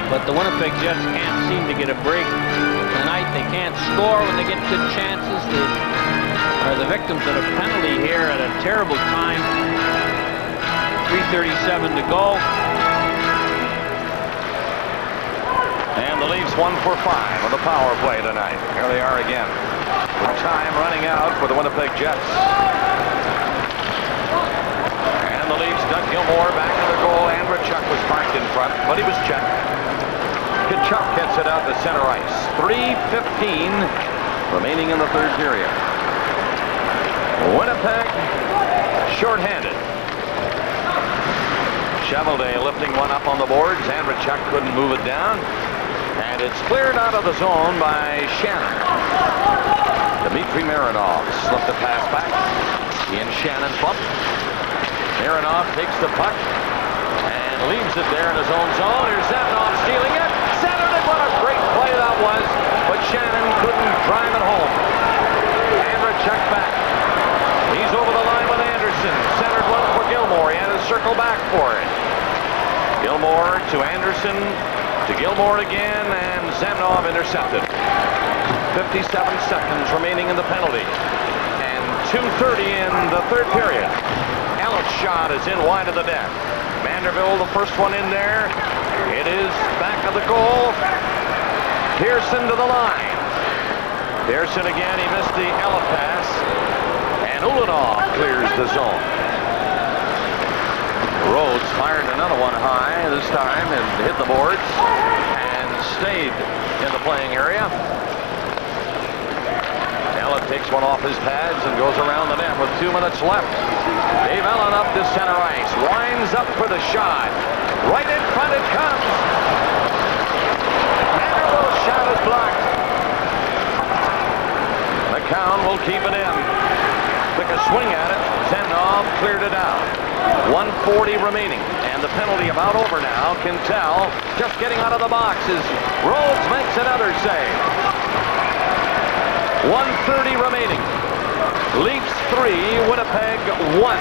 But the Winnipeg Jets can't seem to get a break tonight. They can't score when they get good chances. They are the victims of a penalty here at a terrible time. 3:37 to go. And the Leafs 1 for 5 on the power play tonight. Here they are again. With time running out for the Winnipeg Jets. And the Leafs, Doug Gilmour back to the goal. Andrechuk was parked in front, but he was checked. Kachuk gets it out to center ice. 3:15 remaining in the third period. Winnipeg shorthanded. Chevelday lifting one up on the boards. Andrechuk couldn't move it down. And it's cleared out of the zone by Shannon. Dmitry Mironov slipped the pass back. He and Shannon bump. Mironov takes the puck and leaves it there in his own zone. Here's Zemnov stealing it. Centered it. What a great play that was. But Shannon couldn't drive it home. Andrechuk back. He's over the line with Anderson. Centered one for Gilmore. He had to circle back for it. Gilmore to Anderson. To Gilmore again, and Zemnov intercepted. 57 seconds remaining in the penalty. And 2:30 in the third period. Ellis' shot is in wide of the net. Vanderbilt, the first one in there. It is back of the goal. Pearson to the line. Pearson again, he missed the Ellis pass. And Ulanov clears the zone. Rhodes fired another one high this time and hit the boards and stayed in the playing area. Allen takes one off his pads and goes around the net with 2 minutes left. Dave Allen up to center ice. Winds up for the shot. Right in front it comes. Vanderbilt's shot is blocked. McCown will keep it in. Took a swing at it. Zemnov cleared it out. 1:40 remaining, and the penalty about over now. Quintel just getting out of the boxes. Rhodes makes another save. 1:30 remaining. Leafs 3, Winnipeg 1.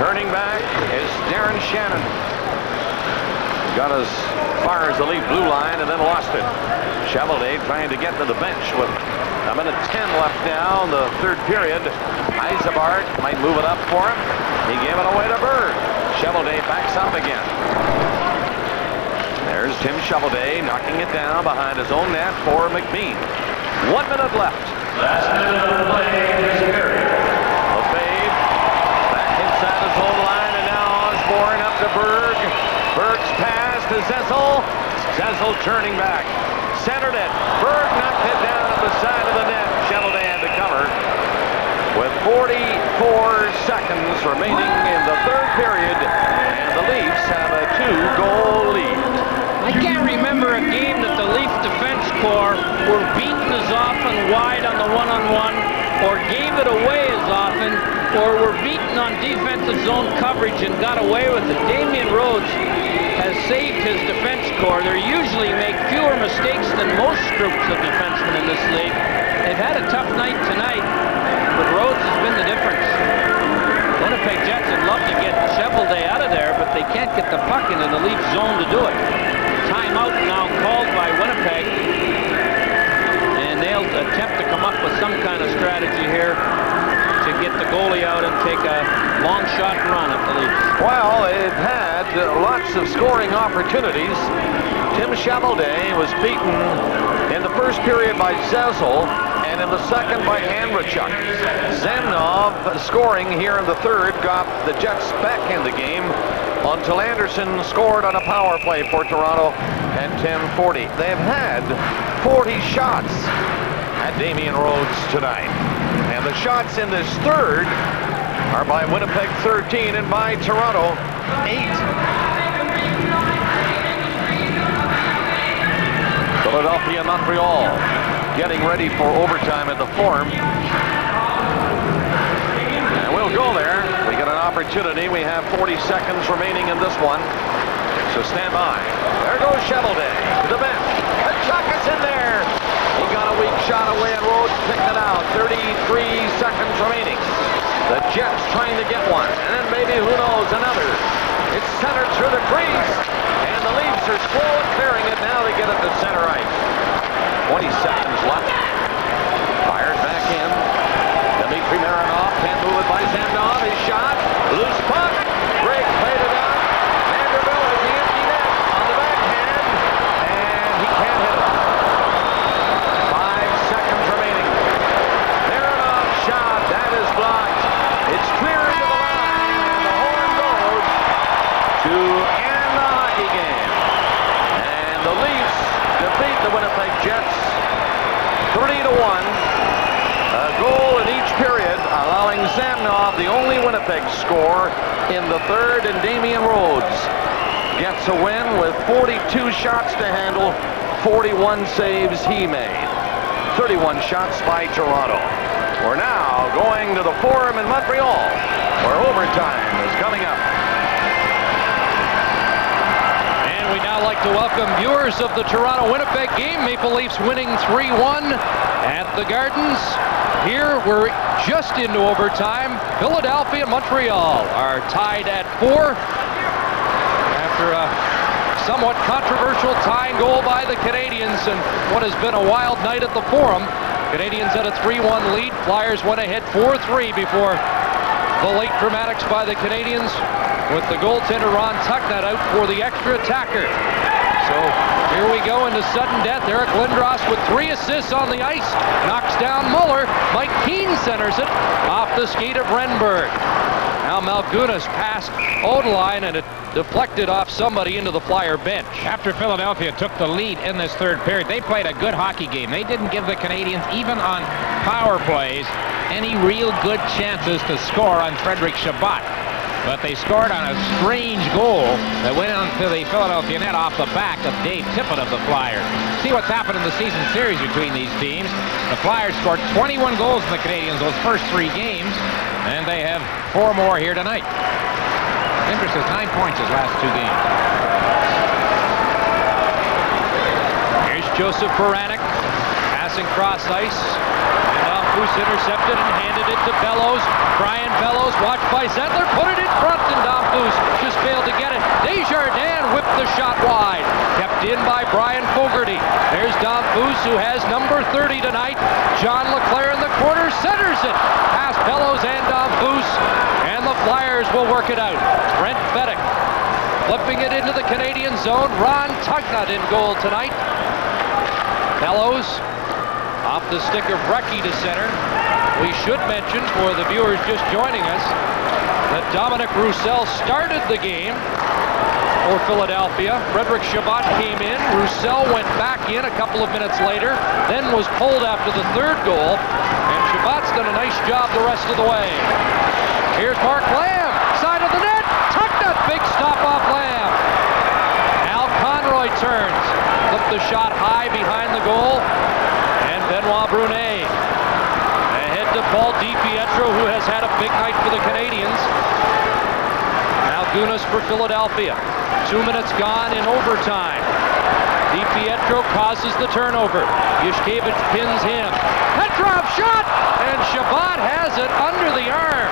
Turning back is Darren Shannon. Got as far as the Leaf blue line and then lost it. Chevelday trying to get to the bench with a minute 10 left now in the third period. Isabart might move it up for him. He gave it away to Bird. Chevelday backs up again. There's Tim Chevelday knocking it down behind his own net for McBean. 1 minute left. Last minute of the play is carried. LeFave back inside his own line, and now Osborne up to Berg. Berg's pass to Zessel. Zessel turning back. Centered it. Berg knocked it down at the side of the net. Chevelday had to cover. With 44 seconds remaining in the third period, and the Leafs have a 2-goal lead. I can't remember a game that the Leaf defense corps were beaten as often wide on the one-on-one, or gave it away as often, or were beaten on defensive zone coverage and got away with it. Damian Rhodes has saved his defense corps. They usually make fewer mistakes than most groups of defensemen in this league. They've had a tough night tonight, but Rhodes has been the difference. Winnipeg Jets would love to get Chevelday out of there, but they can't get the puck into the Leaf zone to do it. Timeout now called by Winnipeg, and they'll attempt to come up with some kind of strategy here to get the goalie out and take a long shot run at the Leafs. Well, they've had lots of scoring opportunities. Tim Chevelday was beaten in the first period by Zessel, and in the second by Andrechuk. Zemnov scoring here in the third got the Jets back in the game until Anderson scored on a power play for Toronto at 10:40. They've had 40 shots at Damian Rhodes tonight. And the shots in this third are by Winnipeg 13 and by Toronto 8. Philadelphia, Montreal getting ready for overtime at the Forum. And we'll go there. We get an opportunity. We have 40 seconds remaining in this one. So stand by. There goes Chevelday to the bench. Kachuk is in there. He got a weak shot away and Rhodes picked it out. 33 seconds remaining. The Jets trying to get one. And then maybe, who knows, another. It's centered through the crease. And the Leafs are slow at clearing it. Now they get it to center ice. 20 seconds left. Fired back in. Dmitry Mironov can't move it by Zemnov. His shot. Loose puck. Greg played it out. Vanderbilt has the empty net on the backhand. And he can't hit it. 5 seconds remaining. Mironov's shot. That is blocked. It's cleared to the line. And the horn goes to end the hockey game. And the Leafs defeat the Winnipeg Jets 3-1. A goal in each period, allowing Zemnov, the only Winnipeg score, in the third, and Damian Rhodes gets a win with 42 shots to handle, 41 saves he made. 31 shots by Toronto. We're now going to the Forum in Montreal, where overtime is coming up. And we now like to welcome viewers of the Toronto-Winnipeg game. Maple Leafs winning 3-1 at the Gardens. Here we're just into overtime. Philadelphia and Montreal are tied at 4 after a somewhat controversial tying goal by the Canadiens and what has been a wild night at the Forum. Canadiens had a 3-1 lead. Flyers went ahead 4-3 before the late dramatics by the Canadiens, with the goaltender Ron Tucknut out for the extra attacker. So here we go into sudden death. Eric Lindros with 3 assists on the ice. Knocks down Muller. Mike Keane centers it off the skate of Renberg. Now Malgunas passed Odeline, and it deflected off somebody into the Flyer bench. After Philadelphia took the lead in this third period, they played a good hockey game. They didn't give the Canadiens, even on power plays, any real good chances to score on Frederic Chabot. But they scored on a strange goal that went onto the Philadelphia net off the back of Dave Tippett of the Flyers. See what's happened in the season series between these teams. The Flyers scored 21 goals in the Canadiens those first 3 games, and they have 4 more here tonight. Interest is 9 points his last 2 games. Here's Joseph Baranek passing cross ice. Foose intercepted and handed it to Bellows. Brian Bellows, watched by Zettler, put it in front, and Don Foose just failed to get it. Desjardins whipped the shot wide. Kept in by Brian Fogarty. There's Don Foose, who has number 30 tonight. John LeClaire in the corner centers it past Bellows and Don Foose, and the Flyers will work it out. Brent Fedek flipping it into the Canadian zone. Ron Tucknut in goal tonight. Bellows off the stick of Brecky to center. We should mention, for the viewers just joining us, that Dominic Roussel started the game for Philadelphia. Frederic Chabot came in. Roussel went back in a couple of minutes later, then was pulled after the 3rd goal, and Chabot's done a nice job the rest of the way. Here's Mark Lamb, side of the net. Tucknut, big stop off Lamb. Al Conroy turns, flipped the shot high behind the goal. Benoit Brunet ahead to Paul DiPietro, who has had a big night for the Canadiens. Malgunas for Philadelphia. 2 minutes gone in overtime. DiPietro causes the turnover. Yushkevich pins him. Petrov shot, and Chabot has it under the arm.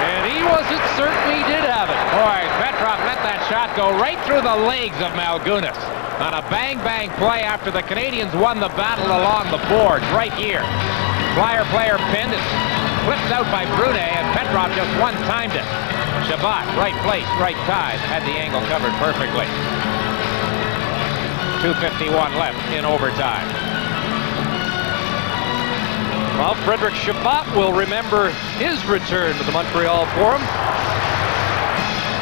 And he wasn't certain he did have it. Boy, Petrov let that shot go right through the legs of Malgunas on a bang-bang play after the Canadiens won the battle along the boards right here. Flyer player pinned it, flipped out by Brunet, and Petrov just one-timed it. Chabot, right place, right time, had the angle covered perfectly. 2:51 left in overtime. Well, Frederic Chabot will remember his return to the Montreal Forum.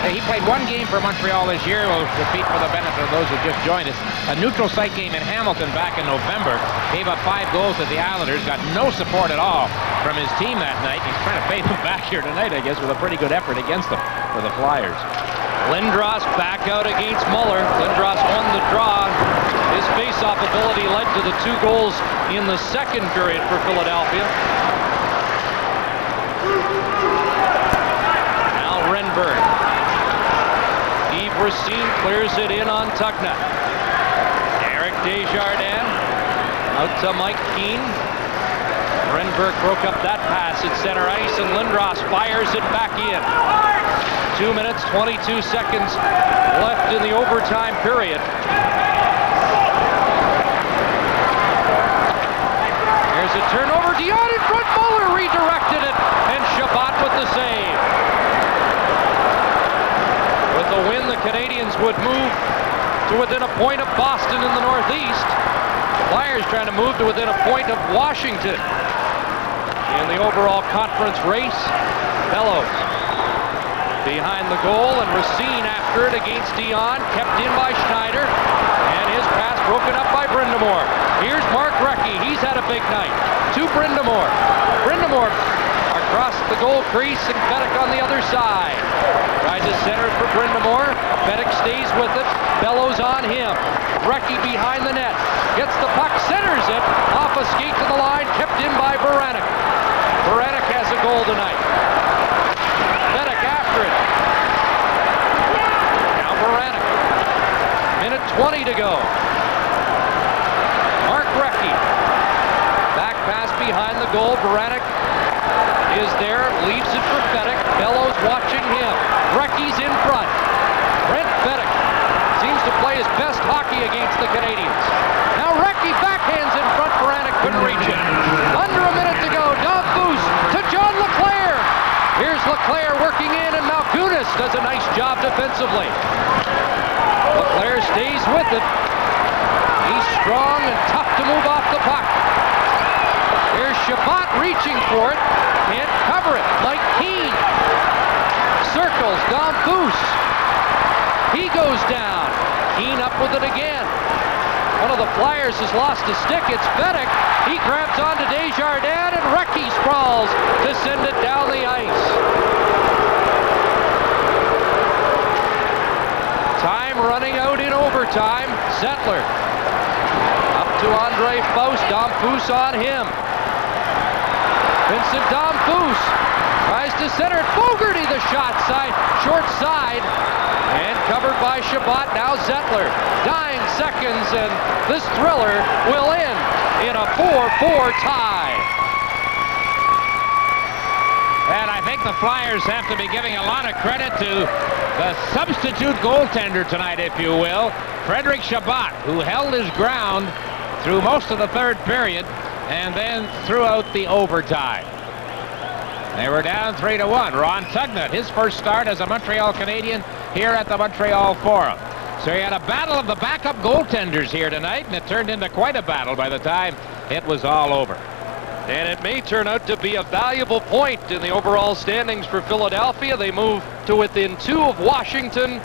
He played 1 game for Montreal this year. We'll repeat for the benefit of those who just joined us. A neutral site game in Hamilton back in November. Gave up 5 goals to the Islanders. Got no support at all from his team that night. He's trying to pay them back here tonight, I guess, with a pretty good effort against them for the Flyers. Lindros back out against Muller. Lindros won the draw. His face-off ability led to the 2 goals in the 2nd period for Philadelphia. Now Renberg. Racine clears it in on Tucknut. Eric Desjardins out to Mike Keane. Renberg broke up that pass at center ice, and Lindros fires it back in. 2 minutes, 22 seconds left in the overtime period. Here's a turnover. Dion in front. Muller redirected it, and Chabot with the save. With the win, the Canadiens would move to within a point of Boston in the Northeast. The Flyers trying to move to within a point of Washington in the overall conference race. Bellows behind the goal, and Racine after it against Dion, kept in by Schneider, and his pass broken up by Brindamore. Here's Mark Recchi. He's had a big night. To Brindamore. Brindamore across the the goal crease, and Fedek on the other side. Tried to center for Brindamore. Fedek stays with it. Bellows on him. Recchi behind the net. Gets the puck, centers it. Off a skate to the line, kept in by Baranek. Baranek has a goal tonight. Fedek after it. Now Baranek. Minute 20 to go. Mark Recchi. Back pass behind the goal. Baranek is there, leaves it for Fedek. Bellows watching him. Recchi's in front. Brent Fedek seems to play his best hockey against the Canadians. Now Recchi backhands in front. Baranek couldn't reach it. Under a minute to go. Dom Boost to John LeClaire. Here's LeClaire working in, and Malkunis does a nice job defensively. LeClaire stays with it. He's strong and tough to move off the puck. Here's Chabot reaching for it. Can't cover it. Mike Keane circles. Dom Boost. He goes down. Keane up with it again. One of the Flyers has lost a stick. It's Fedek. He grabs onto Desjardins, and Recchi sprawls to send it down the ice. Time running out in overtime. Settler up to Andre Faust. Dom Boost on him. Vincent Dom Boost tries to center it. Fogarty the shot side, short side, and covered by Chabot. Now Zettler, dying seconds, and this thriller will end in a 4-4 tie. And I think the Flyers have to be giving a lot of credit to the substitute goaltender tonight, if you will, Frederic Chabot, who held his ground through most of the third period and then throughout the overtime. They were down 3-1. Ron Tugnut, his first start as a Montreal Canadian here at the Montreal Forum. So you had a battle of the backup goaltenders here tonight, and it turned into quite a battle by the time it was all over. And it may turn out to be a valuable point in the overall standings for Philadelphia. They move to within 2 of Washington,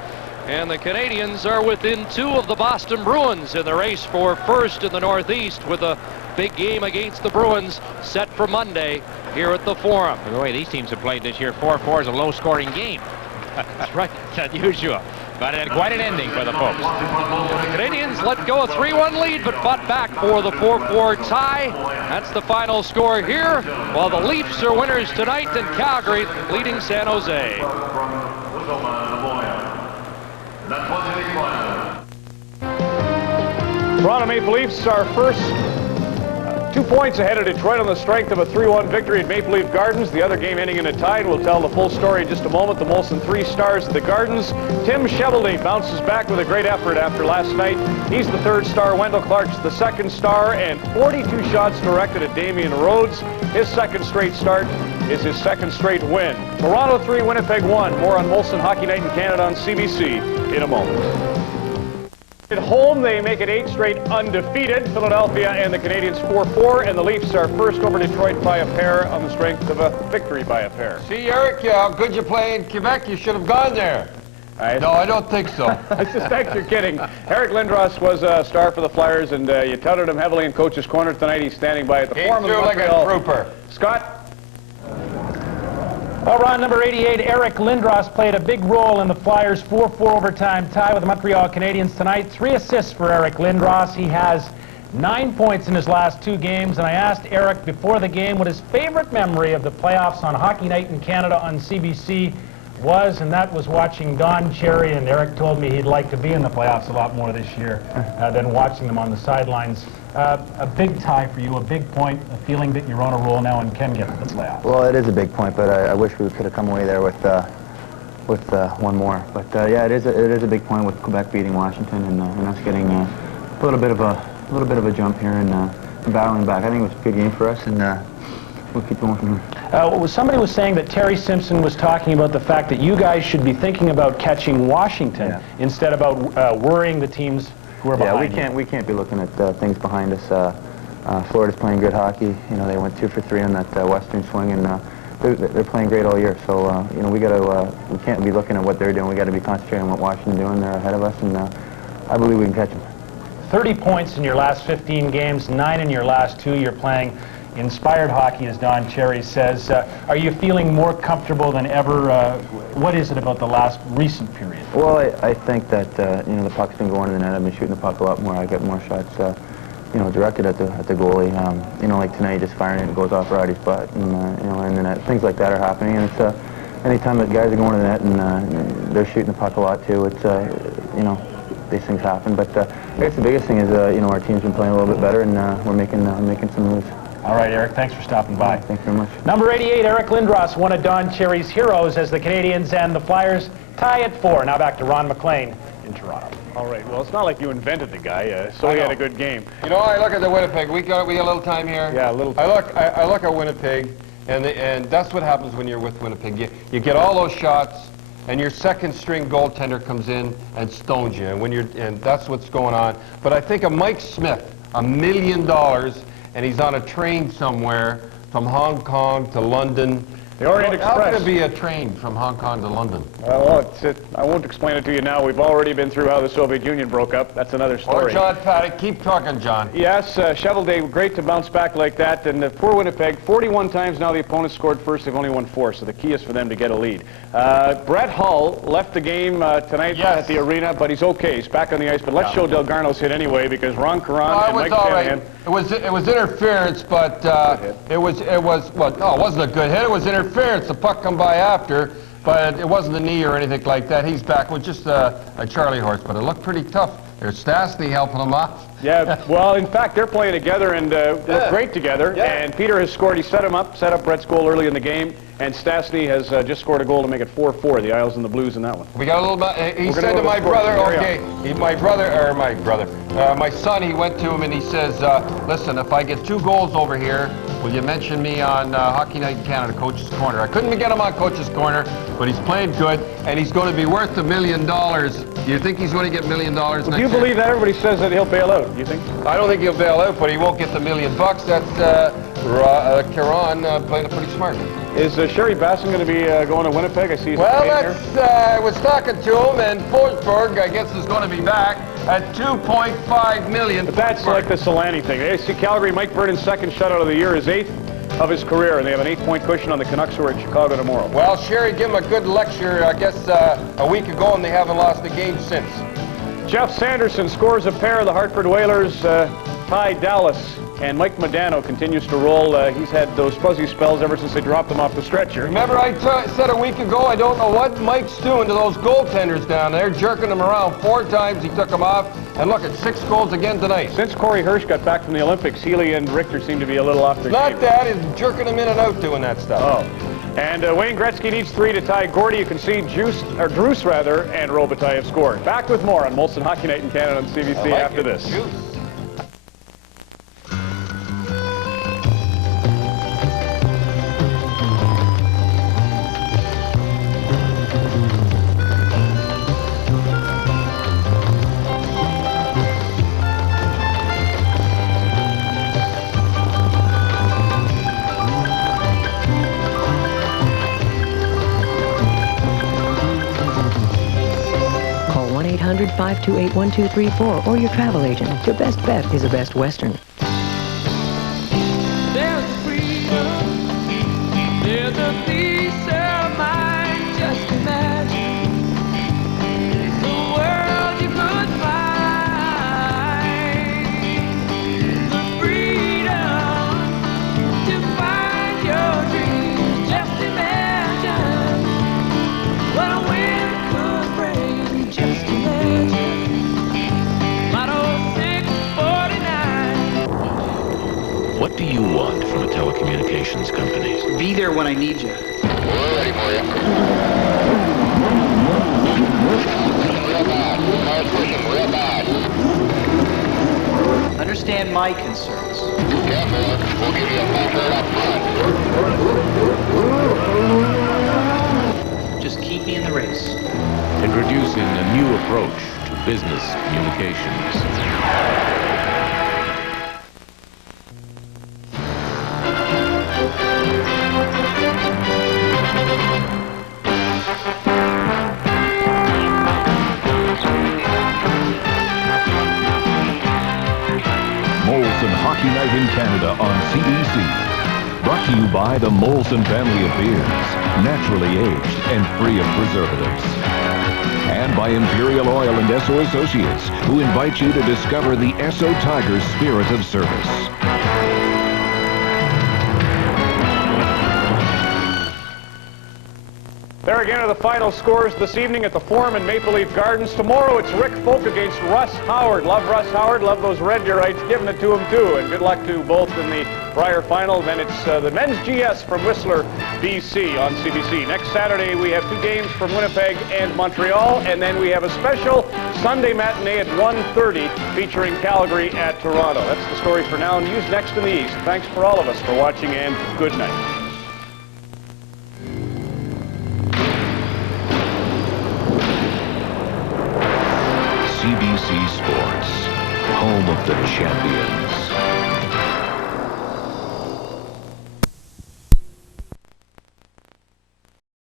and the Canadians are within 2 of the Boston Bruins in the race for first in the Northeast, with a big game against the Bruins set for Monday here at the Forum. By the way, these teams have played this year, 4-4 is a low-scoring game. That's right. It's unusual, but it had quite an ending for the folks. The Canadians let go a 3-1 lead, but fought back for the 4-4 tie. That's the final score here, while the Leafs are winners tonight in Calgary, leading San Jose. Toronto Maple Leafs are first 2 points ahead of Detroit on the strength of a 3-1 victory at Maple Leaf Gardens. The other game ending in a tie. We'll tell the full story in just a moment. The Molson 3 stars at the Gardens. Tim Cheveldae bounces back with a great effort after last night. He's the 3rd star. Wendell Clark's the 2nd star, and 42 shots directed at Damian Rhodes. His 2nd straight start is his 2nd straight win. Toronto 3, Winnipeg 1. More on Molson Hockey Night in Canada on CBC in a moment. At home, they make it 8 straight undefeated. Philadelphia and the Canadians 4-4, and the Leafs are first over Detroit by a pair on the strength of a victory by a pair. See, Eric, how good you play in Quebec. You should have gone there. No, I don't think so. I suspect you're kidding. Eric Lindros was a star for the Flyers, and you touted him heavily in Coach's Corner tonight. He's standing by at the Forum of Montreal. Like a trooper. Scott? Well, Ron, number 88, Eric Lindros played a big role in the Flyers' 4-4 overtime tie with the Montreal Canadiens tonight. 3 assists for Eric Lindros. He has 9 points in his last 2 games, and I asked Eric before the game what his favorite memory of the playoffs on Hockey Night in Canada on CBC was, and that was watching Don Cherry, and Eric told me he'd like to be in the playoffs a lot more this year than watching them on the sidelines. A big tie for you, a big point, a feeling that you're on a roll now and can get to the playoffs. Well, it is a big point, but I wish we could have come away there with one more. But yeah, it is a big point with Quebec beating Washington and us getting a little bit of a jump here and battling back. I think it was a good game for us, and we'll keep going from here. Somebody was saying that Terry Simpson was talking about the fact that you guys should be thinking about catching Washington instead about worrying the teams who are behind you. We can't be looking at things behind us. Florida's playing good hockey. You know, they went 2 for 3 on that Western swing, and they're playing great all year. So you know, we can't be looking at what they're doing. We got to be concentrating on what Washington's doing. They're ahead of us, and I believe we can catch them. 30 points in your last 15 games, 9 in your last 2. You're playing inspired hockey, as Don Cherry says. Are you feeling more comfortable than ever? What is it about the last recent period? Well, I think that you know, the puck's been going in the net. I've been shooting the puck a lot more. I get more shots, you know, directed at the goalie. You know, like tonight, just firing it, it goes off Roddy's butt, and you know, and then things like that are happening. And it's anytime that guys are going to the net and they're shooting the puck a lot too. It's you know, these things happen. But I guess the biggest thing is you know, our team's been playing a little bit better, and we're making some moves. All right, Eric, thanks for stopping by. Thanks very much. Number 88, Eric Lindros, one of Don Cherry's heroes as the Canadians and the Flyers tie at 4. Now back to Ron McLean in Toronto. All right, well, it's not like you invented the guy, so he had a good game. You know, I look at the Winnipeg. We got a little time here. Yeah, a little time. I look at Winnipeg, and that's what happens when you're with Winnipeg. You get all those shots, and your second-string goaltender comes in and stones you, and that's what's going on. But I think of Mike Smith, $1 million, and he's on a train somewhere from Hong Kong to London. The Orient Express. How can it be a train from Hong Kong to London? Well, I won't explain it to you now. We've already been through how the Soviet Union broke up. That's another story. Or John Paddock. Keep talking, John. Yes, Shovel Day, great to bounce back like that. And poor Winnipeg, 41 times now the opponents scored first. They've only won 4, so the key is for them to get a lead. Brett Hull left the game tonight at the arena, but he's okay. He's back on the ice. But let's show Delgarno's hit anyway, because Ron Caron and Mike Shanahan. It was interference, but it was well, no, it wasn't a good hit. It was interference. The puck come by after, but it wasn't a knee or anything like that. He's back with just a Charlie horse, but it looked pretty tough. There's Stastny helping him off. Yeah, well, in fact, they're playing together and look great together. Yeah. And Peter has scored. He set up Brett's goal early in the game, and Stastny has just scored a goal to make it 4-4. The Isles and the Blues in that one. We got a little. He said to my brother, my son. He went to him and he says, "Listen, if I get 2 goals over here, will you mention me on Hockey Night in Canada, Coach's Corner?" I couldn't get him on Coach's Corner, but he's playing good, and he's going to be worth $1 million. Do you think he's going to get $1 million next year? Do you believe that? Everybody says that he'll bail out. Do you think? I don't think he'll bail out, but he won't get the $1 million. That's Caron playing it pretty smart. Is Sherry Basson going to be going to Winnipeg? I see he's I was talking to him, and Forsberg, I guess, is going to be back at $2.5 million. But that's like the Solani thing. They see Calgary, Mike Vernon's second shutout of the year, his 8th of his career, and they have an 8-point cushion on the Canucks, who are in Chicago tomorrow. Well, Sherry gave him a good lecture, I guess, a week ago, and they haven't lost a game since. Jeff Sanderson scores a pair. The Hartford Whalers tie Dallas, and Mike Modano continues to roll. He's had those fuzzy spells ever since they dropped him off the stretcher. Remember I said a week ago, I don't know what Mike's doing to those goaltenders down there, jerking them around 4 times. He took them off, and look, it's 6 goals again tonight. Since Corey Hirsch got back from the Olympics, Healy and Richter seem to be a little off their game. Not that, it's jerking them in and out doing that stuff. Oh. And Wayne Gretzky needs 3 to tie Gordy. You can see Druce and Robitaille have scored. Back with more on Molson Hockey Night in Canada on CBC after this. Juice. Call 1-800-528-1234 or your travel agent. Your best bet is a Best Western. There's freedom, there's a peace of mind. Just imagine the world you could find. The freedom to find your dreams. Just imagine what a win could bring. Just imagine. Motto 649. What do you want from a telecommunications company? Be there when I need you. We're ready for you. Real bad. Understand my concerns. Careful, we'll give you a buffer up front. Just keep me in the race. Introducing a new approach to business communications. Molson Hockey Night in Canada on CBC. Brought to you by the Molson family of beers, naturally aged and free of preservatives. And by Imperial Oil and Esso Associates, who invite you to discover the Esso Tigers spirit of service. There again are the final scores this evening at the Forum in Maple Leaf Gardens. Tomorrow it's Rick Folk against Russ Howard. Love Russ Howard, love those Red Deerites, giving it to him too. And good luck to both in the Brier final. Then it's the men's GS from Whistler, BC on CBC. Next Saturday we have 2 games from Winnipeg and Montreal. And then we have a special Sunday matinee at 1:30 featuring Calgary at Toronto. That's the story for now. News next in the East. Thanks for all of us for watching and good night. CBC Sports, home of the champions.